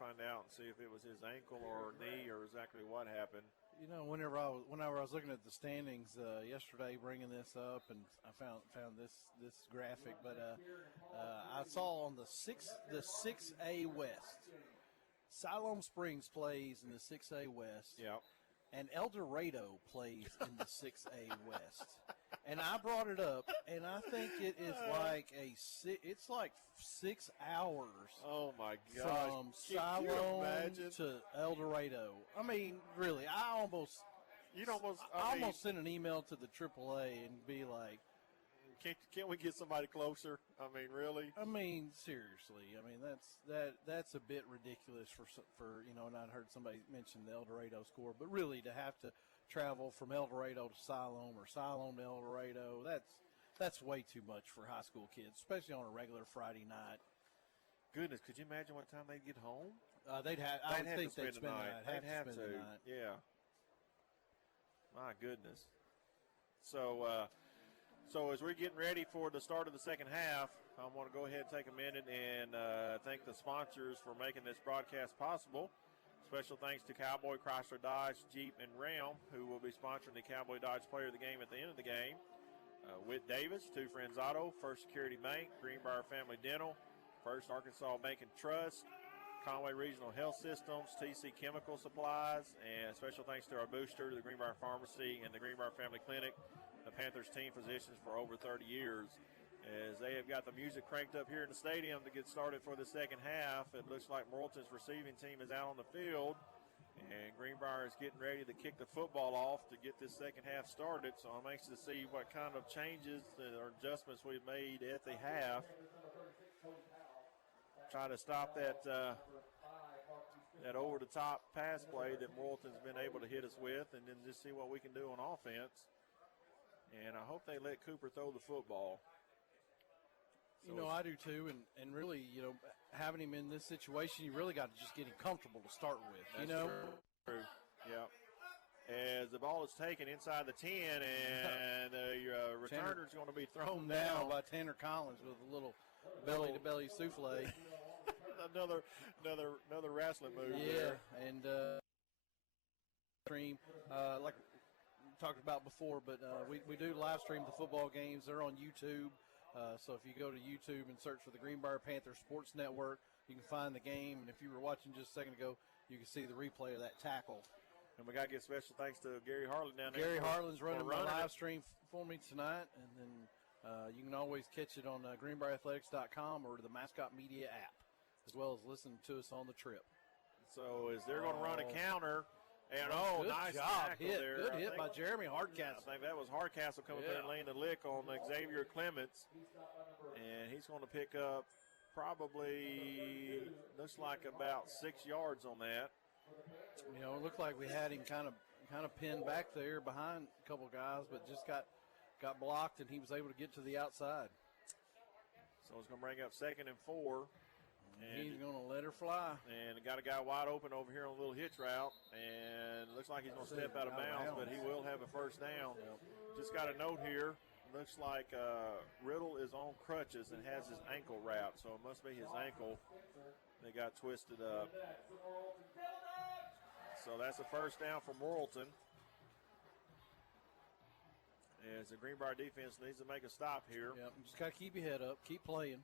find out and see if it was his ankle or knee or exactly what happened. Whenever I was looking at the standings yesterday, bringing this up, and I found this graphic, but I saw on the 6A West, Siloam Springs plays in the 6A West. Yeah. And El Dorado plays in the 6A West. And I brought it up, and I think it is it's like 6 hours. Oh my gosh! From Siloam to El Dorado. I mean, really, I almost sent an email to the AAA and be like, Can't we get somebody closer? I mean, really? I mean, seriously. I mean, that's a bit ridiculous for and I'd heard somebody mention the El Dorado score, but really to have to travel from El Dorado to Siloam or Siloam to El Dorado, that's way too much for high school kids, especially on a regular Friday night. Goodness, could you imagine what time they'd get home? They'd have to spend the night. They'd have to. Yeah. My goodness. So as we're getting ready for the start of the second half, I want to go ahead and take a minute and thank the sponsors for making this broadcast possible. Special thanks to Cowboy, Chrysler, Dodge, Jeep, and Ram, who will be sponsoring the Cowboy Dodge Player of the Game at the end of the game. Whit Davis, Two Friends Auto, First Security Bank, Greenbrier Family Dental, First Arkansas Bank and Trust, Conway Regional Health Systems, TC Chemical Supplies, and special thanks to our booster, the Greenbrier Pharmacy, and the Greenbrier Family Clinic, the Panthers team physicians for over 30 years. As they have got the music cranked up here in the stadium to get started for the second half, it looks like Morrilton's receiving team is out on the field, and Greenbrier is getting ready to kick the football off to get this second half started. So I'm anxious to see what kind of changes or adjustments we've made at the half. Try to stop that over-the-top pass play that Morrilton's been able to hit us with, and then just see what we can do on offense. And I hope they let Cooper throw the football. You know, I do too, and really, you know, having him in this situation, you really got to just get him comfortable to start with. That's you know, true. Yeah. As the ball is taken inside the 10, and the returner's going to be thrown down by Tanner Collins with a little belly-to-belly souffle. another wrestling move. Yeah, there. and stream like we talked about before, but we do live stream the football games. They're on YouTube. So if you go to YouTube and search for the Greenbrier Panther Sports Network, you can find the game. And if you were watching just a second ago, you can see the replay of that tackle. And we got to give special thanks to Gary Harlan down there. Gary Harlan's running my live it. stream for me tonight. And then you can always catch it on greenbrierathletics.com or the Mascot Media app, as well as listen to us on the trip. So as they're going to run a counter. And good nice job. tackle there. Good hit by Jeremy Hardcastle. I think that was Hardcastle coming in and laying the lick on Xavier Clements. And he's going to pick up probably, looks like about 6 yards on that. You know, it looked like we had him kind of pinned back there behind a couple guys, but just got blocked, and he was able to get to the outside. So it's going to bring up 2nd and 4. And he's going to let her fly. And got a guy wide open over here on a little hitch route. And it looks like he's going to step out of bounds, but he will have a first down. Yep. Just got a note here. Looks like Riddle is on crutches and has his ankle wrapped, so it must be his ankle that got twisted up. So that's a first down for Morrilton. As the Greenbrier defense needs to make a stop here. Yep, just got to keep your head up, keep playing.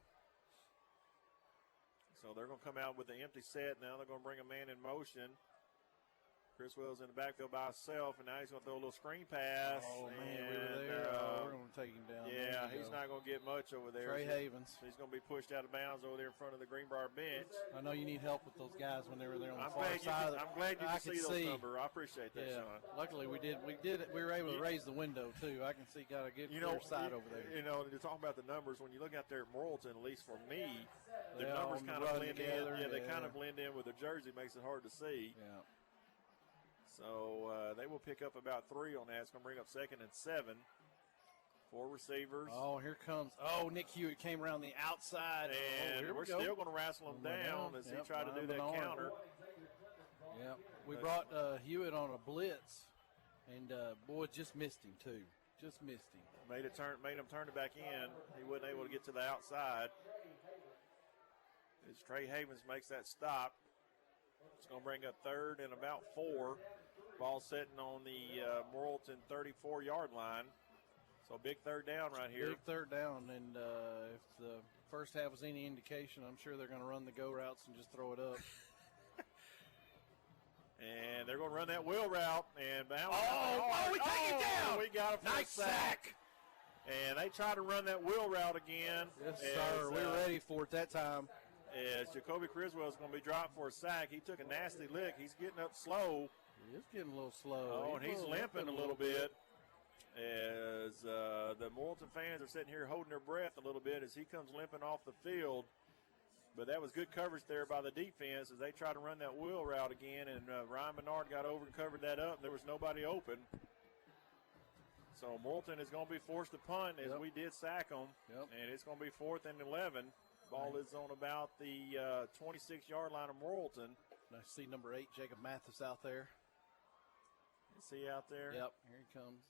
So they're going to come out with an empty set. Now they're going to bring a man in motion. Chris Wells in the backfield by himself, and now he's going to throw a little screen pass. Oh, man, we were there. We're going to take him down. Yeah, he's not going to get much over there. Trey Havens. He's going to be pushed out of bounds over there in front of the Greenbrier bench. I know you need help with those guys when they were there on the I'm far side. I'm glad you can see those numbers. I appreciate that, Sean. Luckily, we were able to raise the window, too. I can see got a good clear side over there. You know, you're talking about the numbers. When you look out there at Morrilton, at least for me, the numbers kind of blend together. in. Yeah, they kind of blend in with the jersey. Makes it hard to see. Yeah. So they will pick up about 3 on that. It's going to bring up 2nd and 7. 4 receivers. Oh, here comes. Oh, Nick Hewitt came around the outside. And we're still going to wrestle him down as he tried to do that counter. Yeah, we brought Hewitt on a blitz, and boy, just missed him too. Just missed him. Made him turn it back in. He wasn't able to get to the outside. As Trey Havens makes that stop, it's going to bring up 3rd and about 4. Ball sitting on the Morrilton 34-yard line. So big 3rd down right here. Big 3rd down, and if the first half was any indication, I'm sure they're going to run the go routes and just throw it up. And they're going to run that wheel route and bounce. We take it down. We got a nice sack. And they try to run that wheel route again. Yes, sir. We were ready for it that time. As Jacoby Criswell is going to be dropped for a sack. He took a nasty lick. He's getting up slow. He is getting a little slow. Oh, and he's limping a little bit. As the Morrilton fans are sitting here holding their breath a little bit as he comes limping off the field. But that was good coverage there by the defense as they try to run that wheel route again. And Ryan Bernard got over and covered that up. There was nobody open. So Morrilton is going to be forced to punt as we did sack them. And it's going to be 4th and 11. Ball is on about the 26-yard line of Morrilton. I see number 8, Jacob Mathis, out there. Is he out there? Yep, here he comes.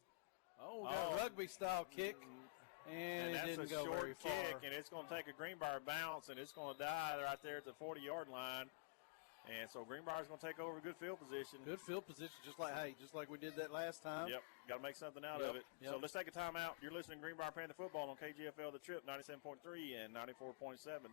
Oh, got a rugby-style kick, and it didn't go very far. That's a short kick, and it's going to take a Greenbrier bounce, and it's going to die right there at the 40-yard line. And so Greenbrier's going to take over good field position. Good field position, just like we did that last time. Yep, got to make something out of it. So let's take a timeout. You're listening to Greenbrier Panther Football on KGFL The Trip, 97.3 and 94.7.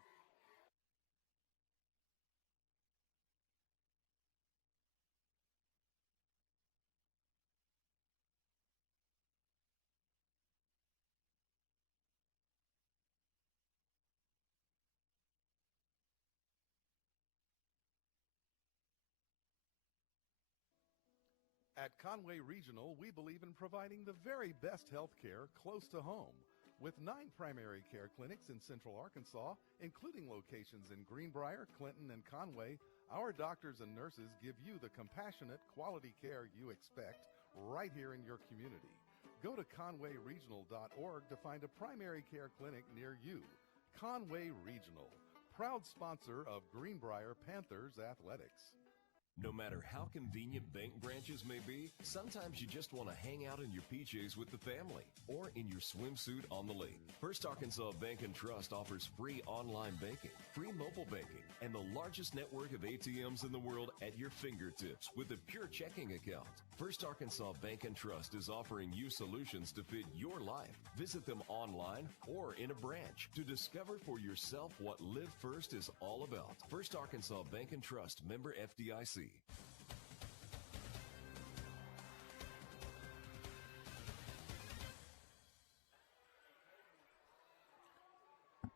At Conway Regional, we believe in providing the very best health care close to home. With 9 primary care clinics in Central Arkansas, including locations in Greenbrier, Clinton, and Conway, our doctors and nurses give you the compassionate, quality care you expect right here in your community. Go to conwayregional.org to find a primary care clinic near you. Conway Regional, proud sponsor of Greenbrier Panthers Athletics. No matter how convenient bank branches may be, sometimes you just want to hang out in your PJs with the family or in your swimsuit on the lake. First Arkansas Bank and Trust offers free online banking, free mobile banking, and the largest network of ATMs in the world at your fingertips with a pure checking account. First Arkansas Bank and Trust is offering you solutions to fit your life. Visit them online or in a branch to discover for yourself what Live First is all about. First Arkansas Bank and Trust, member FDIC.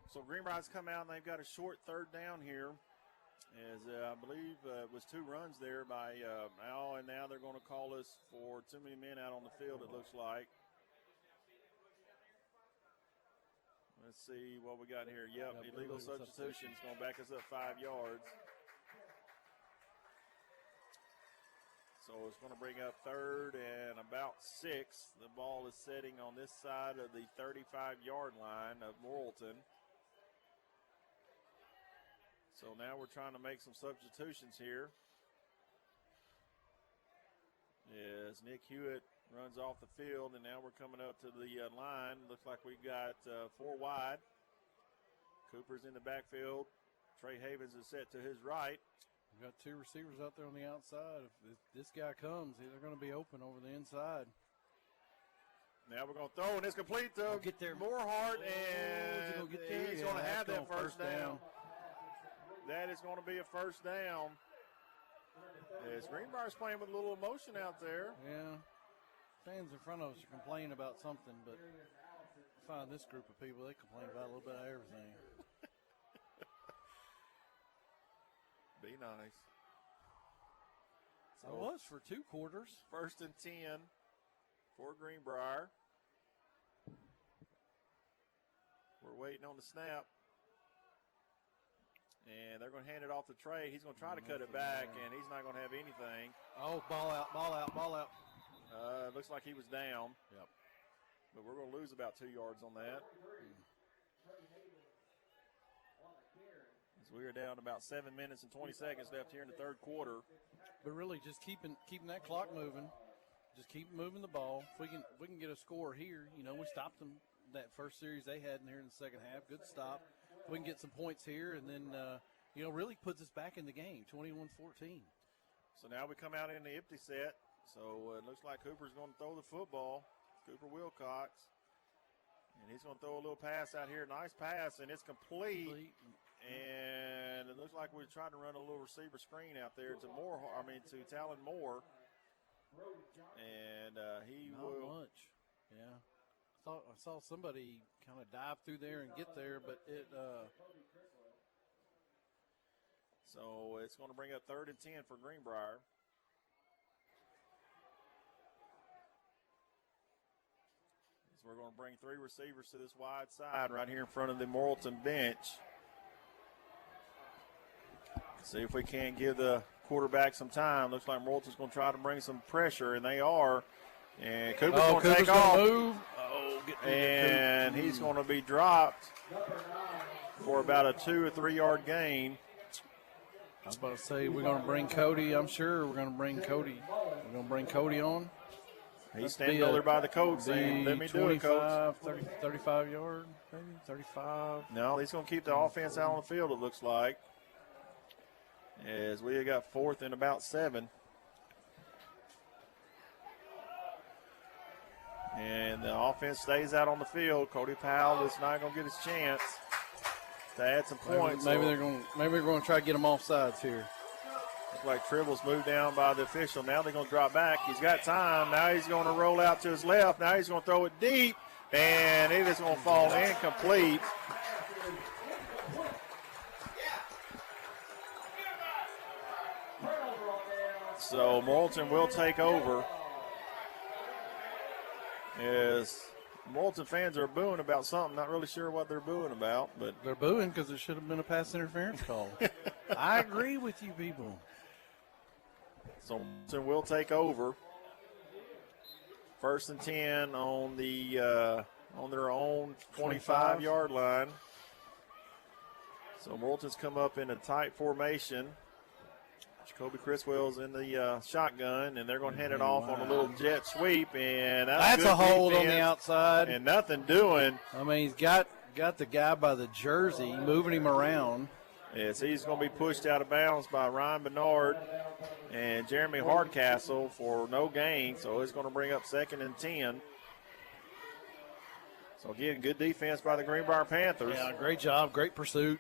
So Greenbrier's come out and they've got a short third down here. As I believe it was 2 runs there by Al, and now they're going to call us for too many men out on the field, it looks like. Let's see what we got here. Yep, illegal substitution. It's going to back us up 5 yards. So it's going to bring up 3rd and about 6. The ball is setting on this side of the 35-yard line of Morrilton. So now we're trying to make some substitutions here. As Nick Hewitt runs off the field, and now we're coming up to the line. Looks like we've got 4 wide. Cooper's in the backfield. Trey Havens is set to his right. We've got 2 receivers out there on the outside. If this guy comes, they're going to be open over the inside. Now we're going to throw, and it's complete to Moorhart, and he's going to have that first down. That is going to be a first down. As Greenbrier's playing with a little emotion out there. Yeah. Fans in front of us are complaining about something, but I find this group of people, they complain about a little bit of everything. Be nice. So it was for 2 quarters. 1st and 10 for Greenbrier. We're waiting on the snap. And they're going to hand it off to Trey. He's going to try to cut it back, and he's not going to have anything. Oh, ball out, ball out, ball out. Looks like he was down. Yep. But we're going to lose about 2 yards on that. As we are down about 7 minutes and 20 seconds left here in the 3rd quarter. But really just keeping that clock moving. Just keep moving the ball. If we can get a score here, we stopped them that first series they had in here in the second half. Good stop. We can get some points here, and then, really puts us back in the game, 21-14. So now we come out in the empty set. So it looks like Cooper's going to throw the football, Cooper Wilcox. And he's going to throw a little pass out here. Nice pass, and it's complete. And it looks like we're trying to run a little receiver screen out there to Talon Moore. And he Not will. much. Yeah. I saw somebody kind of dive through there and get there, but it. So it's going to bring up 3rd and 10 for Greenbrier. So we're going to bring 3 receivers to this wide side right here in front of the Morrilton bench. See if we can give the quarterback some time. Looks like Morrilton's going to try to bring some pressure, and they are. And Cooper's going to take off. Move. And he's going to be dropped for about a 2 or 3 yard gain. I was about to say we're going to bring Cody. I'm sure we're going to bring Cody. We're going to bring Cody on. He's standing over there by the coach saying, let me do it, coach. 35 yard, maybe 35. No, he's going to keep the offense out on the field, it looks like. As we have got 4th and about 7. And the offense stays out on the field. Cody Powell is not going to get his chance to add some points. Maybe they're going to try to get him off sides here. Looks like Tribble's moved down by the official. Now they're going to drop back. He's got time. Now he's going to roll out to his left. Now he's going to throw it deep, and it is going to fall incomplete. So Morrilton will take over. As Morrilton fans are booing about something, not really sure what they're booing about, but they're booing because it should have been a pass interference call. I agree with you people. So Morrilton will take over. 1st and 10 on the on their own 25-yard line. So Morrilton's come up in a tight formation. Jacoby Criswell's in the shotgun, and they're going to hand it off on a little jet sweep, and that's a hold on the outside, and nothing doing. I mean, he's got the guy by the jersey, moving him around. Yes, he's going to be pushed out of bounds by Ryan Bernard and Jeremy Hardcastle for no gain, so it's going to bring up 2nd and 10. So again, good defense by the Greenbrier Panthers. Yeah, great job, great pursuit.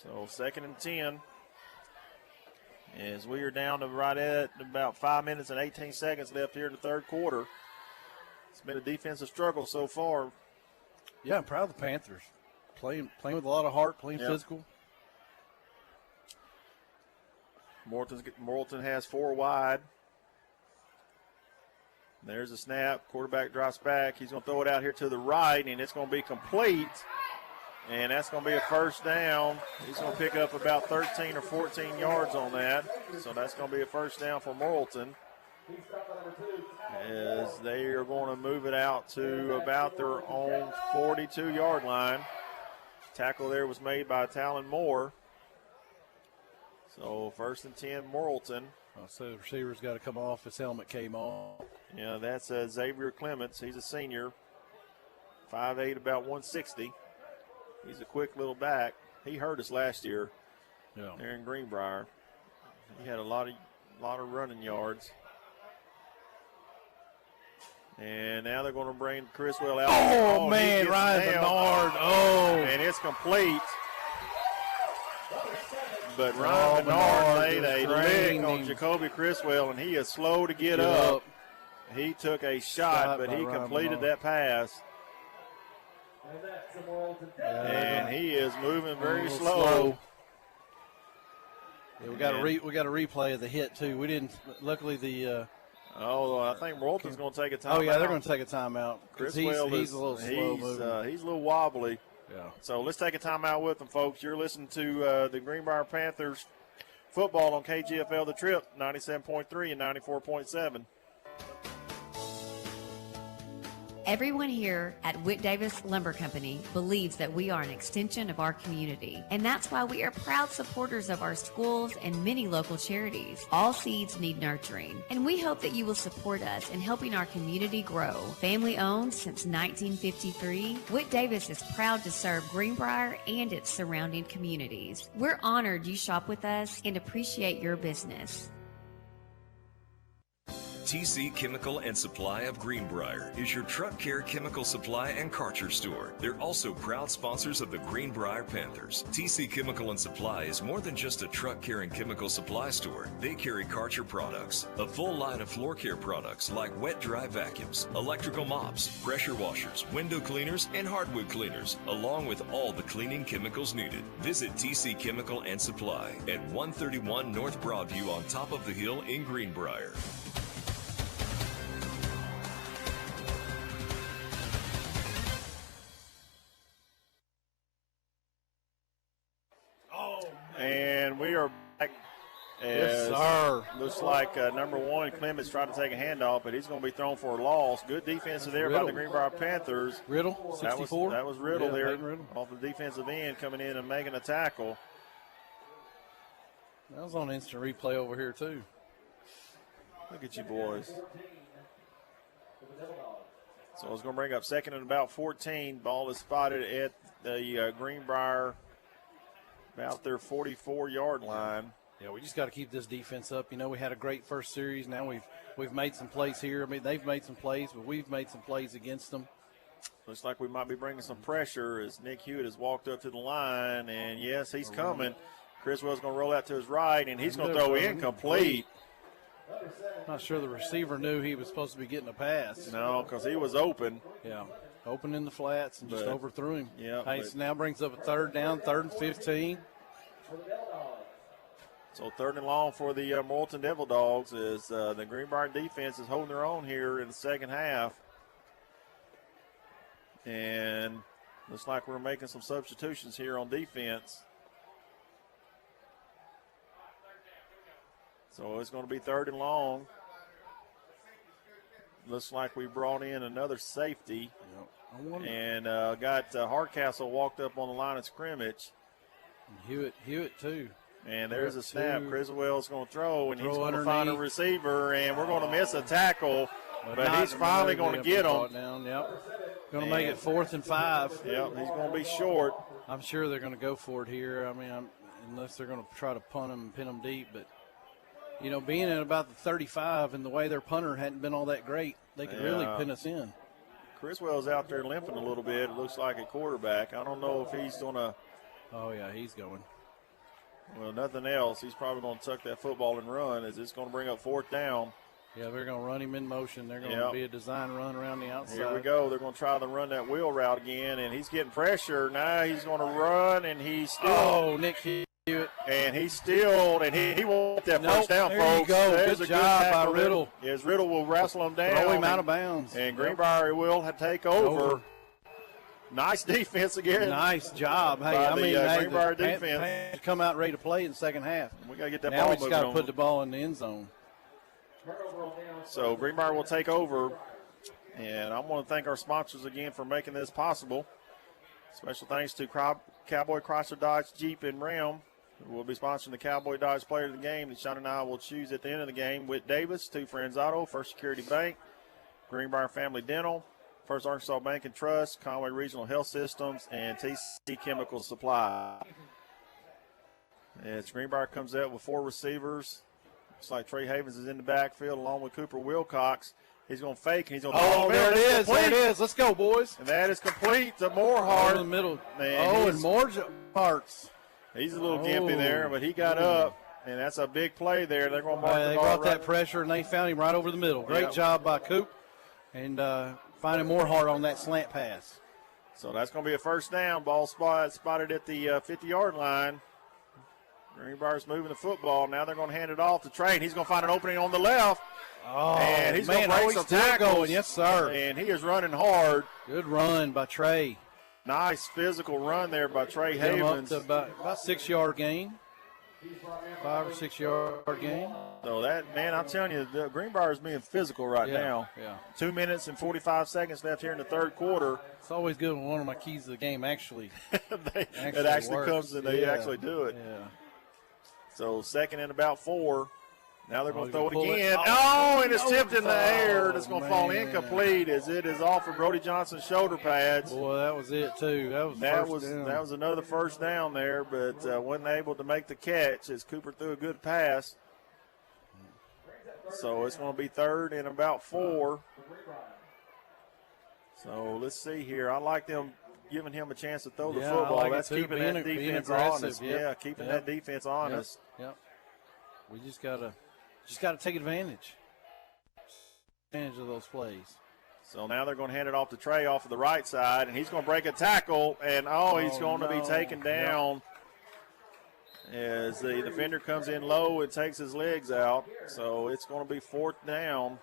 So 2nd and 10. As we are down to right at about 5 minutes and 18 seconds left here in the third quarter. It's been a defensive struggle so far. Yeah, I'm proud of the Panthers. Playing with a lot of heart, playing physical. Morrilton has 4 wide. There's a snap. Quarterback drops back. He's going to throw it out here to the right, and it's going to be complete. And that's going to be a first down. He's going to pick up about 13 or 14 yards on that. So that's going to be a first down for Morrilton, as they are going to move it out to about their own 42-yard line. Tackle there was made by Talon Moore. So 1st and 10, Morrilton. So the receiver's got to come off. His helmet came off. Yeah, that's Xavier Clements. He's a senior, 5'8", about 160. He's a quick little back. He hurt us last year there in Greenbrier. He had a lot of running yards. And now they're going to bring Criswell out. Oh man, Ryan Bernard. Oh. And it's complete. But Ryan Bernard made a lick on Jacoby Criswell, and he is slow to get up. He took a shot, but he completed that pass. And he is moving very slow. Yeah, we got a replay of the hit too. We didn't. Luckily, the. I think Morrilton's going to take a timeout. Oh yeah, they're going to take a timeout. Criswell he's a little slow moving. He's a little wobbly. Yeah. So let's take a timeout with them, folks. You're listening to the Greenbrier Panthers football on KGFL The Trip, 97.3 and 94.7. Everyone here at Whit Davis Lumber Company believes that we are an extension of our community, and that's why we are proud supporters of our schools and many local charities. All seeds need nurturing, and we hope that you will support us in helping our community grow. Family owned since 1953, Whit Davis is proud to serve Greenbrier and its surrounding communities. We're honored you shop with us and appreciate your business. TC Chemical and Supply of Greenbrier is your truck care chemical supply and Karcher store. They're also proud sponsors of the Greenbrier Panthers. TC Chemical and Supply is more than just a truck care and chemical supply store. They carry Karcher products, a full line of floor care products like wet dry vacuums, electrical mops, pressure washers, window cleaners, and hardwood cleaners, along with all the cleaning chemicals needed. Visit TC Chemical and Supply at 131 North Broadview on top of the hill in Greenbrier. And we are back. Yes, sir. Looks like number 1, Clements, tried to take a handoff, but he's going to be thrown for a loss. Good defensive there by the Greenbrier Panthers. Riddle, 64. That was Riddle there off the defensive end, coming in and making a tackle. That was on instant replay over here, too. Look at you boys. So it's going to bring up 2nd and about 14. Ball is spotted at the Greenbrier, about their 44-yard line. Yeah, we just got to keep this defense up. You know, we had a great first series. Now we've made some plays here. I mean, they've made some plays, but we've made some plays against them. Looks like we might be bringing some pressure as Nick Hewitt has walked up to the line, and yes, he's coming. Criswell's going to roll out to his right, and he's going to throw incomplete. Not sure the receiver knew he was supposed to be getting a pass. No, because he was open. Yeah, open in the flats and just overthrew him. Yeah. Hayes now brings up a 3rd down, 3rd and 15. So 3rd and long for the Morrilton Devil Dogs as the Greenbrier defense is holding their own here in the second half. And looks like we're making some substitutions here on defense. So it's going to be 3rd and long. Looks like we brought in another safety. And got Hardcastle walked up on the line of scrimmage. Hewitt too. And there's a snap. Criswell's going to throw, and he's going to find a receiver, and we're going to miss a tackle. But he's finally going to get him. Going to make it 4th and 5. Yep, he's going to be short. I'm sure they're going to go for it here. I mean, unless they're going to try to punt him and pin him deep. But, you know, being at about the 35 and the way their punter hadn't been all that great, they could really pin us in. Criswell's out there limping a little bit, it looks like, at quarterback. I don't know if he's going to. Oh, yeah, he's going. Well, nothing else. He's probably going to tuck that football and run as it's going to bring up 4th down. Yeah, they're going to run him in motion. They're going to be a design run around the outside. Here we go. They're going to try to run that wheel route again, and he's getting pressure. Now he's going to run, and he's still. Oh, Nick Hewitt. And he's still, and he won't get that first down, there folks. You go. There's good a job good by Riddle. As Riddle will wrestle him down. Throw him out of bounds. And Greenbrier will take over. Nice defense again. Nice job. Hey, I mean, Greenbrier defense. Come out ready to play in the second half. We got to get that now ball we just got to put the ball in the end zone. So Greenbrier will take over. And I want to thank our sponsors again for making this possible. Special thanks to Cowboy Chrysler Dodge Jeep and Ram. We'll be sponsoring the Cowboy Dodge player of the game that Sean and I will choose at the end of the game. Whit Davis, Two Friends Auto, First Security Bank, Greenbrier Family Dental, First Arkansas Bank and Trust, Conway Regional Health Systems, and TC Chemical Supply. As Greenbrier comes out with 4 receivers. Looks like Trey Havens is in the backfield along with Cooper Wilcox. He's going to fake, and he's going to throw. Oh, there it is. There it is. Let's go, boys. And that is complete to Moorhart. In the middle. And and Moorhart's. He's a little gimpy there, but he got up, and that's a big play there. They're going to mark the ball. They brought that pressure, and they found him right over the middle. Great job by Coop, and finding Moorhart on that slant pass. So that's going to be a first down. Ball spotted at the 50-yard line. Greenbrier's moving the football. Now they're going to hand it off to Trey, and he's going to find an opening on the left. Oh, and he's going to break some tackles. Going. Yes, sir. And he is running hard. Good run by Trey. Nice physical run there by Trey Havens. Up to about 6-yard gain. 5 or 6 yard gain. So that, man, I'm telling you, the Greenbrier is being physical right now. Yeah. 2 minutes and 45 seconds left here in the third quarter. It's always good when one of my keys to the game actually it actually comes and they actually do it. Yeah. So 2nd and about 4. Now they're going to throw it again. And it's tipped in the air. It's going to fall incomplete as it is off of Brody Johnson's shoulder pads. Boy, that was it, too. That was another first down there, but wasn't able to make the catch as Cooper threw a good pass. So it's going to be 3rd and about 4. So let's see here. I like them giving him a chance to throw the football. That's keeping that defense honest. Yeah, keeping that defense honest. Yep. We just gotta take advantage of those plays. So now they're going to hand it off to Trey off of the right side, and he's going to break a tackle, and he's going to be taken down as the defender comes in low and takes his legs out. So it's going to be 4th down.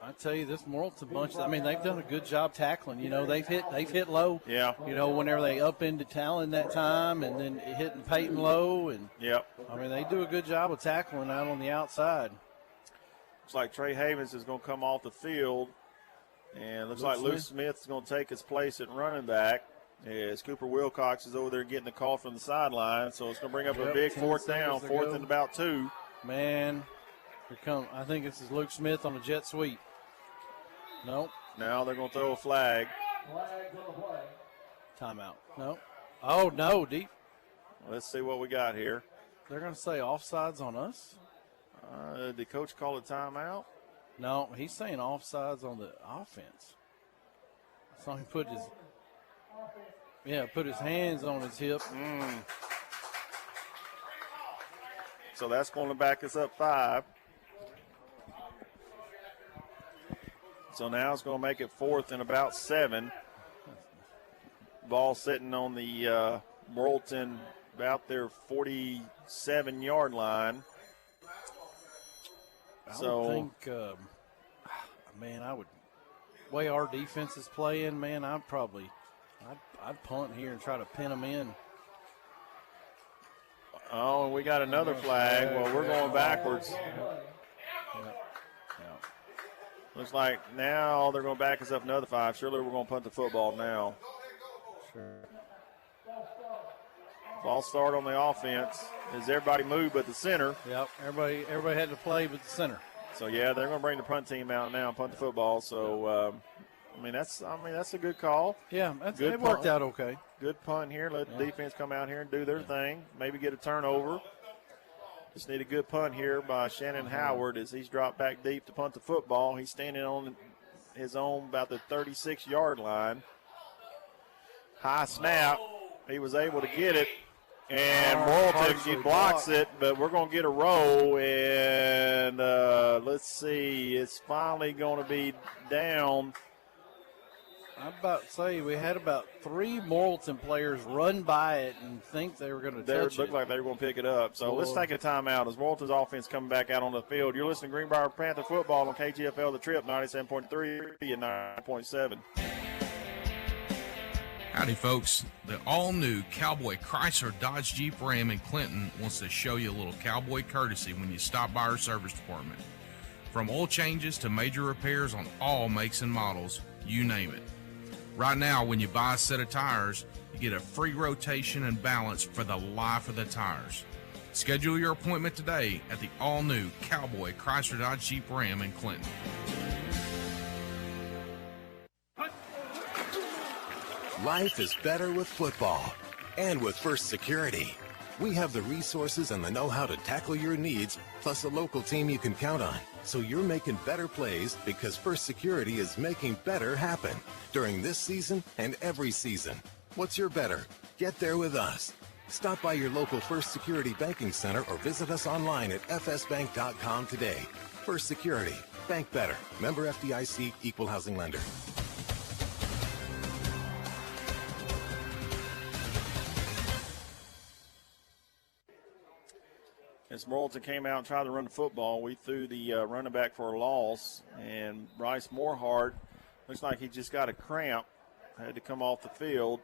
I tell you, this Morrilton bunch, I mean, they've done a good job tackling. You know, they've hit low. Yeah. You know, whenever they up into Talon that time and then hitting Peyton low. And I mean, they do a good job of tackling out on the outside. Looks like Trey Havens is going to come off the field. And looks like Luke Smith is going to take his place at running back as Cooper Wilcox is over there getting the call from the sideline. So it's going to bring up a big 4th down, 4th and about 2. Man, I think this is Luke Smith on a jet sweep. Nope. Now they're going to throw a flag. Timeout. Nope. Oh, no, deep. Let's see what we got here. They're going to say offsides on us? Did coach call a timeout? No, he's saying offsides on the offense. So he put his hands on his hip. So that's going to back us up 5. So now it's going to make it 4th and about 7. Ball sitting on the Morrilton about their 47-yard line. I would think, man, way our defense is playing, man, I'd punt here and try to pin them in. Oh, and we got another flag. Well, we're going backwards. Looks like now they're going to back us up another 5. Surely we're going to punt the football now. Sure. False start on the offense as everybody moved but the center. Yep, everybody had to play but the center. So, yeah, they're going to bring the punt team out now and punt the football. So, that's a good call. Yeah, it worked out okay. Good punt here. Let the defense come out here and do their thing. Maybe get a turnover. Just need a good punt here by Shannon Howard as he's dropped back deep to punt the football. He's standing on his own about the 36-yard line. High snap. He was able to get it. And Morrilton blocks it, but we're going to get a roll. And let's see. It's finally going to be down. I'm about to say we had about 3 Morrilton players run by it and think they were going to touch it. Looked like they were going to pick it up. So let's take a timeout as Morrilton's offense coming back out on the field. You're listening to Greenbrier Panther football on KGFL The Trip, 97.3 and 9.7. Howdy, folks. The all-new Cowboy Chrysler Dodge Jeep Ram in Clinton wants to show you a little cowboy courtesy when you stop by our service department. From oil changes to major repairs on all makes and models, you name it. Right now, when you buy a set of tires, you get a free rotation and balance for the life of the tires. Schedule your appointment today at the all-new Cowboy Chrysler Dodge Jeep Ram in Clinton. Life is better with football and with First Security. We have the resources and the know-how to tackle your needs, plus a local team you can count on. So you're making better plays because First Security is making better happen during this season and every season. What's your better? Get there with us. Stop by your local First Security Banking Center or visit us online at fsbank.com today. First Security. Bank better. Member FDIC, Equal Housing Lender. As Morrilton came out and tried to run the football, we threw the running back for a loss, and Bryce Morehart looks like he just got a cramp, had to come off the field,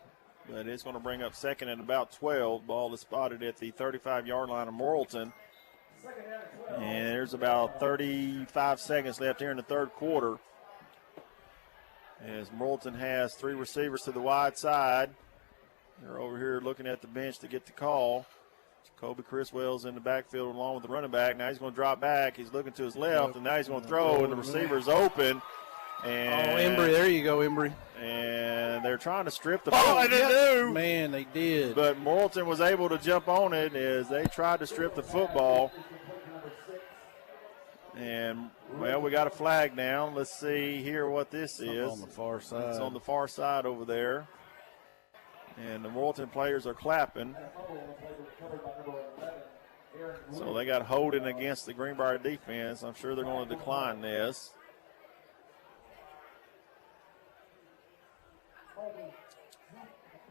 but it's going to bring up second and about 12. Ball is spotted at the 35-yard line of Morrilton, and there's about 35 seconds left here in the third quarter as Morrilton has 3 receivers to the wide side. They're over here looking at the bench to get the call. Kobe Criswell's in the backfield along with the running back. Now he's going to drop back. He's looking to his left, and now he's going to throw, and the receiver's open. And Embry, there you go, Embry. And they're trying to strip the ball. Oh, they do. Man, they did. But Morrilton was able to jump on it as they tried to strip the football. And, well, we got a flag now. Let's see here what this is. On the far side. It's on the far side over there. And the Morrilton players are clapping. So they got holding against the Greenbrier defense. I'm sure they're going to decline this.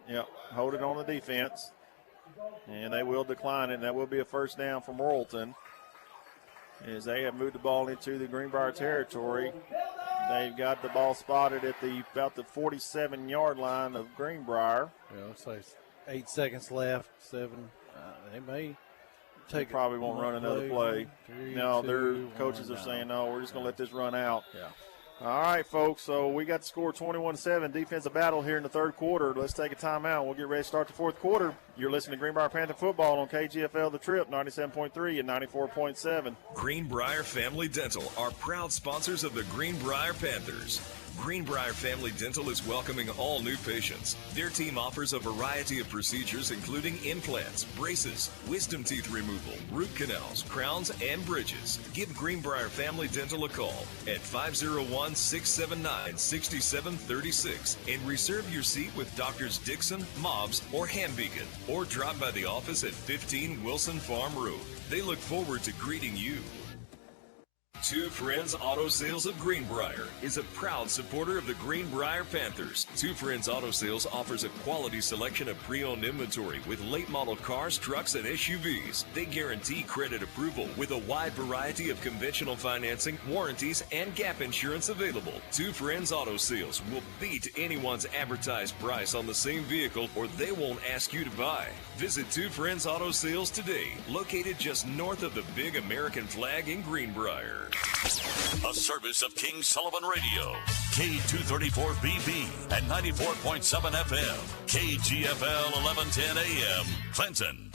Yep, hold it on the defense. And they will decline it, and that will be a first down for Morrilton as they have moved the ball into the Greenbrier territory. They've got the ball spotted at about the 47-yard line of Greenbrier. Yeah, looks like 8 seconds left, 7. They may take. They probably won't run another play. No, their coaches are saying, no, we're just going to let this run out. Yeah. All right, folks, so we got the score 21-7, defensive battle here in the third quarter. Let's take a timeout. We'll get ready to start the fourth quarter. You're listening to Greenbrier Panther football on KGFL The Trip, 97.3 and 94.7. Greenbrier Family Dental are proud sponsors of the Greenbrier Panthers. Greenbrier Family Dental is welcoming all new patients. Their team offers a variety of procedures including implants, braces, wisdom teeth removal, root canals, crowns, and bridges. Give Greenbrier Family Dental a call at 501-679-6736 and reserve your seat with Doctors Dixon, Mobbs, or Hambeacon, or drop by the office at 15 Wilson Farm Road. They look forward to greeting you. Two Friends Auto Sales of Greenbrier is a proud supporter of the Greenbrier Panthers. Two Friends Auto Sales offers a quality selection of pre-owned inventory with late model cars, trucks, and SUVs. They guarantee credit approval with a wide variety of conventional financing, warranties, and gap insurance available. Two Friends Auto Sales will beat anyone's advertised price on the same vehicle, or they won't ask you to buy. Visit Two Friends Auto Sales today, located just north of the big American flag in Greenbrier. A service of King Sullivan Radio, K234BB and 94.7 FM, KGFL 1110 AM, Clinton.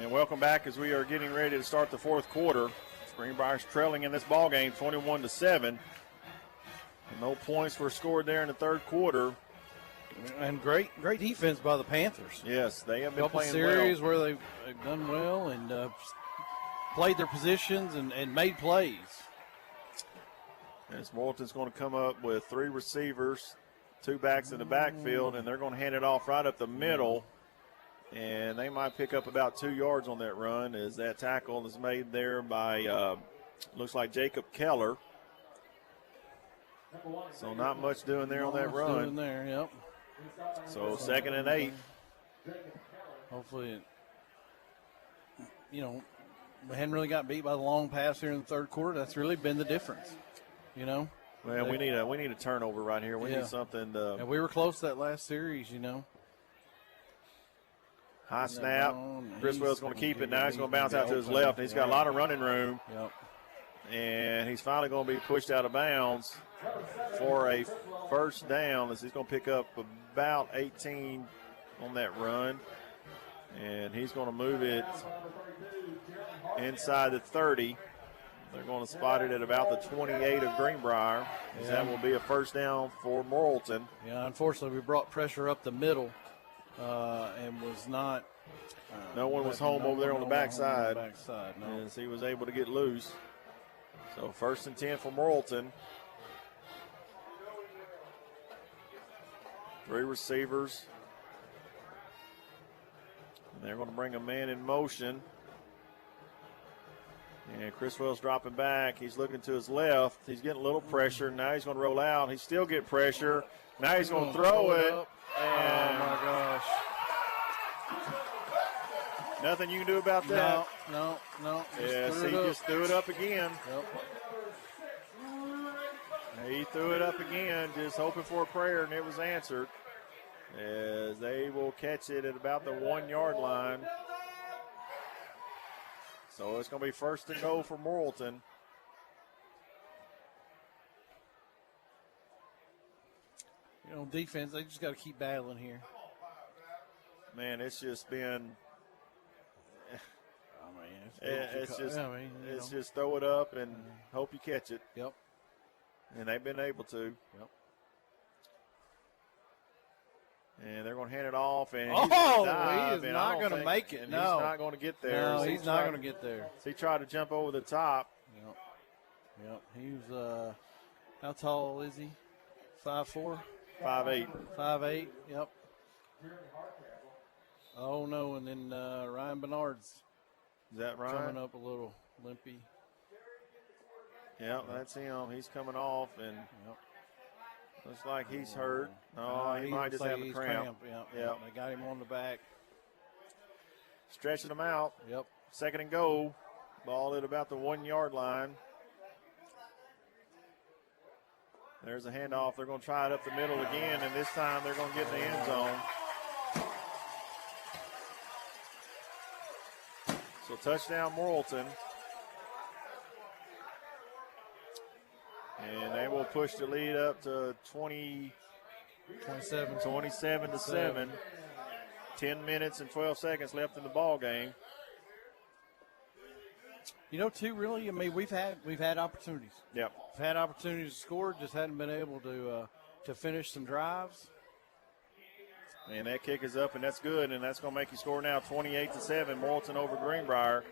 And welcome back as we are getting ready to start the fourth quarter. Greenbrier's trailing in this ball game 21-7. No points were scored there in the third quarter. And great defense by the Panthers. Yes, they have been Couple playing series well. where they've done well and played their positions and made plays. As Morrilton's going to come up with three receivers, two backs in the backfield, and they're going to hand it off right up the middle. And they might pick up about 2 yards on that run as that tackle is made there by, looks like Jacob Keller. So not much doing there on that run. Doing there, yep. So 2nd and 8. Hopefully, we hadn't really got beat by the long pass here in the third quarter. That's really been the difference, Well, we need a turnover right here. We need something to. And we were close to that last series, High snap. Criswell's going to keep it. Now he's going to bounce out to his left. He's got a lot of running room. Yep. And he's finally going to be pushed out of bounds for a first down as he's going to pick up about 18 on that run. And he's going to move it inside the 30. They're going to spot it at about the 28 of Greenbrier. That will be a first down for Morrilton. Yeah, unfortunately, we brought pressure up the middle. And was not. No one was home over there on the backside. No. As he was able to get loose. So 1st and 10 for Morrilton. Three receivers. And they're going to bring a man in motion. And Criswell's dropping back. He's looking to his left. He's getting a little pressure. Now he's going to roll out. He still get pressure. Now he's going to throw it. Oh, my gosh. Nothing you can do about that. No. Yes, he just threw it up again. Yep. He threw it up again, just hoping for a prayer, and it was answered. As they will catch it at about the 1 yard line. So it's going to be 1st and goal for Morrilton. Defense, they just got to keep battling here. Man, it's just been. It's just throw it up and hope you catch it. Yep. And they've been able to. Yep. And they're going to hand it off. And he is not going to make it. He's not going to get there. No, he's not going to get there. He tried to jump over the top. Yep. He's how tall is he? 5'4"? 5'8". 5'8", yep. Oh, no, and then Ryan Bernard's. Is that Ryan? Coming up a little limpy. Yep, that's him. He's coming off, and looks like he's hurt. Oh, he might just have a cramp. Yep. They got him on the back. Stretching him out. Yep. 2nd and goal. Ball at about the 1 yard line. There's a handoff. They're going to try it up the middle again, and this time they're going to get in the end zone. So touchdown Morrilton. And they will push the lead up to 27 to 7. 10 minutes and 12 seconds left in the ball game. Too, really, I mean, we've had opportunities. Yep. We've had opportunities to score, just hadn't been able to finish some drives. And that kick is up, and that's good, and that's going to make you score now 28 to 7. Morrilton over Greenbrier.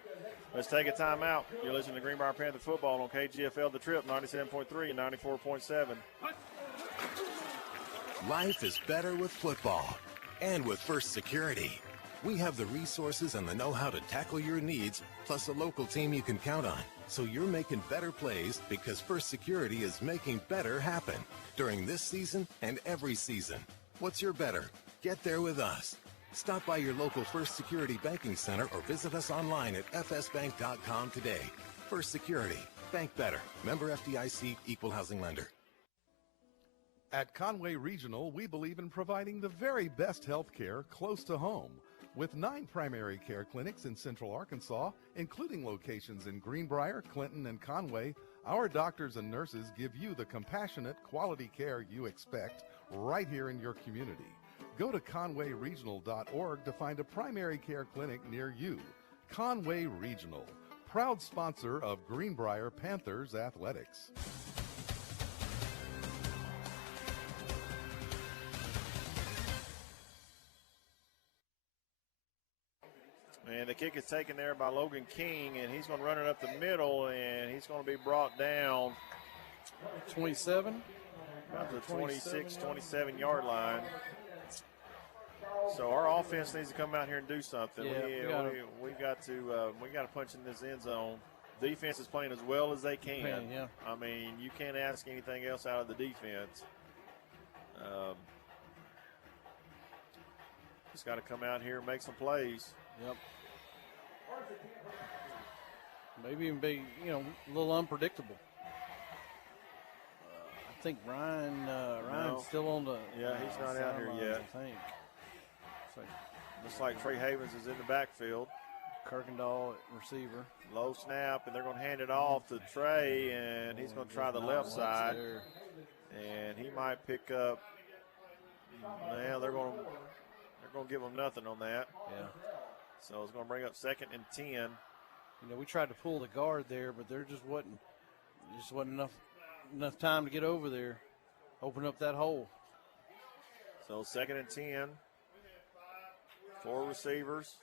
Let's take a timeout. You're listening to Greenbrier Panther football on KGFL The Trip 97.3 and 94.7. Life is better with football. And with First Security, we have the resources and the know-how to tackle your needs, plus a local team you can count on. So you're making better plays because First Security is making better happen during this season and every season. What's your better? Get there with us. Stop by your local First Security Banking Center or visit us online at fsbank.com today. First Security. Bank better. Member FDIC, Equal Housing Lender. At Conway Regional, we believe in providing the very best health care close to home. With 9 primary care clinics in Central Arkansas, including locations in Greenbrier, Clinton, and Conway, our doctors and nurses give you the compassionate, quality care you expect right here in your community. Go to conwayregional.org to find a primary care clinic near you. Conway Regional, proud sponsor of Greenbrier Panthers Athletics. And the kick is taken there by Logan King, and he's going to run it up the middle, and he's going to be brought down 27? about the 26, 27-yard line. So our offense needs to come out here and do something. Yeah, we got to punch in this end zone. Defense is playing as well as they can. Yeah. I mean, you can't ask anything else out of the defense. Just got to come out here and make some plays. Yep. Maybe even be, a little unpredictable. I think Ryan's still on the. Yeah, he's not out here yet. I think. Looks like Trey Havens is in the backfield. Kirkendall at receiver. Low snap, and they're going to hand it off to Trey, and he's going to try the left side. And he might pick up. Well, they're going to give him nothing on that. Yeah. So it's going to bring up 2nd and 10. We tried to pull the guard there, but there just wasn't enough time to get over there, open up that hole. So 2nd and 10. 4 receivers.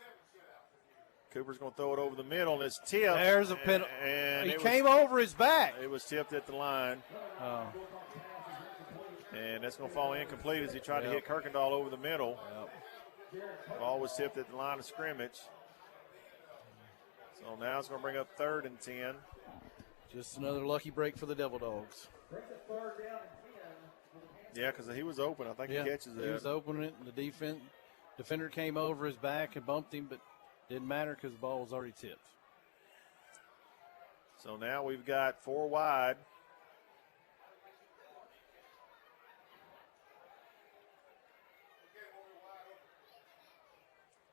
Cooper's going to throw it over the middle, and it's tipped. There's a penalty. And he came over his back. It was tipped at the line. Oh. And that's going to fall incomplete as he tried to hit Kirkendall over the middle. Yep. Ball was tipped at the line of scrimmage. So now it's going to bring up 3rd and 10. Just another lucky break for the Devil Dogs. Yeah, because he was open. I think he catches it. He was open, and the defender came over his back and bumped him, but didn't matter because the ball was already tipped. So now we've got 4 wide.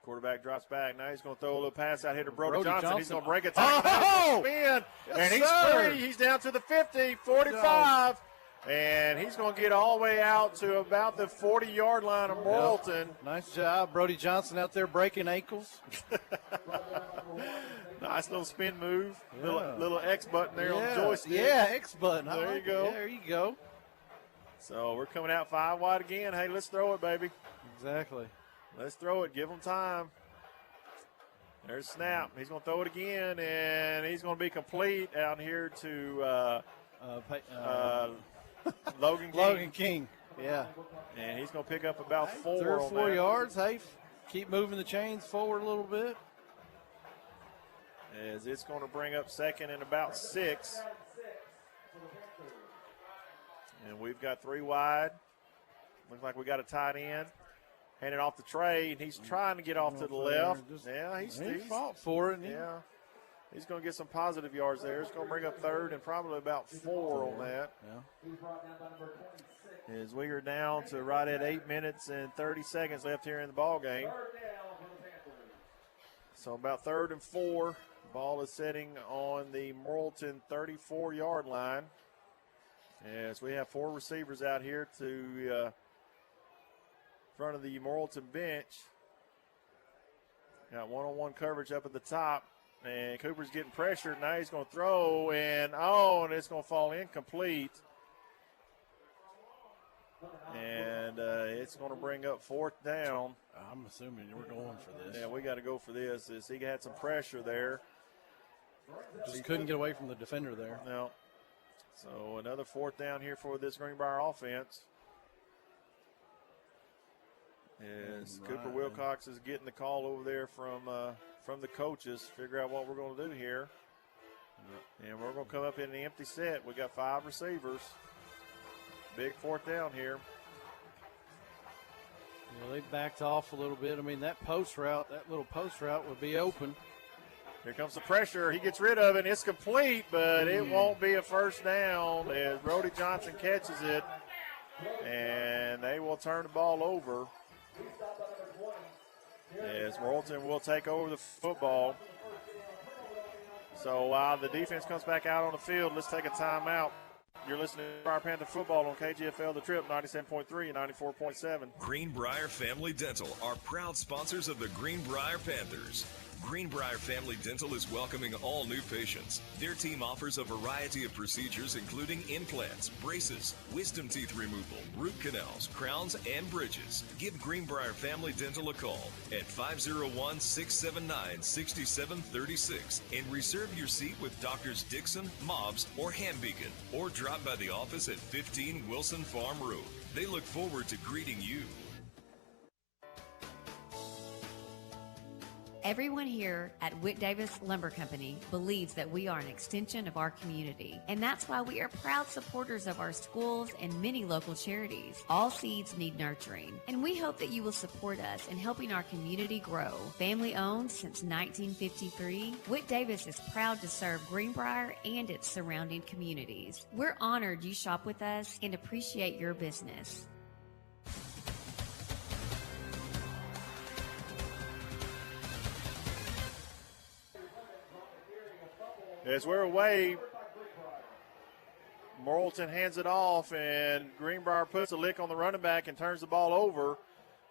Quarterback drops back. Now he's going to throw a little pass out here to Brody Johnson. He's going to break a tackle. Yes, and he's free. He's down to the 50, 45. And he's going to get all the way out to about the 40-yard line of Morrilton. Nice job. Brody Johnson out there breaking ankles. Nice little spin move. Little X button there on the joystick. Yeah, X button. There you go. There you go. So we're coming out 5 wide again. Hey, let's throw it, baby. Exactly. Let's throw it. Give them time. There's snap. He's going to throw it again, and he's going to be complete out here to Logan King. Logan King, yeah. And he's going to pick up about 4 3 or 4 that. yards. Hey, keep moving the chains forward a little bit. As it's going to bring up 2nd and about 6. And we've got 3 wide. Looks like we got a tight end. Hand it off to Trey, and he's trying to get off to the left. Yeah, he's fought for it. Yeah. He's going to get some positive yards there. It's going to bring up 3rd and probably about 4 on that. Yeah. As we are down to right at 8 minutes and 30 seconds left here in the ball game. So about 3rd and 4. Ball is sitting on the Morrilton 34-yard line. As we have 4 receivers out here to front of the Morrilton bench. Got one-on-one coverage up at the top. And Cooper's getting pressured. Now he's going to throw, and it's going to fall incomplete. And it's going to bring up 4th down. I'm assuming we're going for this. Yeah, we got to go for this. As he had some pressure there. Just couldn't get away from the defender there. No. So another 4th down here for this Greenbrier offense. As Cooper Wilcox is getting the call over there from the coaches, figure out what we're going to do here. And we're going to come up in the empty set. We got 5 receivers. Big 4th down here. They backed off a little bit. I mean, that little post route would be open. Here comes the pressure. He gets rid of it. It's complete, but it won't be a first down as Brody Johnson catches it. And they will turn the ball over as Morrilton will take over the football. So while the defense comes back out on the field, let's take a timeout. You're listening to our Panther football on KGFL The Trip, 97.3 and 94.7. Greenbrier Family Dental are proud sponsors of the Greenbrier Panthers. Greenbrier Family Dental is welcoming all new patients. Their team offers a variety of procedures including implants, braces, wisdom teeth removal, root canals, crowns, and bridges. Give Greenbrier Family Dental a call at 501-679-6736 and reserve your seat with Doctors Dixon, Mobbs, or Hambeacon, or drop by the office at 15 Wilson Farm Road. They look forward to greeting you. Everyone here at Whit Davis Lumber Company believes that we are an extension of our community, and that's why we are proud supporters of our schools and many local charities. All seeds need nurturing, and we hope that you will support us in helping our community grow. Family owned since 1953, Whit Davis is proud to serve Greenbrier and its surrounding communities. We're honored you shop with us and appreciate your business. As we're away, Morrilton hands it off, and Greenbrier puts a lick on the running back and turns the ball over.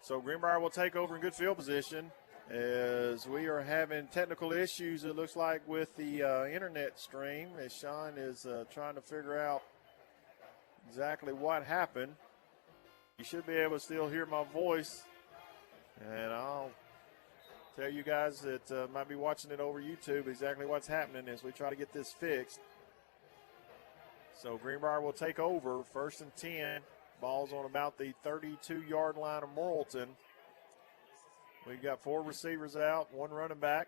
So Greenbrier will take over in good field position as we are having technical issues, it looks like, with the internet stream, as Sean is trying to figure out exactly what happened. You should be able to still hear my voice, and I'll tell you guys that might be watching it over YouTube exactly what's happening as we try to get this fixed. So Greenbrier will take over, 1st and 10. Ball's on about the 32-yard line of Morrilton. We've got 4 receivers out, 1 running back.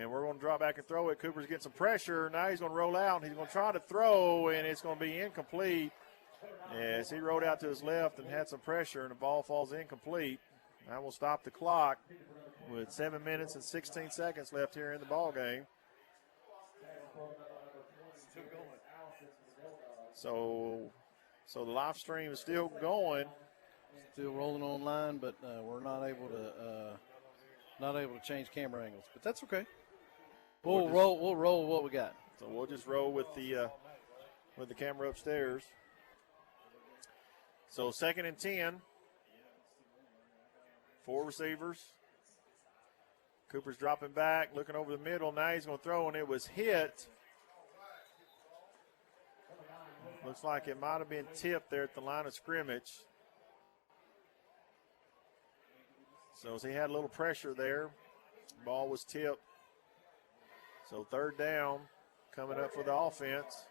And we're going to drop back and throw it. Cooper's getting some pressure. Now he's going to roll out. He's going to try to throw, and it's going to be incomplete as he rolled out to his left and had some pressure, and the ball falls incomplete. That will stop the clock with 7 minutes and 16 seconds left here in the ball game. So the live stream is still going. Still rolling online, but we're not able to change camera angles. But that's okay. We'll roll what we got. So we'll just roll with the camera upstairs. So 2nd and 10. 4 receivers. Cooper's dropping back, looking over the middle. Now he's going to throw, and it was hit. Looks like it might have been tipped there at the line of scrimmage. So as he had a little pressure there, ball was tipped. So 3rd down coming up for the offense.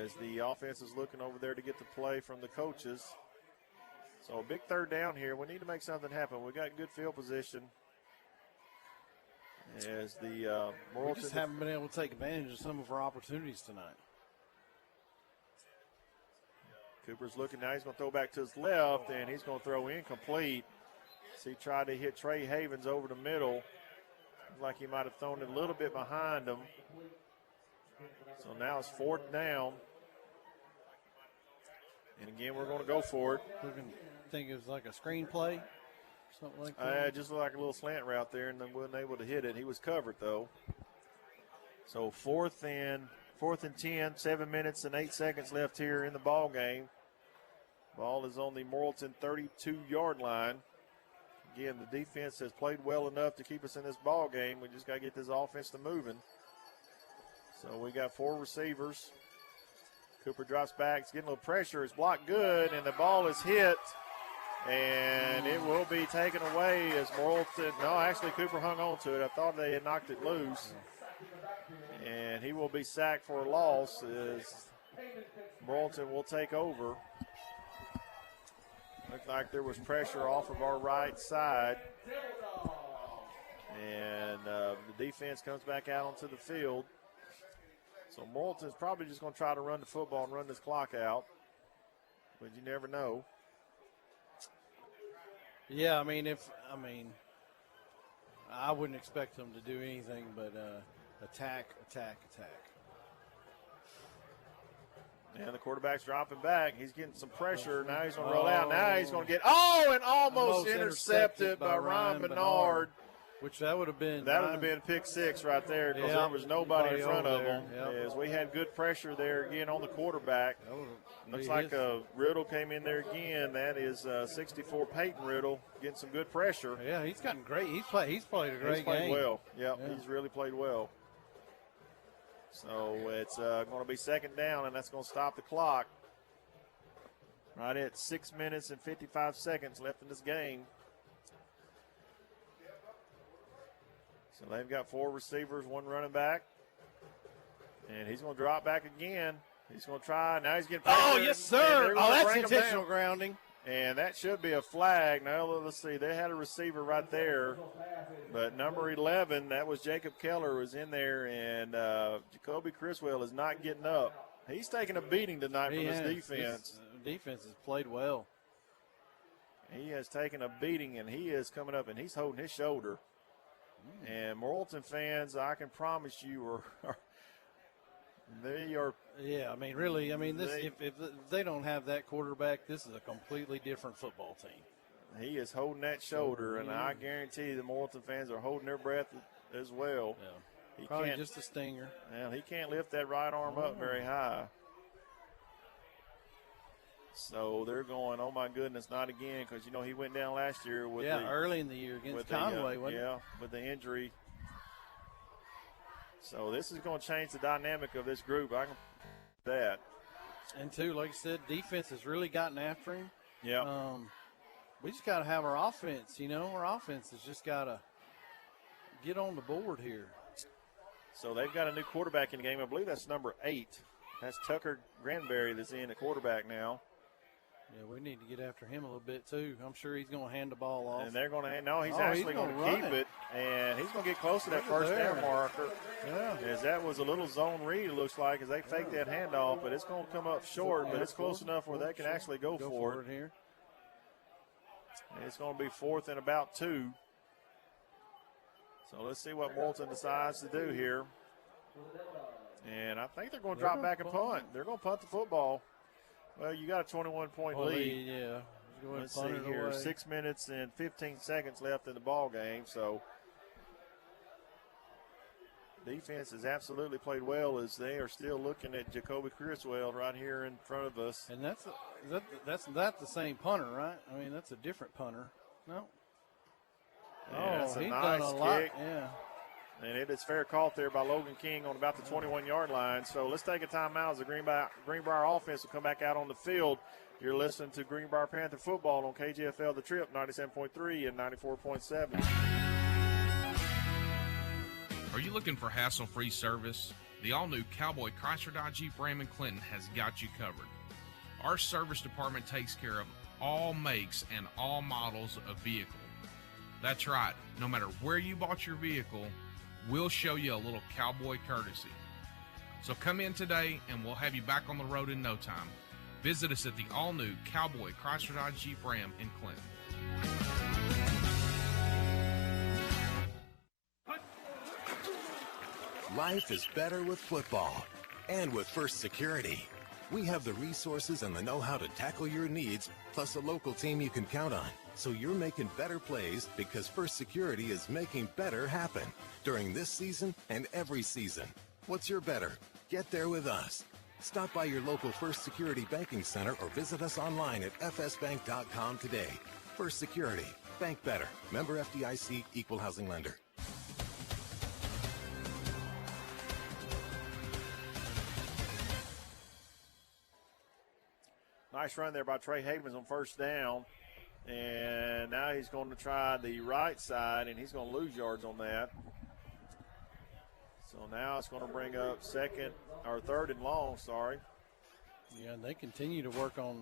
As the offense is looking over there to get the play from the coaches. So a big 3rd down here. We need to make something happen. We got good field position. As the we just haven't been able to take advantage of some of our opportunities tonight. Cooper's looking now. He's going to throw back to his left, and he's going to throw incomplete. So he tried to hit Trey Havens over the middle. Looks like he might have thrown it a little bit behind him. So now it's 4th down. And again, we're going to go for it. We can think it was like a screenplay, something like that. It just looked like a little slant route there, and then wasn't able to hit it. He was covered, though. So 4th and 10, 7 minutes and 8 seconds left here in the ball game. Ball is on the Morrilton 32-yard line. Again, the defense has played well enough to keep us in this ball game. We just got to get this offense to moving. So we got 4 receivers. Cooper drops back. It's getting a little pressure. It's blocked good, and the ball is hit. And it will be taken away as Morrilton. No, actually, Cooper hung on to it. I thought they had knocked it loose. And he will be sacked for a loss as Morrilton will take over. Looked like there was pressure off of our right side. And the defense comes back out onto the field. So Morrilton's probably just going to try to run the football and run this clock out. But you never know. Yeah, I wouldn't expect them to do anything but attack. And the quarterback's dropping back. He's getting some pressure. Now he's going to roll out. Now he's going to get, and almost intercepted by Ryan Bernard. Which that would have been. That would have been pick six right there because there was nobody in front of him. As we had good pressure there again on the quarterback. Looks like Riddle came in there again. That is 64 Peyton Riddle getting some good pressure. Yeah, he's gotten great. He's played a great game. He's played well. Yep, he's really played well. So it's going to be second down, and that's going to stop the clock. Right at 6 minutes and 55 seconds left in this game. So they've got 4 receivers, 1 running back. And he's going to drop back again. He's going to try. Now he's getting pressure. Oh, yes, sir. That's intentional grounding. And that should be a flag. Now, let's see. They had a receiver right there. But number 11, that was Jacob Keller, was in there. And Jacoby Criswell is not getting up. He's taking a beating tonight from his defense. His defense has played well. He has taken a beating, and he is coming up, and he's holding his shoulder. And Morrilton fans, I can promise you, they are. Yeah, really, if they don't have that quarterback, this is a completely different football team. He is holding that shoulder, and I guarantee the Morrilton fans are holding their breath as well. Yeah. Probably just a stinger. Yeah, he can't lift that right arm up very high. So they're going, oh, my goodness, not again, because, he went down last year with early in the year against Conway, wasn't it? Yeah, with the injury. So this is going to change the dynamic of this group. I can that. And, too, like I said, defense has really gotten after him. Yeah. We just got to have our offense, Our offense has just got to get on the board here. So they've got a new quarterback in the game. I believe that's number 8. That's Tucker Greenbrier that's in at quarterback now. Yeah, we need to get after him a little bit, too. I'm sure he's going to hand the ball off. And they're going to – no, he's actually going to keep it. And he's going to get close to that first down marker. Yeah. As that was a little zone read, it looks like, as they fake that handoff. But it's going to come up short, but it's close enough where they can actually go for it. Here. And it's going to be 4th and about 2. So let's see what Morrilton decides to do here. And I think they're going to drop back and punt. They're going to punt the football. Well, you got a 21-point lead. Yeah. Let's see here. 6 minutes and 15 seconds left in the ball game. So defense has absolutely played well as they are still looking at Jacoby Criswell right here in front of us. And that's not the same punter, right? That's a different punter. No. Yeah, that's a he's nice done a lot. kick. Yeah. And it is fair caught there by Logan King on about the 21-yard line. So let's take a timeout as the Greenbrier offense will come back out on the field. You're listening to Greenbrier Panther football on KGFL The Trip, 97.3 and 94.7. Are you looking for hassle-free service? The all-new Cowboy Chrysler Dodge Jeep Ram and Clinton has got you covered. Our service department takes care of all makes and all models of vehicle. That's right. No matter where you bought your vehicle, we'll show you a little cowboy courtesy. So come in today and we'll have you back on the road in no time. Visit us at the all-new Cowboy Chrysler Dodge Jeep Ram in Clinton. Life is better with football and with First Security. We have the resources and the know-how to tackle your needs, plus a local team you can count on. So you're making better plays because First Security is making better happen during this season and every season. What's your better? Get there with us. Stop by your local First Security Banking Center or visit us online at fsbank.com today. First Security. Bank better. Member FDIC, Equal Housing Lender. Nice run there by Trey Havens on first down. And now he's going to try the right side, and he's going to lose yards on that. So now it's going to bring up third and long, sorry. Yeah, they continue to work on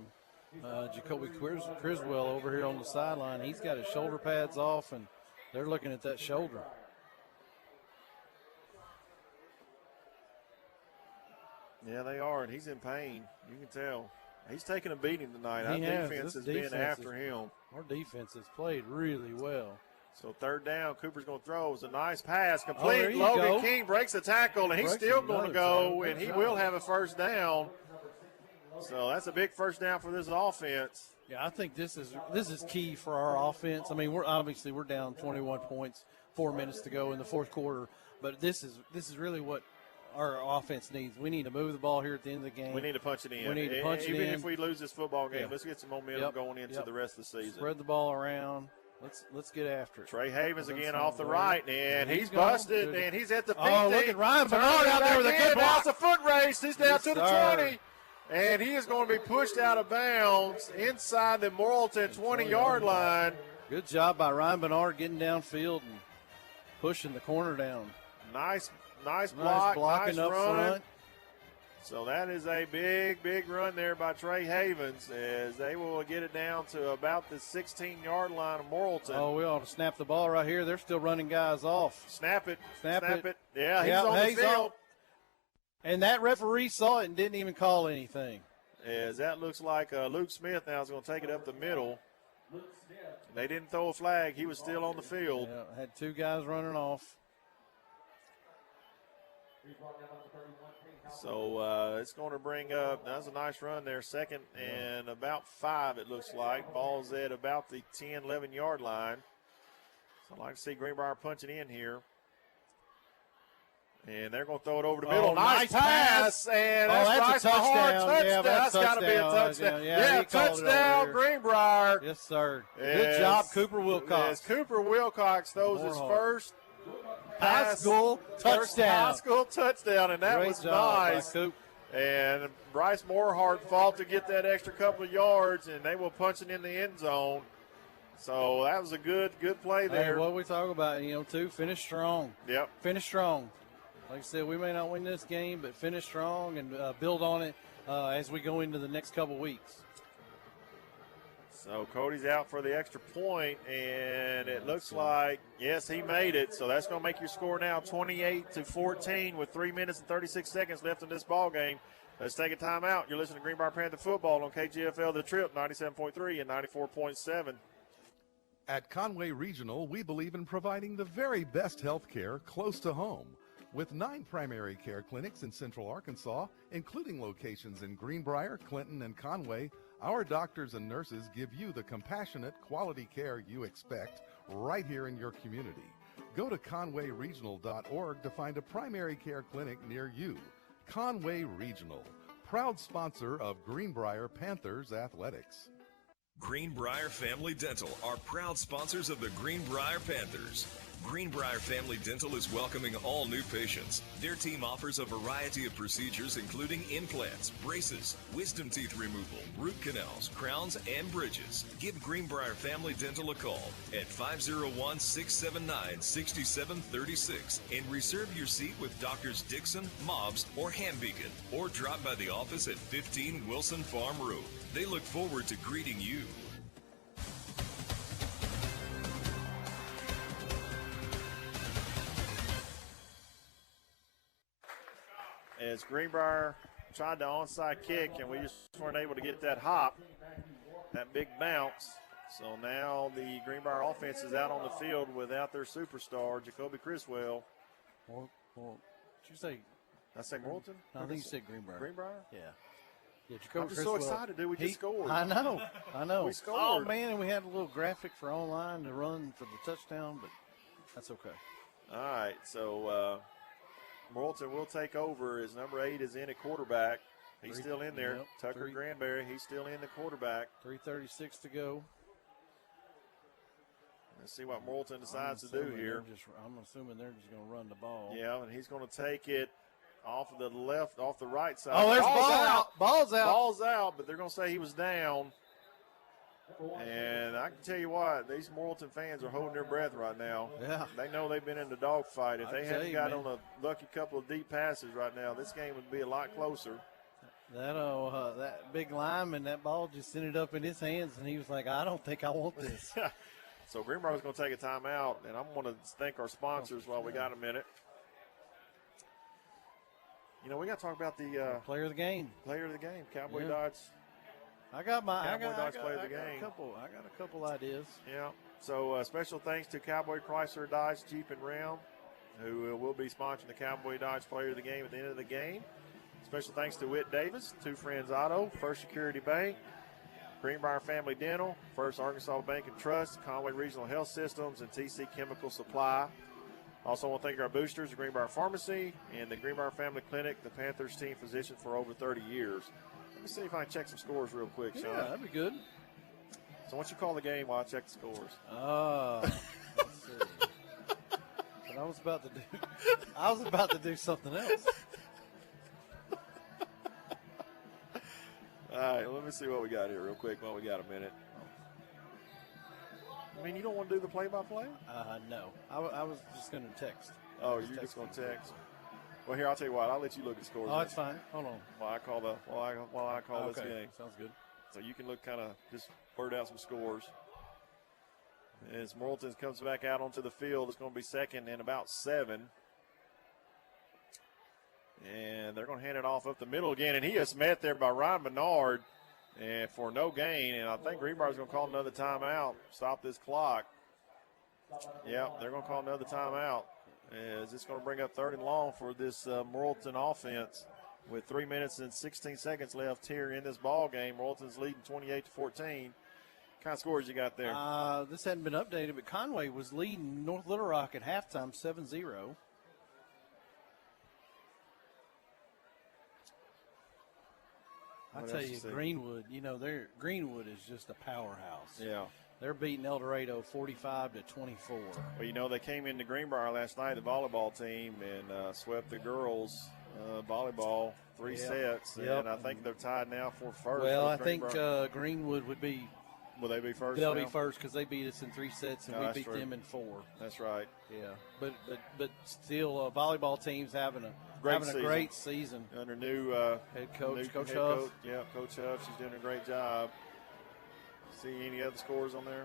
Jacoby Criswell over here on the sideline. He's got his shoulder pads off, and they're looking at that shoulder. Yeah, they are, and he's in pain. You can tell. He's taking a beating tonight. Our defense has been after him. Our defense has played really well. So 3rd down, Cooper's going to throw. It's a nice pass. Complete. Logan King breaks the tackle, and he's still going to go, and he will have a 1st down. So that's a big 1st down for this offense. Yeah, I think this is key for our offense. I mean, we're down 21 points, 4 minutes to go in the 4th quarter, but this is really what our offense needs. We need to move the ball here at the end of the game. We need to punch it in. We need to punch it in. Even if we lose this football game, let's get some momentum going into the rest of the season. Spread the ball around. Let's get after it. Trey Havens again off the right, and he's busted, and he's at the 50. Oh, look at Ryan Bernard out there with a good block. Now it's a foot race. He's down to the 20, and he is going to be pushed out of bounds inside the Morrilton 20-yard line. Good job by Ryan Bernard getting downfield and pushing the corner down. Nice block, blocking up run. front. So that is a big run there by Trey Havens as they will get it down to about the 16-yard line of Morrilton. Oh, we ought to snap the ball right here. They're still running guys off. Snap it. Snap it. Yeah, he's on the field. And that referee saw it and didn't even call anything. As that looks like Luke Smith now is going to take it up the middle. They didn't throw a flag. He was still on the field. Yeah, had 2 guys running off. So it's going to bring up, that's a nice run there, 2nd and about 5 it looks like. Ball's at about the 10, 11-yard line. So I'd like to see Greenbrier punching in here. And they're going to throw it over the middle. Nice pass. And that's a touchdown. Yeah, that's got to be a touchdown. Yeah, touchdown, Greenbrier. Yes, sir. Good job, Cooper Wilcox. Yes, Cooper Wilcox throws his first high school touchdown. High school touchdown, and that was nice. And Bryce Moorhart fought to get that extra couple of yards, and they will punch it in the end zone. So that was a good play there. Hey, what we talk about, too, finish strong. Yep. Finish strong. Like I said, we may not win this game, but finish strong and build on it as we go into the next couple weeks. So Cody's out for the extra point, and it looks like, yes, he made it. So that's going to make your score now 28-14 with 3 minutes and 36 seconds left in this ball game. Let's take a timeout. You're listening to Greenbrier Panther Football on KGFL The Trip, 97.3 and 94.7. At Conway Regional, we believe in providing the very best health care close to home. With 9 primary care clinics in Central Arkansas, including locations in Greenbrier, Clinton, and Conway, our doctors and nurses give you the compassionate, quality care you expect right here in your community. Go to conwayregional.org to find a primary care clinic near you. Conway Regional, proud sponsor of Greenbrier Panthers Athletics. Greenbrier Family Dental are proud sponsors of the Greenbrier Panthers. Greenbrier Family Dental is welcoming all new patients. Their team offers a variety of procedures including implants, braces, wisdom teeth removal, root canals, crowns, and bridges. Give Greenbrier Family Dental a call at 501-679-6736 and reserve your seat with Doctors Dixon, Mobbs, or Hambeacon, or drop by the office at 15 Wilson Farm Road. They look forward to greeting you. As Greenbrier tried the onside kick, and we just weren't able to get that hop, that big bounce. So now the Greenbrier offense is out on the field without their superstar, Jacoby Criswell. Well, did you say? Did I say Morrilton? No, I think you said Greenbrier. Greenbrier? Yeah. Jacoby I'm just Criswell, so excited, dude. We just scored. I know. We scored. Oh, man, and we had a little graphic for online to run for the touchdown, but that's okay. All right, so Morrilton will take over as number 8 is in at quarterback. He's still in there. Yep, Tucker Greenbrier, he's still in the quarterback. 3:36 to go. Let's see what Morrilton decides to do here. I'm assuming they're just going to run the ball. Yeah, and he's going to take it off of the left, off the right side. Oh, there's ball out. Ball's out. Ball's out, but they're going to say he was down. And I can tell you what, these Morrilton fans are holding their breath right now. Yeah. They know they've been in the dogfight. If they hadn't got on a lucky couple of deep passes right now, this game would be a lot closer. that big lineman, that ball just ended up in his hands, and he was like, I don't think I want this. So Greenbrier's going to take a timeout, and I'm going to thank our sponsors while we got a minute. You know, we got to talk about the player of the game. Player of the game, Cowboy Dodge. I got player of the game. I got a couple ideas. Yeah. So special thanks to Cowboy Chrysler Dodge Jeep and Ram, who will be sponsoring the Cowboy Dodge player of the game at the end of the game. Special thanks to Whit Davis, Two Friends Auto, First Security Bank, Greenbrier Family Dental, First Arkansas Bank and Trust, Conway Regional Health Systems, and TC Chemical Supply. Also want to thank our boosters, the Greenbrier Pharmacy and the Greenbrier Family Clinic, the Panthers team physician for over 30 years. Let me see if I can check some scores real quick, Sean. Yeah, that'd be good. So once you call the game, I'll check the scores. Let's see. But I was about to do something else. All right, let me see what we got here real quick while we got a minute. I mean, you don't want to do the play-by-play? No. I was just going to text. Oh, you're just going to text? Well, here, I'll tell you what. I'll let you look at scores. Oh, that's fine. Hold on. While I call this game. Sounds good. So you can look kind of just blurt out some scores. As Morrilton comes back out onto the field, it's going to be second and about 7. And they're going to hand it off up the middle again. And he is met there by Ryan Bernard and for no gain. And I think Greenbrier's going to call another timeout. Stop this clock. Yeah, they're going to call another timeout. As it's going to bring up 3rd and long for this Morrilton offense with 3 minutes and 16 seconds left here in this ball game. Morrilton's leading 28-14. What kind of scores you got there? This hadn't been updated, but Conway was leading North Little Rock at halftime 7-0. I tell you, Greenwood, Greenwood is just a powerhouse. Yeah. They're beating El Dorado 45-24. Well, they came into Greenbrier last night, the volleyball team, and swept the girls volleyball 3 sets. Yep. And I think they're tied now for first. Well, I think Greenwood would be. Will they be first? They'll be first because they beat us in 3 sets and we beat them in 4. That's right. Yeah, but still, volleyball team's having a great season under new head coach, Coach head Huff. Coach, yeah, Coach Huff. She's doing a great job. See any other scores on there?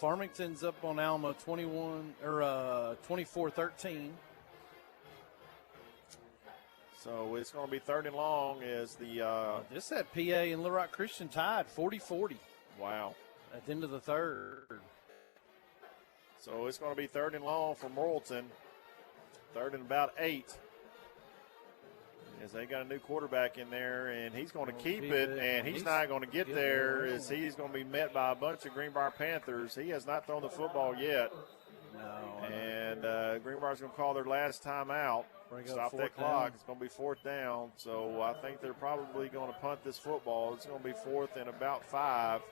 Farmington's up on Alma 24-13. So it's going to be 3rd and long as the this had PA and Little Rock Christian tied 40-40. Wow. At the end of the 3rd. So it's going to be 3rd and long for Morrilton. 3rd and about 8. As they got a new quarterback in there, and he's going to keep it, and he's not going to get there as he's going to be met by a bunch of Greenbrier Panthers. He has not thrown the football yet. No. And Greenbrier's going to call their last timeout. Stop that clock. It's going to be 4th down. So I think they're probably going to punt this football. It's going to be 4th and about 5.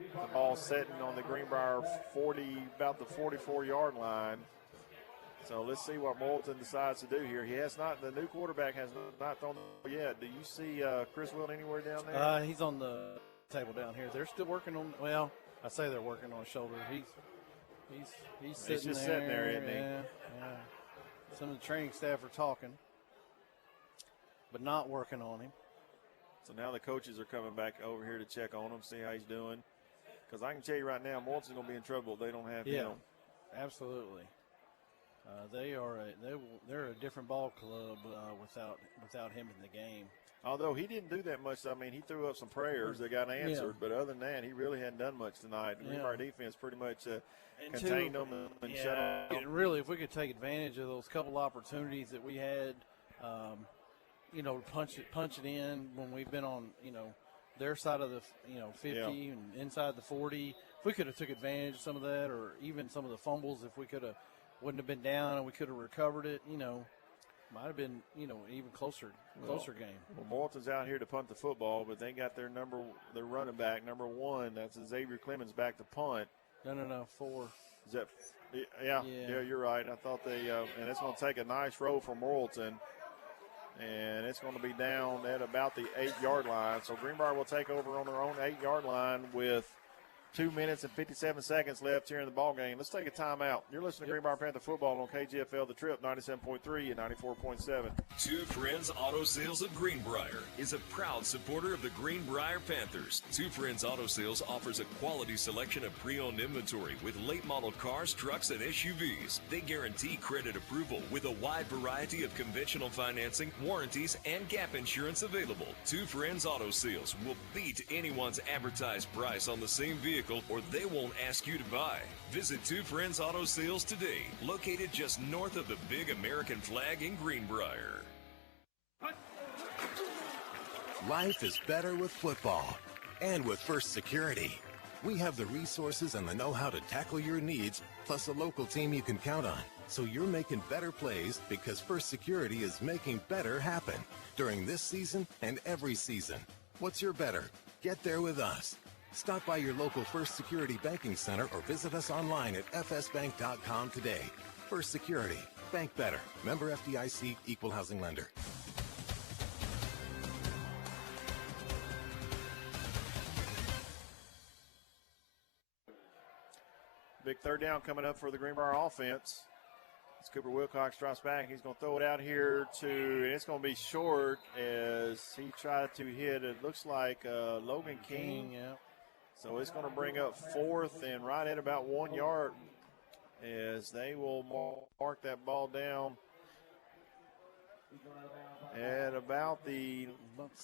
The ball sitting on the Greenbrier 40, about the 44-yard line. So let's see what Morrilton decides to do here. The new quarterback has not thrown the ball yet. Do you see Chris Wilt anywhere down there? He's on the table down here. They're still working on, I say they're working on his shoulder. He's sitting just there. Sitting there, isn't he? Yeah. Some of the training staff are talking, but not working on him. So now the coaches are coming back over here to check on him, see how he's doing. Because I can tell you right now, Morrilton's going to be in trouble if they don't have him. Absolutely. They're a different ball club without him in the game. Although he didn't do that much. I mean, he threw up some prayers that got answered, but other than that, he really hadn't done much tonight. The Greenbrier defense pretty much contained them and shut them. And really, if we could take advantage of those couple opportunities that we had, punch it in when we've been on, their side of the, 50 and inside the 40. If we could have took advantage of some of that, or even some of the fumbles, if we wouldn't have been down and we could have recovered it, might have been, even closer game. Well, Morrilton's out here to punt the football, but they got their running back, number 1. That's Xavier Clemens back to punt. No, 4. Is that? Yeah, you're right. I thought and it's going to take a nice roll for Morrilton. And it's going to be down at about the 8-yard line. So Greenbrier will take over on their own 8-yard line with 2 minutes and 57 seconds left here in the ball game. Let's take a timeout. You're listening to Greenbrier Panther football on KGFL The Trip 97.3 and 94.7. Two Friends Auto Sales of Greenbrier is a proud supporter of the Greenbrier Panthers. Two Friends Auto Sales offers a quality selection of pre-owned inventory with late model cars, trucks, and SUVs. They guarantee credit approval with a wide variety of conventional financing, warranties, and gap insurance available. Two Friends Auto Sales will beat anyone's advertised price on the same vehicle, or they won't ask you to buy. Visit Two Friends Auto Sales today, located just north of the big American flag in Greenbrier. Life is better with football and with First Security. We have the resources and the know-how to tackle your needs, plus a local team you can count on. So you're making better plays because First Security is making better happen during this season and every season. What's your better? Get there with us. Stop by your local First Security Banking Center or visit us online at fsbank.com today. First Security. Bank better. Member FDIC, Equal Housing Lender. Big third down coming up for the Greenbrier offense. As Cooper Wilcox drops back, he's going to throw it out here and it's going to be short as he tried to hit, it looks like Logan King. Yeah. So it's going to bring up fourth and right at about 1 yard as they will mark that ball down at about the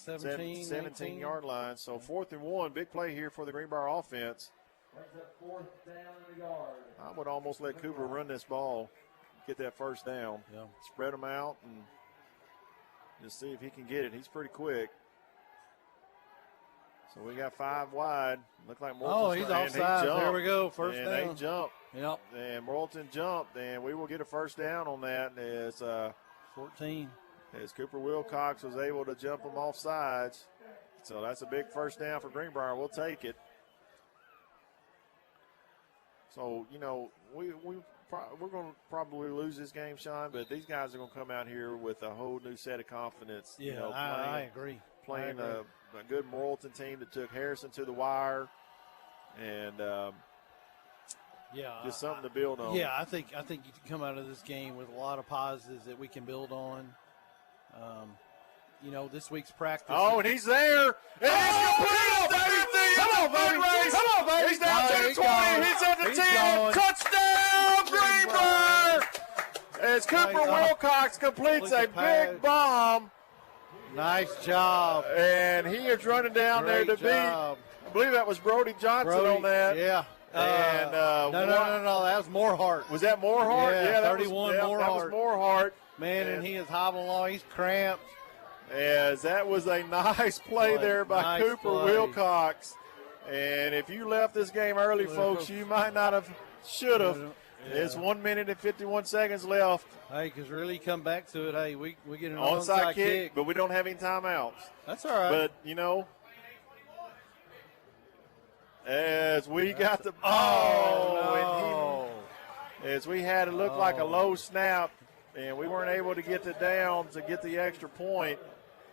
17-yard line. So 4th and 1, big play here for the Greenbrier offense. I would almost let Cooper run this ball, get that first down, spread them out, and just see if he can get it. He's pretty quick. So we got 5 wide. Look like Morrilton. He's offside. There we go. First down. They jumped. Yep. And Morrilton jumped, and we will get a first down on that as 14. As Cooper Wilcox was able to jump them off sides. So that's a big first down for Greenbrier. We'll take it. So, you know, we're going to probably lose this game, Sean, but these guys are going to come out here with a whole new set of confidence. Yeah, you know, I agree. Playing a good Morrilton team that took Harrison to the wire, and just something to build on. Yeah, I think you can come out of this game with a lot of positives that we can build on. You know, this week's practice. Oh, and he's there. And he's complete. Come on, baby. He's down to the 20. He's at the 10. Touchdown, Greenbrier. As Cooper Wilcox completes a big bomb. Nice job. And he is running down there to beat. I believe that was Brody Johnson on that. Yeah. And no, that was Morhart. Was that Morhart? Yeah, 31 Morhart. That was Morhart. Man, and he is hobbling along. He's cramped. As that was a nice play there by Cooper Wilcox. And if you left this game early, folks, you might not have, should have. Yeah. It's 1 minute and 51 seconds left. Hey, because really come back to it, hey, we get an onside kick, but we don't have any timeouts. That's all right. But, you know, as we got the as we had it look like a low snap, and we weren't able to get the down to get the extra point.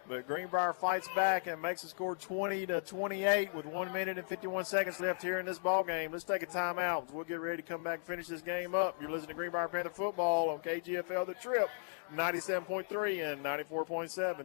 But Greenbrier fights back and makes the score 20-28 with 1 minute and 51 seconds left here in this ball game. Let's take a timeout. We'll get ready to come back and finish this game up. You're listening to Greenbrier Panther football on KGFL The Trip, 97.3 and 94.7.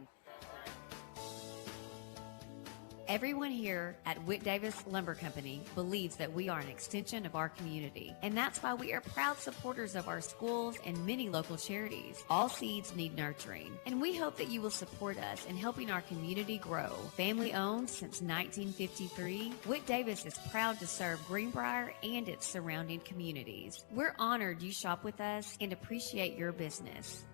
Everyone here at Whit Davis Lumber Company believes that we are an extension of our community, and that's why we are proud supporters of our schools and many local charities. All seeds need nurturing, and we hope that you will support us in helping our community grow. Family owned since 1953, Whit Davis is proud to serve Greenbrier and its surrounding communities. We're honored you shop with us and appreciate your business.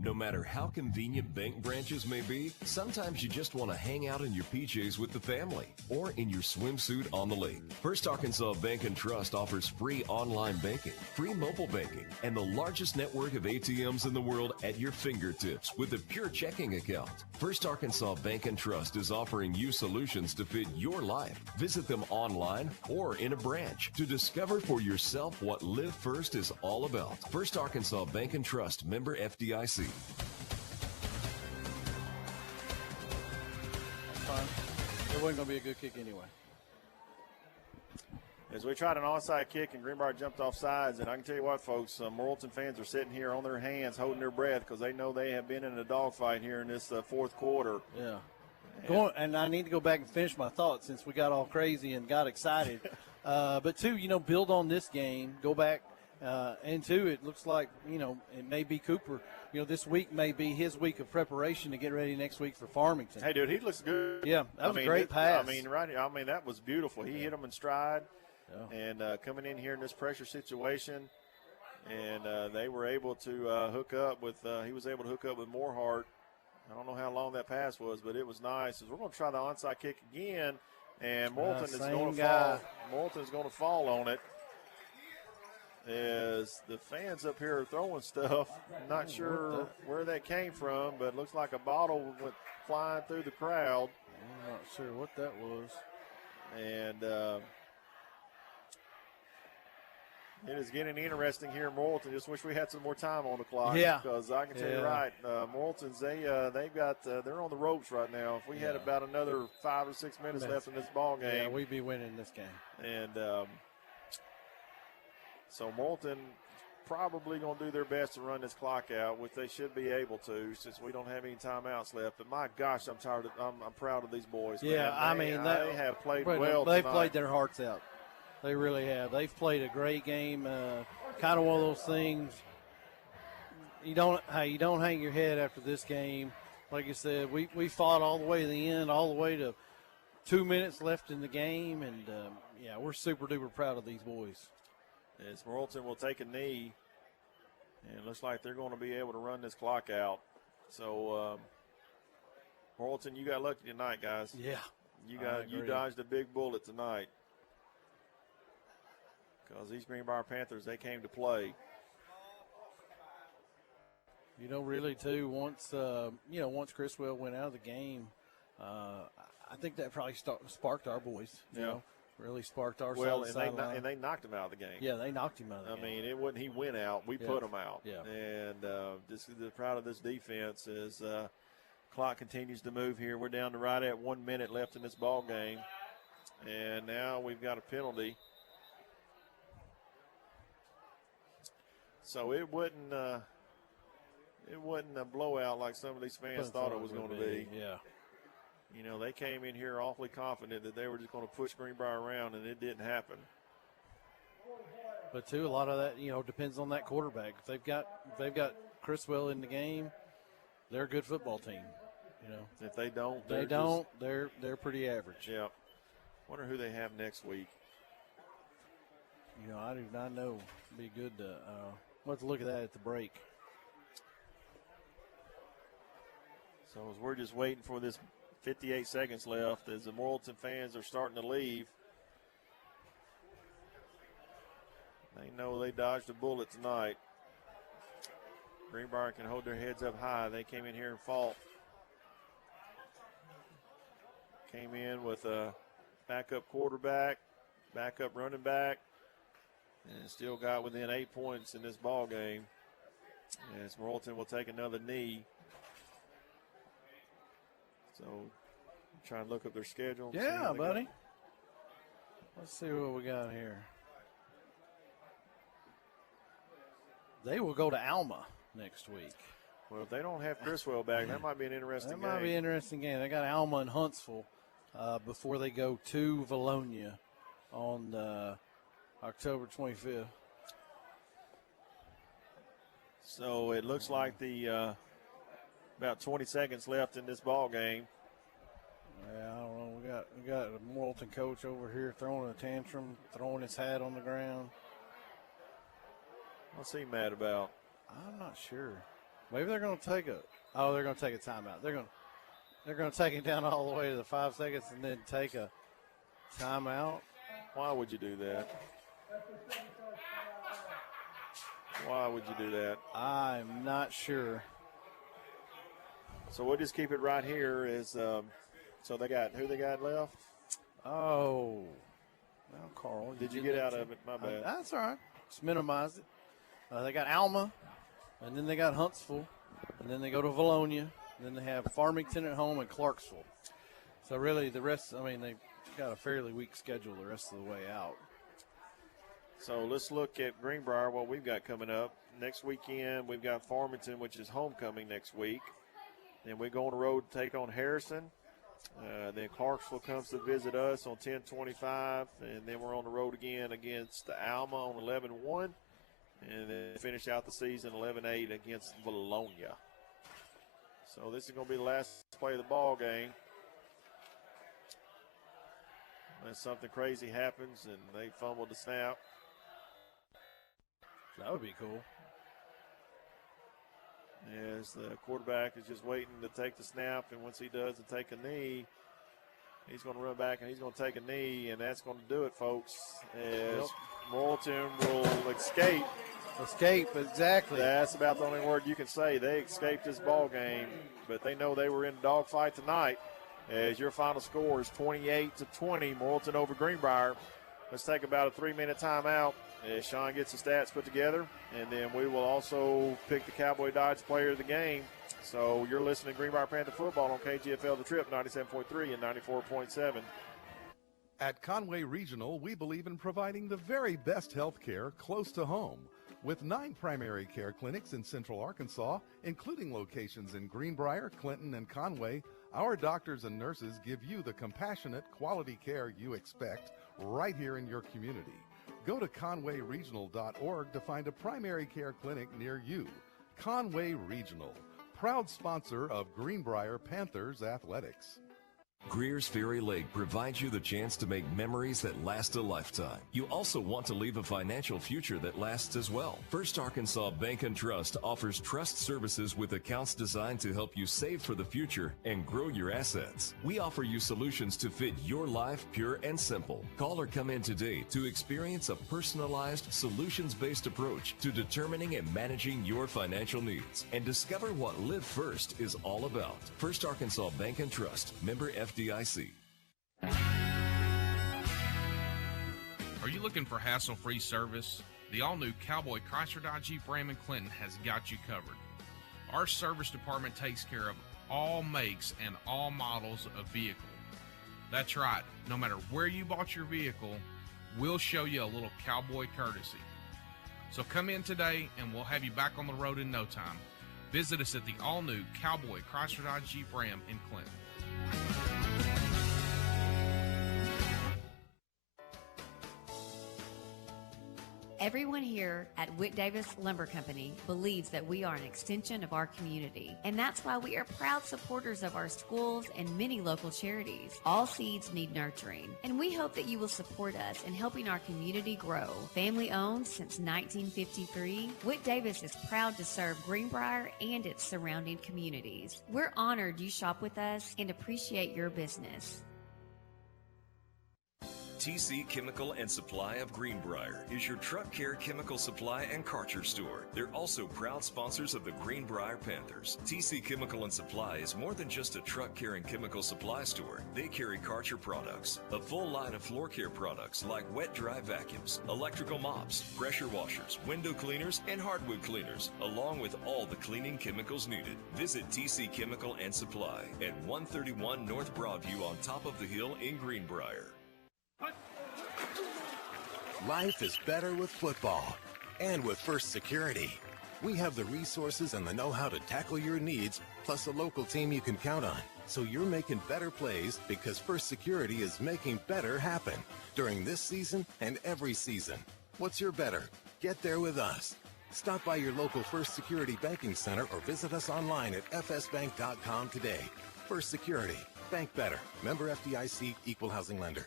No matter how convenient bank branches may be, sometimes you just want to hang out in your PJs with the family or in your swimsuit on the lake. First Arkansas Bank and Trust offers free online banking, free mobile banking, and the largest network of ATMs in the world at your fingertips with a pure checking account. First Arkansas Bank and Trust is offering you solutions to fit your life. Visit them online or in a branch to discover for yourself what Live First is all about. First Arkansas Bank and Trust, member FDIC. Fine. It wasn't going to be a good kick anyway. as we tried an onside kick and Greenbrier jumped off sides. And I can tell you what, folks, Morrilton fans are sitting here on their hands holding their breath because they know they have been in a dogfight here in this fourth quarter. Yeah. And I need to go back and finish my thoughts since we got all crazy and got excited. But, two, build on this game, go back. And, two, it looks like, it may be Cooper. This week may be his week of preparation to get ready next week for Farmington. Hey, dude, he looks good. Yeah, that was a great pass. That was beautiful. He hit him in stride. And coming in here in this pressure situation, and they were able to hook up with he was able to hook up with Morehart. I don't know how long that pass was, but it was nice. As we're going to try the onside kick again, and Morrilton is going to fall. Morrilton is going to fall on it. As the fans up here are throwing stuff, not sure where that came from, but it looks like a bottle went flying through the crowd. I'm not sure what that was. And it is getting interesting here in Morrilton. Just wish we had some more time on the clock. Yeah. Because I can tell you right, Morrilton's they're on the ropes right now. If we had about another 5 or 6 minutes left in this ball game, yeah, we'd be winning this game. And so Morrilton probably going to do their best to run this clock out, which they should be able to, since we don't have any timeouts left. But my gosh, I'm tired. I'm proud of these boys. Yeah, man. They have played well. They've played their hearts out. They really have. They've played a great game. Kind of one of those things. You don't hang your head after this game. Like you said, we fought all the way to the end, all the way to 2 minutes left in the game, and we're super duper proud of these boys. As Morrilton will take a knee, and it looks like they're going to be able to run this clock out. So, Morrilton, you got lucky tonight, guys. Yeah, you dodged a big bullet tonight. Because these Greenbrier Panthers, they came to play. Really, too, once Criswell went out of the game, I think that probably sparked our boys. You know, really sparked our and they knocked him out of the game. Yeah, they knocked him out of the game. I mean, it wasn't he went out. We put him out. Yeah. And just proud of this defense as clock continues to move here. We're down to right at 1 minute left in this ball game. And now we've got a penalty. So it wasn't a blowout like some of these fans thought it was going to be. Yeah. They came in here awfully confident that they were just going to push Greenbrier around, and it didn't happen. But too, a lot of that, depends on that quarterback. If they've got Criswell in the game, they're a good football team. If they don't, they're pretty average. Yeah. Wonder who they have next week. I do not know. Be good to let's look at that at the break. So as we're just waiting for this 58 seconds left, as the Morrilton fans are starting to leave. They know they dodged a bullet tonight. Greenbrier can hold their heads up high. They came in here and fought. Came in with a backup quarterback, backup running back, and still got within 8 points in this ball game. As Morrilton will take another knee. So, try and look up their schedule. Yeah, buddy. Let's see what we got here. They will go to Alma next week. Well, if they don't have Criswell back, that might be an interesting game. That might be an interesting game. They got Alma and Huntsville before they go to Valonia on October 25th. So it looks like the about 20 seconds left in this ball game. Yeah, I don't know. We got a Morrilton coach over here throwing a tantrum, throwing his hat on the ground. What's he mad about? I'm not sure. Maybe they're going to take a timeout. They're going to take it down all the way to the 5 seconds and then take a timeout. Why would you do that? Why would you do that? I'm not sure. So we'll just keep it right here. So they got who they got left? Oh, well, Carl. Did you get out of it? My bad. That's all right. Just minimize it. They got Alma, and then they got Huntsville, and then they go to Valonia, and then they have Farmington at home and Clarksville. So really the rest, they've got a fairly weak schedule the rest of the way out. So let's look at Greenbrier, what we've got coming up. Next weekend, we've got Farmington, which is homecoming next week. Then we go on the road to take on Harrison. Then Clarksville comes to visit us on 10/25. And then we're on the road again against Alma on 11/1. And then finish out the season 11/8 against Bologna. So this is going to be the last play of the ball game. Unless something crazy happens and they fumble the snap. That would be cool. As the quarterback is just waiting to take the snap, and once he does to take a knee, he's going to run back and he's going to take a knee, and that's going to do it, folks. As Morrilton will escape. Escape, exactly. That's about the only word you can say. They escaped this ball game, but they know they were in a dogfight tonight. As your final score is 28-20, Morrilton over Greenbrier. Let's take about a 3-minute timeout as Sean gets the stats put together, and then we will also pick the Cowboy Dodge player of the game. So you're listening to Greenbrier Panther football on KGFL The Trip 97.3 and 94.7. At Conway Regional, we believe in providing the very best health care close to home. With 9 primary care clinics in Central Arkansas, including locations in Greenbrier, Clinton, and Conway, our doctors and nurses give you the compassionate, quality care you expect right here in your community. Go to conwayregional.org to find a primary care clinic near you. Conway Regional, proud sponsor of Greenbrier Panthers Athletics. Greer's Ferry Lake provides you the chance to make memories that last a lifetime. You also want to leave a financial future that lasts as well. First Arkansas Bank and Trust offers trust services with accounts designed to help you save for the future and grow your assets. We offer you solutions to fit your life pure and simple. Call or come in today to experience a personalized, solutions-based approach to determining and managing your financial needs and discover what Live First is all about. First Arkansas Bank and Trust, member FDIC. Are you looking for hassle-free service? The all-new Cowboy Chrysler Dodge Jeep Ram and Clinton has got you covered. Our service department takes care of all makes and all models of vehicle. That's right, no matter where you bought your vehicle, we'll show you a little cowboy courtesy. So come in today and we'll have you back on the road in no time. Visit us at the all-new Cowboy Chrysler Dodge Jeep Ram in Clinton. Everyone here at Whit Davis Lumber Company believes that we are an extension of our community, and that's why we are proud supporters of our schools and many local charities. All seeds need nurturing, and we hope that you will support us in helping our community grow. Family owned since 1953, Whit Davis is proud to serve Greenbrier and its surrounding communities. We're honored you shop with us and appreciate your business. TC Chemical and Supply of Greenbrier is your truck care chemical supply and Karcher store. They're also proud sponsors of the Greenbrier Panthers. TC Chemical and Supply is more than just a truck care and chemical supply store. They carry Karcher products, a full line of floor care products like wet-dry vacuums, electrical mops, pressure washers, window cleaners, and hardwood cleaners, along with all the cleaning chemicals needed. Visit TC Chemical and Supply at 131 North Broadview on top of the hill in Greenbrier. Life is better with football. And with First Security. We have the resources and the know-how to tackle your needs, plus a local team you can count on. So you're making better plays because First Security is making better happen during this season and every season. What's your better? Get there with us. Stop by your local First Security Banking Center or visit us online at fsbank.com today. First Security. Bank better. Member FDIC, Equal Housing Lender.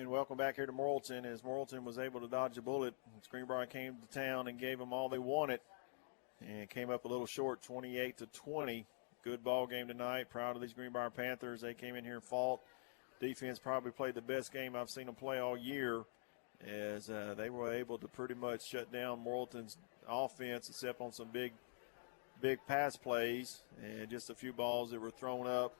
And welcome back here to Morrilton, as Morrilton was able to dodge a bullet. Greenbrier came to town and gave them all they wanted and came up a little short, 28-20. Good ball game tonight. Proud of these Greenbrier Panthers. They came in here and fought. Defense probably played the best game I've seen them play all year, as they were able to pretty much shut down Morrilton's offense except on some big pass plays and just a few balls that were thrown up.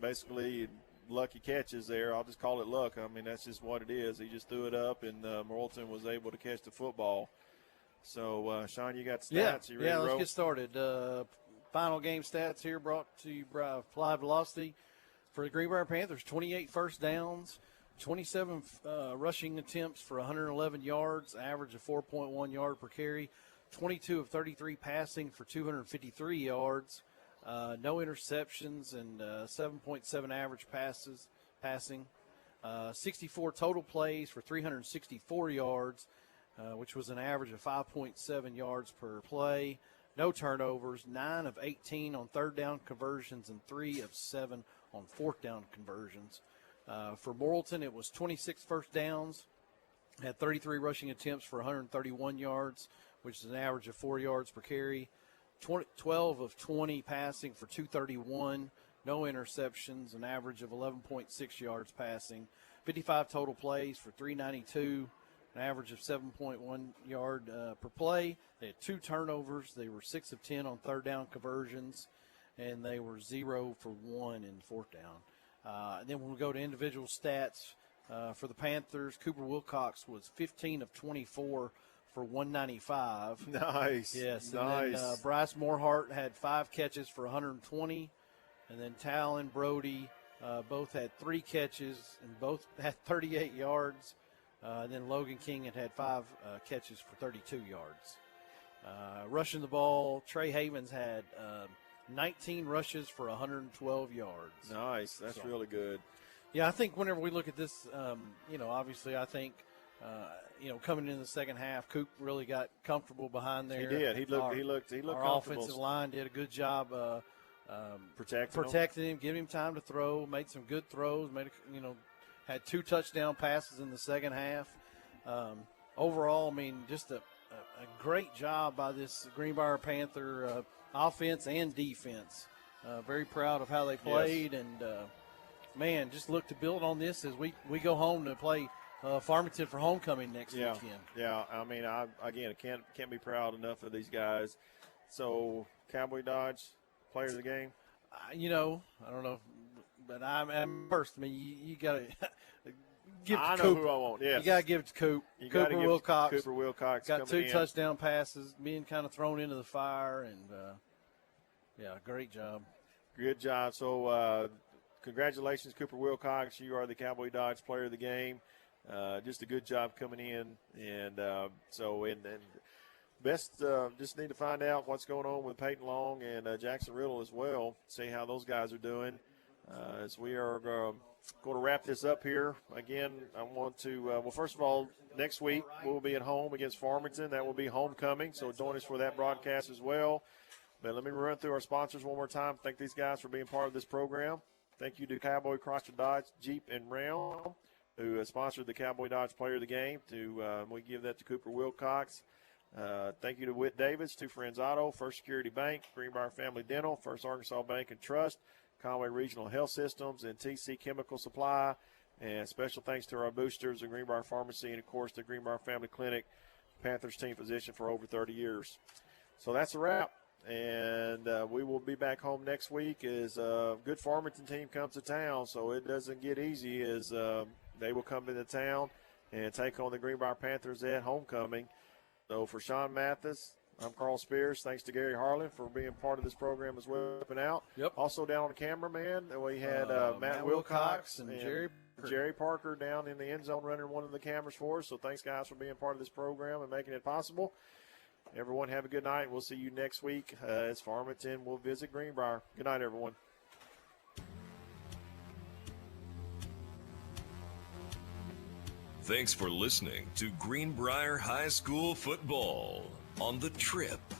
Basically, lucky catches there. I'll just call it luck. I mean, that's just what it is. He just threw it up, and Morrilton was able to catch the football. So, Sean, you got stats? Yeah, let's get started. final game stats here brought to you by Fly Velocity. For the Greenbrier Panthers, 28 first downs, 27 rushing attempts for 111 yards, average of 4.1 yard per carry, 22 of 33 passing for 253 yards, no interceptions, and 7.7 average passing. 64 total plays for 364 yards, which was an average of 5.7 yards per play. No turnovers, 9 of 18 on third down conversions, and 3 of 7 on fourth down conversions. For Morrilton, it was 26 first downs, had 33 rushing attempts for 131 yards, which is an average of 4 yards per carry. 12 of 20 passing for 231, no interceptions, an average of 11.6 yards passing. 55 total plays for 392, an average of 7.1 yard per play. They had 2 turnovers. They were 6 of 10 on third down conversions, and they were 0 for 1 in fourth down. And then when we go to individual stats for the Panthers, Cooper Wilcox was 15 of 24 for 195. Nice. Yes. Nice. And then Bryce Morhart had 5 catches for 120. And then Tal and Brody both had 3 catches and both had 38 yards. Then Logan King had 5 catches for 32 yards. Rushing the ball, Trey Havens had 19 rushes for 112 yards. Nice. That's really good. Yeah, I think whenever we look at this, obviously I think, coming into the second half, Coop really got comfortable behind there. He did. He looked our comfortable. Offensive line did a good job protecting him, giving him time to throw, made some good throws, had 2 touchdown passes in the second half. Overall, just a great job by this Greenbrier Panther offense and defense. Very proud of how they played, and just look to build on this as we go home to play Farmington for homecoming next weekend. Yeah, I can't be proud enough of these guys. So, Cowboy Dodge, player of the game? I don't know, but I'm first. You got to give it to Coop. I know who I want, yes. You got to give it to Coop. Cooper Wilcox got 2 touchdown passes, being kind of thrown into the fire, and, great job. Good job. So, congratulations, Cooper Wilcox. You are the Cowboy Dodge player of the game. Just a good job coming in. And best just need to find out what's going on with Peyton Long and Jackson Riddle as well, see how those guys are doing. As we are going to wrap this up here. Again, I want to, first of all, next week we'll be at home against Farmington. That will be homecoming, so join us for that broadcast as well. But let me run through our sponsors one more time. Thank these guys for being part of this program. Thank you to Cowboy Chrysler Dodge Jeep and Ram, who sponsored the Cowboy Dodge Player of the Game. We give that to Cooper Wilcox. Thank you to Whit Davis, Two Friends Auto, First Security Bank, Greenbrier Family Dental, First Arkansas Bank and Trust, Conway Regional Health Systems, and TC Chemical Supply. And special thanks to our boosters, the Greenbrier Pharmacy, and, of course, the Greenbrier Family Clinic, Panthers team physician for over 30 years. So that's a wrap. And we will be back home next week as a good Farmington team comes to town. So it doesn't get easy as they will come into town and take on the Greenbrier Panthers at homecoming. So for Sean Mathis, I'm Carl Spears. Thanks to Gary Harlan for being part of this program as well. Out. Yep. Also down on the cameraman, we had Matt Wilcox and Jerry Parker down in the end zone running one of the cameras for us. So thanks, guys, for being part of this program and making it possible. Everyone have a good night. We'll see you next week as Farmington will visit Greenbrier. Good night, everyone. Thanks for listening to Greenbrier High School Football on the Trip.